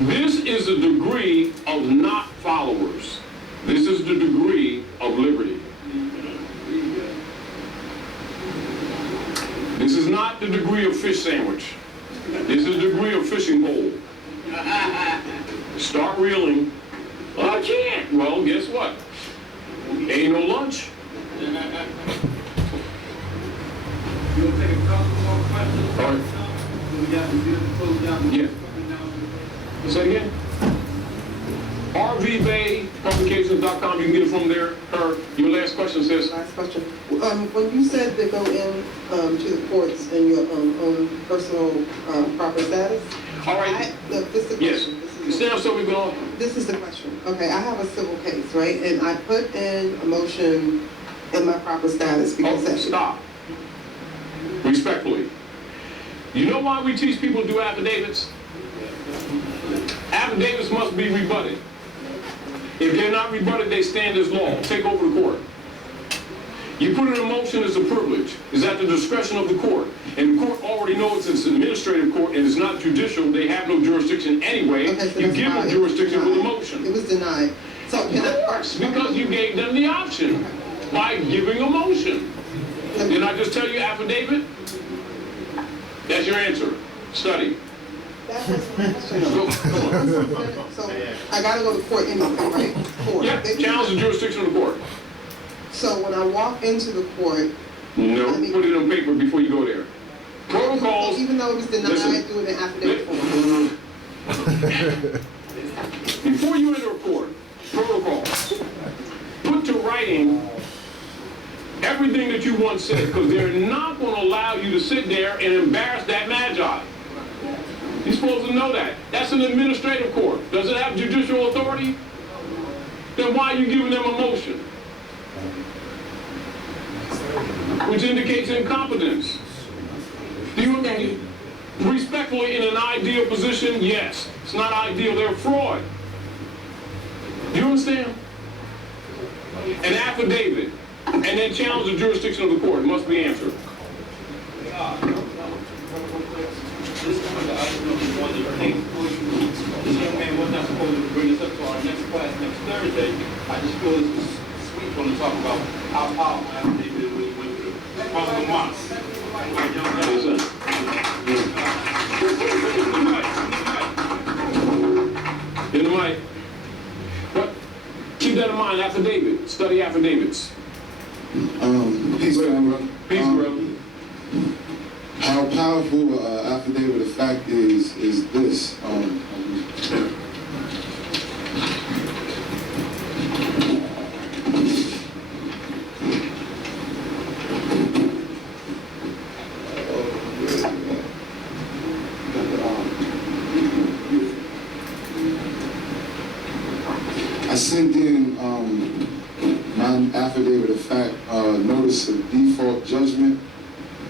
This is a degree of not followers. This is the degree of liberty. This is not the degree of fish sandwich. This is the degree of fishing pole. Start reeling. Well, I can't. Well, guess what? Ain't no lunch. You want to take a couple more questions? All right. We got to close down. Yeah. Say again. RVBayPublications.com. You can get it from there. Your last question, sis. Last question. When you said to go in to the courts in your own personal proper status, All right. This is the question. Yes. Stand up so we go. This is the question. Okay, I have a civil case, right? And I put in a motion in my proper status because Oh, stop. Respectfully. You know why we teach people to do affidavits? Affidavits must be rebutted. If they're not rebutted, they stand as law. Take over the court. You put in a motion as a privilege. It's at the discretion of the court. And the court already knows it's an administrative court and it's not judicial. They have no jurisdiction anyway. Okay, so you give them jurisdiction with a motion. It was denied. So can Of course, because you gave them the option by giving a motion. Didn't I just tell you affidavit? That's your answer. Study. That was my question. So I gotta go to court anyway, right? Court. Yeah, challenge the jurisdiction of the court. So when I walk into the court, No, put it on paper before you go there. Protocols. even though it was denied, Listen. do it in affidavit form. before you enter a court, protocol, put to writing everything that you once said, because they're not going to allow you to sit there and embarrass that magi. You're supposed to know that. That's an administrative court. Does it have judicial authority? Then why are you giving them a motion? Which indicates incompetence. Do you understand? Respectfully, in an ideal position, yes. It's not ideal, they're a fraud. Do you understand? An affidavit, and then challenge the jurisdiction of the court must be answered. This young man was not supposed to bring us up to our next class next Thursday. I just feel this is sweet when to talk about how powerful affidavit we went through. Possible months. In the mic. But keep that in mind, affidavit. Study affidavits. Peace, brother. Peace, brother. How powerful affidavit of fact is this. I sent in my affidavit of fact notice of default judgment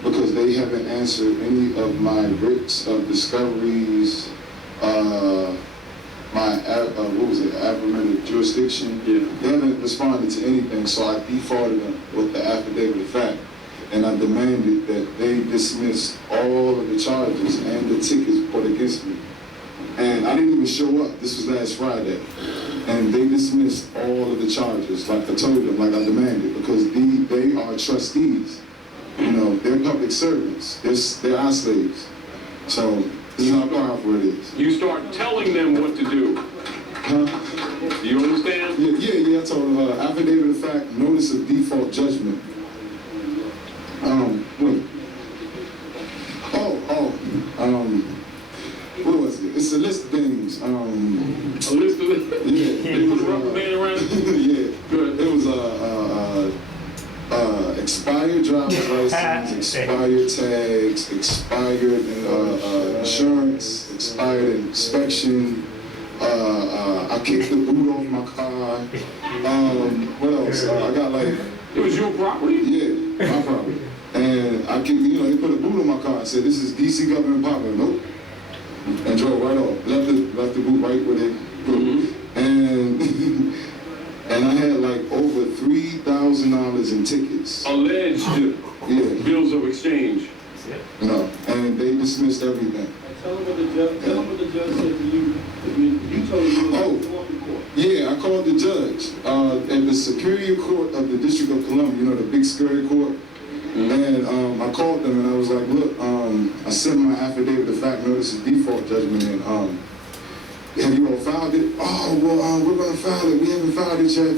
because they haven't answered any of my writs of discoveries, my affirmative jurisdiction. Yeah. They haven't responded to anything, so I defaulted them with the affidavit of fact, and I demanded that they dismiss all of the charges and the tickets put against me. And I didn't even show up. This was last Friday. And they dismissed all of the charges, like I told them, like I demanded, because they are trustees. You know, they're public servants. They're our slaves. So this is how powerful it is. You start telling them what to do. Huh? Do you understand? Yeah. I told them affidavit of fact, notice of default judgment. What was it? It's a list of things. A list of it? Yeah. They put a rubber band around it? Yeah. Good. It was expired driver's license, expired tags, expired insurance, expired inspection. I kicked the boot off my car. What else? I got like. It was your property? Yeah, my property. And I kicked, they put a boot on my car and said, "This is DC government property." Nope. And drove right off. Left the boot right where they put it. And I had like over $3,000 in tickets. Alleged bills of exchange. No, and they dismissed everything. Tell them what the judge said to you. You told him you were going to court. Yeah, I called the judge at the Superior Court of the District of Columbia, the big scary court. And I called them and I was like, look, I sent my affidavit of fact notice of default judgment in. Have you all filed it? Oh, well, we're going to file it. We haven't filed it yet.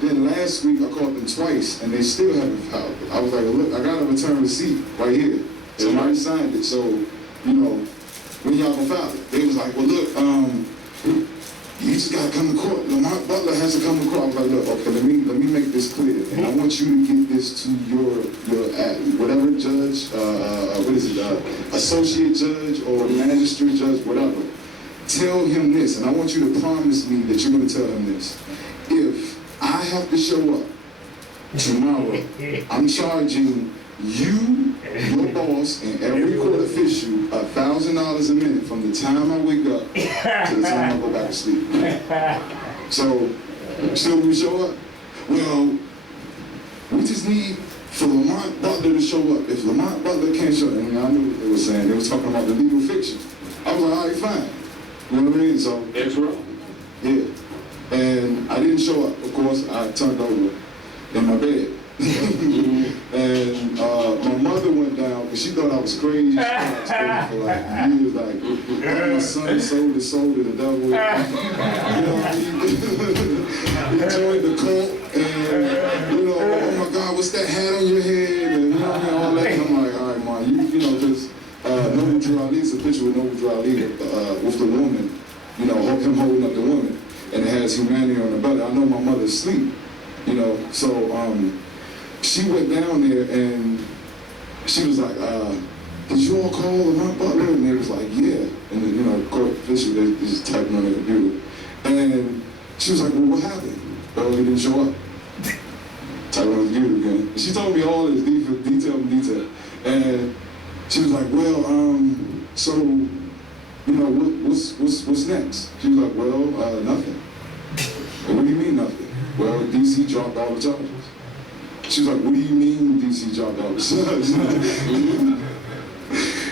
Then last week I called them twice and they still haven't filed it. I was like, look, I got a return receipt right here. Somebody signed it, so, when y'all gonna file it? They was like, well, look, you just gotta come to court. Lamont Butler has to come to court. I was like, look, okay, let me make this clear. And I want you to get this to your whatever judge, associate judge or magistrate judge, whatever. Tell him this, and I want you to promise me that you're gonna tell him this. If I have to show up tomorrow, I'm charging you, your boss, and every court official $1,000 a minute from the time I wake up to the time I go back to sleep. So, still we show up? Well, we just need for Lamont Butler to show up. If Lamont Butler can't show up, I knew what they were saying. They were talking about the legal fiction. I was like, all right, fine. You know what I mean? So, that's right. Yeah. And I didn't show up, of course. I turned over in my bed. And my mother went down because she thought I was crazy. She thought I was crazy for like years. Like, my son sold his soul to the devil. He joined the cult, and oh my God, what's that hat on your head? And all that. And I'm like, all right, Mom, just Noble Drew Ali. It's a picture with Noble Drew Ali with the woman. you know, him holding up the woman, and it has humanity on the belly. I know my mother's asleep, you know, so she went down there and she was like, did you all call my butler? And they was like, yeah. And then, you know, court official, they just typing on the computer. And she was like, well, what happened? Oh, he didn't show up. Typing on the computer again. And she told me all this detail. And she was like, well, so, you know, what's next? She was like, well, nothing. And what do you mean nothing? Well, DC dropped all the charges. She was like, what do you mean DC dropped all the charges?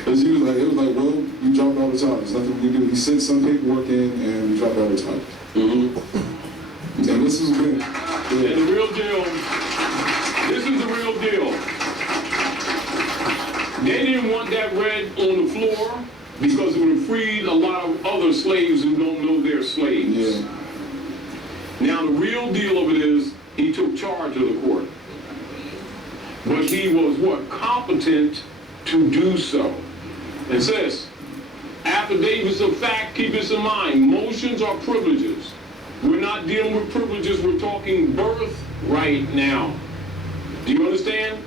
And she was like, it was like, well, we dropped all the charges. Nothing we can do. We sent some paperwork in and we dropped all the charges. And this was good. Yeah. And the real deal, this is the real deal. They didn't want that read on the floor because it would have freed a lot of other slaves who don't know they're slaves. Yeah. Now the real deal of it is he took charge of the court. But he was what? Competent to do so. It says, affidavits of fact, keep this in mind, motions are privileges. We're not dealing with privileges, we're talking birth right now. Do you understand?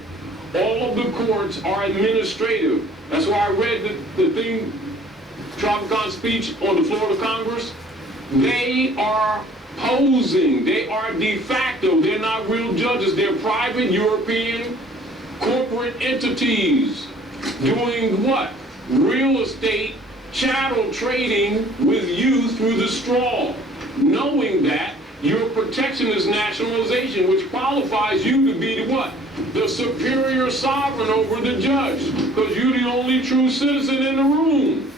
All of the courts are administrative. That's why I read the thing, Tropicon's speech on the floor of Congress. They are posing, they are de facto, they're not real judges, they're private European corporate entities doing what? Real estate, chattel trading with you through the straw, knowing that your protection is nationalization, which qualifies you to be the what? The superior sovereign over the judge, because you're the only true citizen in the room.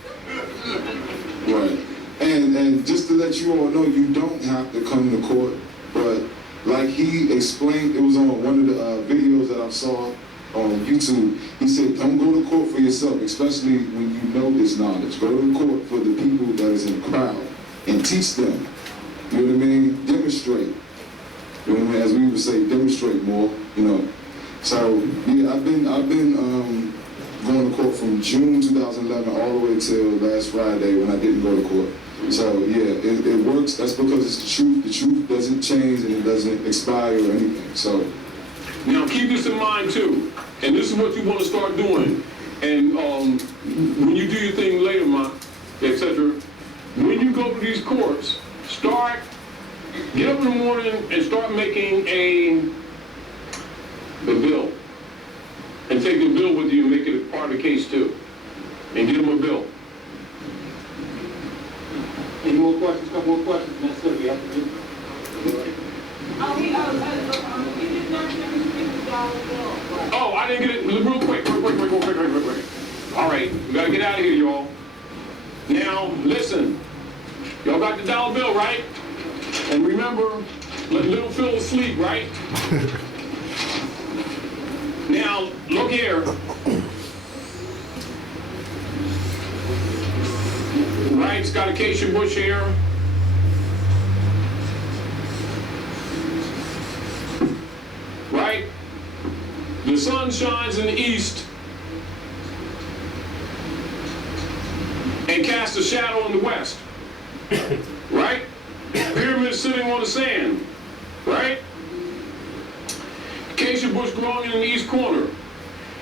Right. And just to let you all know, you don't have to come to court, but like he explained, it was on one of the videos that I saw on YouTube, he said, don't go to court for yourself, especially when you know this knowledge. Go to court for the people that is in the crowd and teach them. You know what I mean? Demonstrate. You know what I mean? As we would say, demonstrate more, you know. So, yeah, I've been going to court from June 2011 all the way till last Friday when I didn't go to court. So, yeah, it works. That's because it's the truth. The truth doesn't change and it doesn't expire or anything. So, now keep this in mind too, and this is what you want to start doing. And when you do your thing later, etc., when you go to these courts, get up in the morning and start making a bill. And take the bill with you and make it a part of the case too. And give them a bill. Any more questions? Couple more questions? That's what we have to do. Oh, I didn't get it. Real quick. All right, we gotta get out of here, y'all. Now, listen. Y'all got the dollar bill, right? And remember, let little Phil sleep, right? Now, look here. Right, it's got acacia bush here. Right? The sun shines in the east and casts a shadow in the west. Right? Pyramid sitting on the sand. Right? Acacia bush growing in the east corner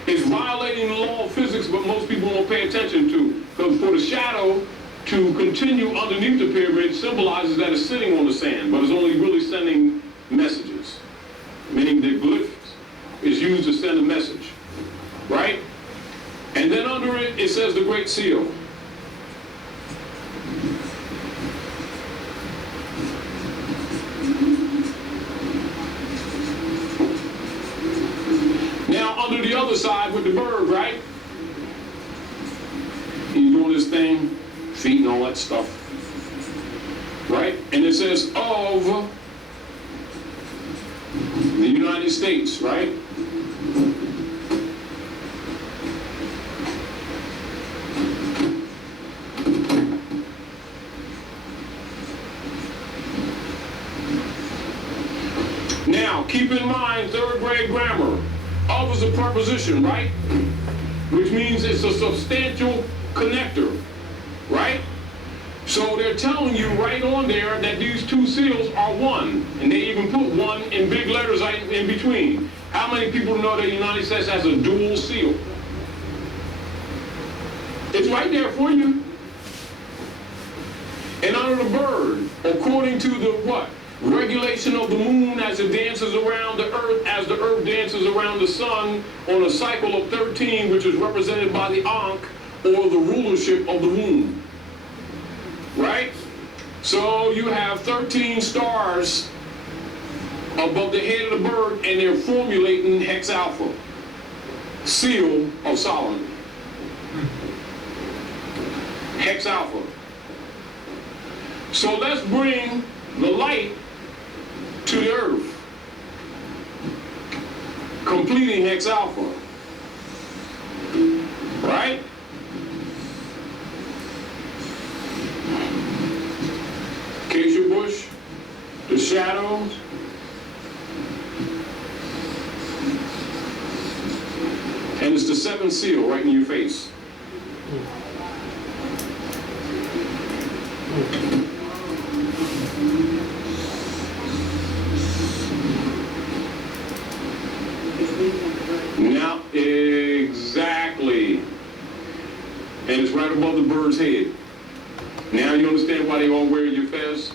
is violating the law of physics, but most people won't pay attention to. Because for the shadow to continue underneath the pyramid symbolizes that it's sitting on the sand, but it's only really sending messages. Meaning the glyph is used to send a message. Right? And then under it, it says the Great Seal. Now, under the other side with the bird, right? He's doing this thing, feet and all that stuff. Right? And it says, of the United States, right? Now, keep in mind, third grade grammar. Of is a preposition, right? Which means it's a substantial connector, right? So they're telling you right on there that these two seals are one. And they even put one in big letters in between. How many people know that the United States has a dual seal? It's right there for you. And under the bird, according to the what? Regulation of the moon as it dances around the earth, as the earth dances around the sun on a cycle of 13, which is represented by the Ankh, or the rulership of the womb. Right? So you have 13 stars above the head of the bird, and they're formulating Hex Alpha, seal of Solomon. Hex Alpha. So let's bring the light to the earth, completing Hex Alpha. Right? Acacia bush, the shadows, and it's the seventh seal right in your face. Now, exactly. And it's right above the bird's head. Now you understand why they all wear your fez?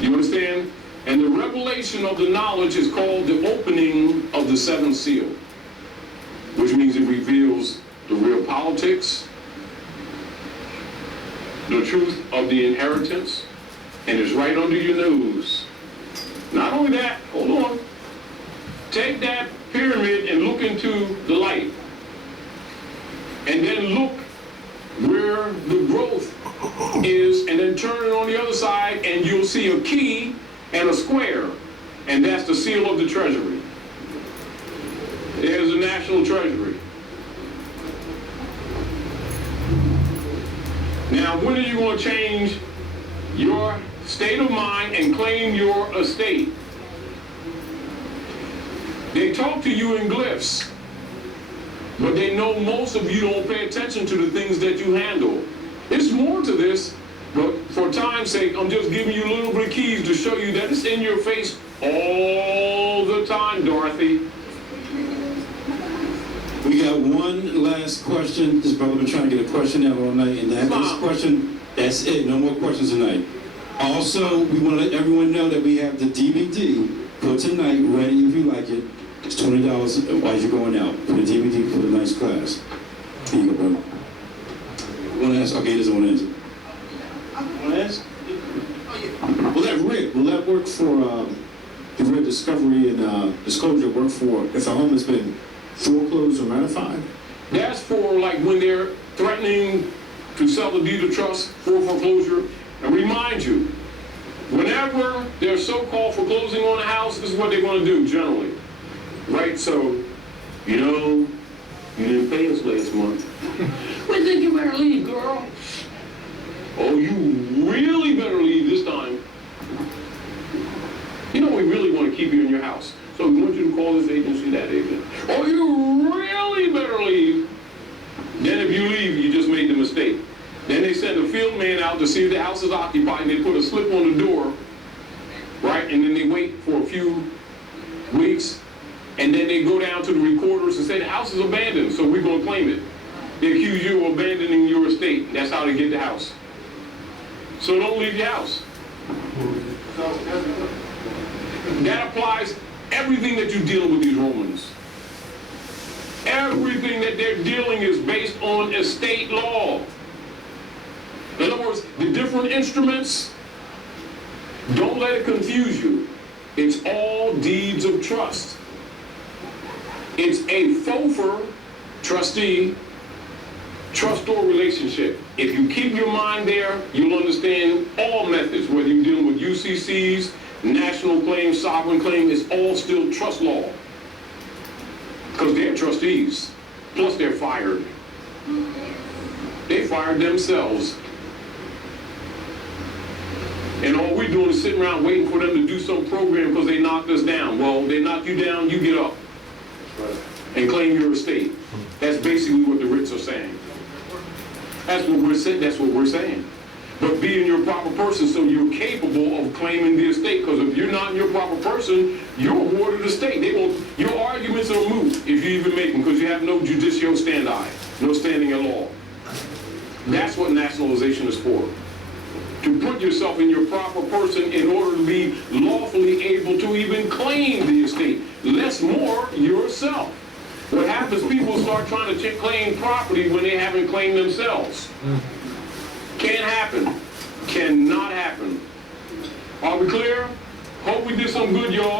You understand? And the revelation of the knowledge is called the opening of the seventh seal, which means it reveals the real politics, the truth of the inheritance, and it's right under your nose. Not only that, hold on. Take that pyramid and look into the light. And then look where the growth is, and then turn it on the other side, and you'll see a key and a square. And that's the seal of the treasury. There's the national treasury. Now, when are you going to change your state of mind and claim your estate? They talk to you in glyphs, but they know most of you don't pay attention to the things that you handle. There's more to this, but for time's sake, I'm just giving you a little bit of keys to show you that it's in your face all the time, Dorothy. We got one last question. This brother been trying to get a question out all night, and that this question, that's it. No more questions tonight. Also, we want to let everyone know that we have the DVD for tonight ready if you like it. It's $20 while you're going out for the DVD for the nice class. Here you go, brother. Want to ask? Okay, he doesn't want to answer. Want to ask? Will that Rick? Will that work for the real discovery and disclosure? Work for if a home has been foreclosed or ratified? That's for like when they're threatening to sell the deed of trust for foreclosure. And remind you, whenever they're so-called foreclosing on a house, this is what they're going to do generally. Right? So, you know, you didn't pay us last month. We think you better leave, girl. Oh, you really better leave this time. You know, we really want to keep you in your house. So we want you to call this agency, that agent. Oh, you really better leave. Then if you leave, you just made the mistake. Then they send a field man out to see if the house is occupied, and they put a slip on the door, right? And then they wait for a few weeks, and then they go down to the recorders and say the house is abandoned, so we're going to claim it. They accuse you of abandoning your estate. That's how they get the house. So don't leave your house. That applies everything that you're dealing with these Romans. Everything that they're dealing is based on estate law. In other words, the different instruments, don't let it confuse you. It's all deeds of trust. It's a FOFR, trustee, trustor relationship. If you keep your mind there, you'll understand all methods, whether you're dealing with UCCs, national claim, sovereign claim, it's all still trust law. Because they're trustees, plus they're fired. They fired themselves. And all we're doing is sitting around waiting for them to do some program because they knocked us down. Well, they knock you down, you get up. and claim your estate. That's basically what the writs are saying. That's what we're saying. That's what we're saying. But be in your proper person so you're capable of claiming the estate. Because if you're not in your proper person, you're a ward of the state. Your arguments are moot if you even make them, because you have no judicial standi, no standing at law. That's what nationalization is for. To put yourself in your proper person in order to be lawfully able to even claim the estate. Less more yourself. What happens, people start trying to claim property when they haven't claimed themselves. Can't happen. Cannot happen. Are we clear? Hope we did some good, y'all.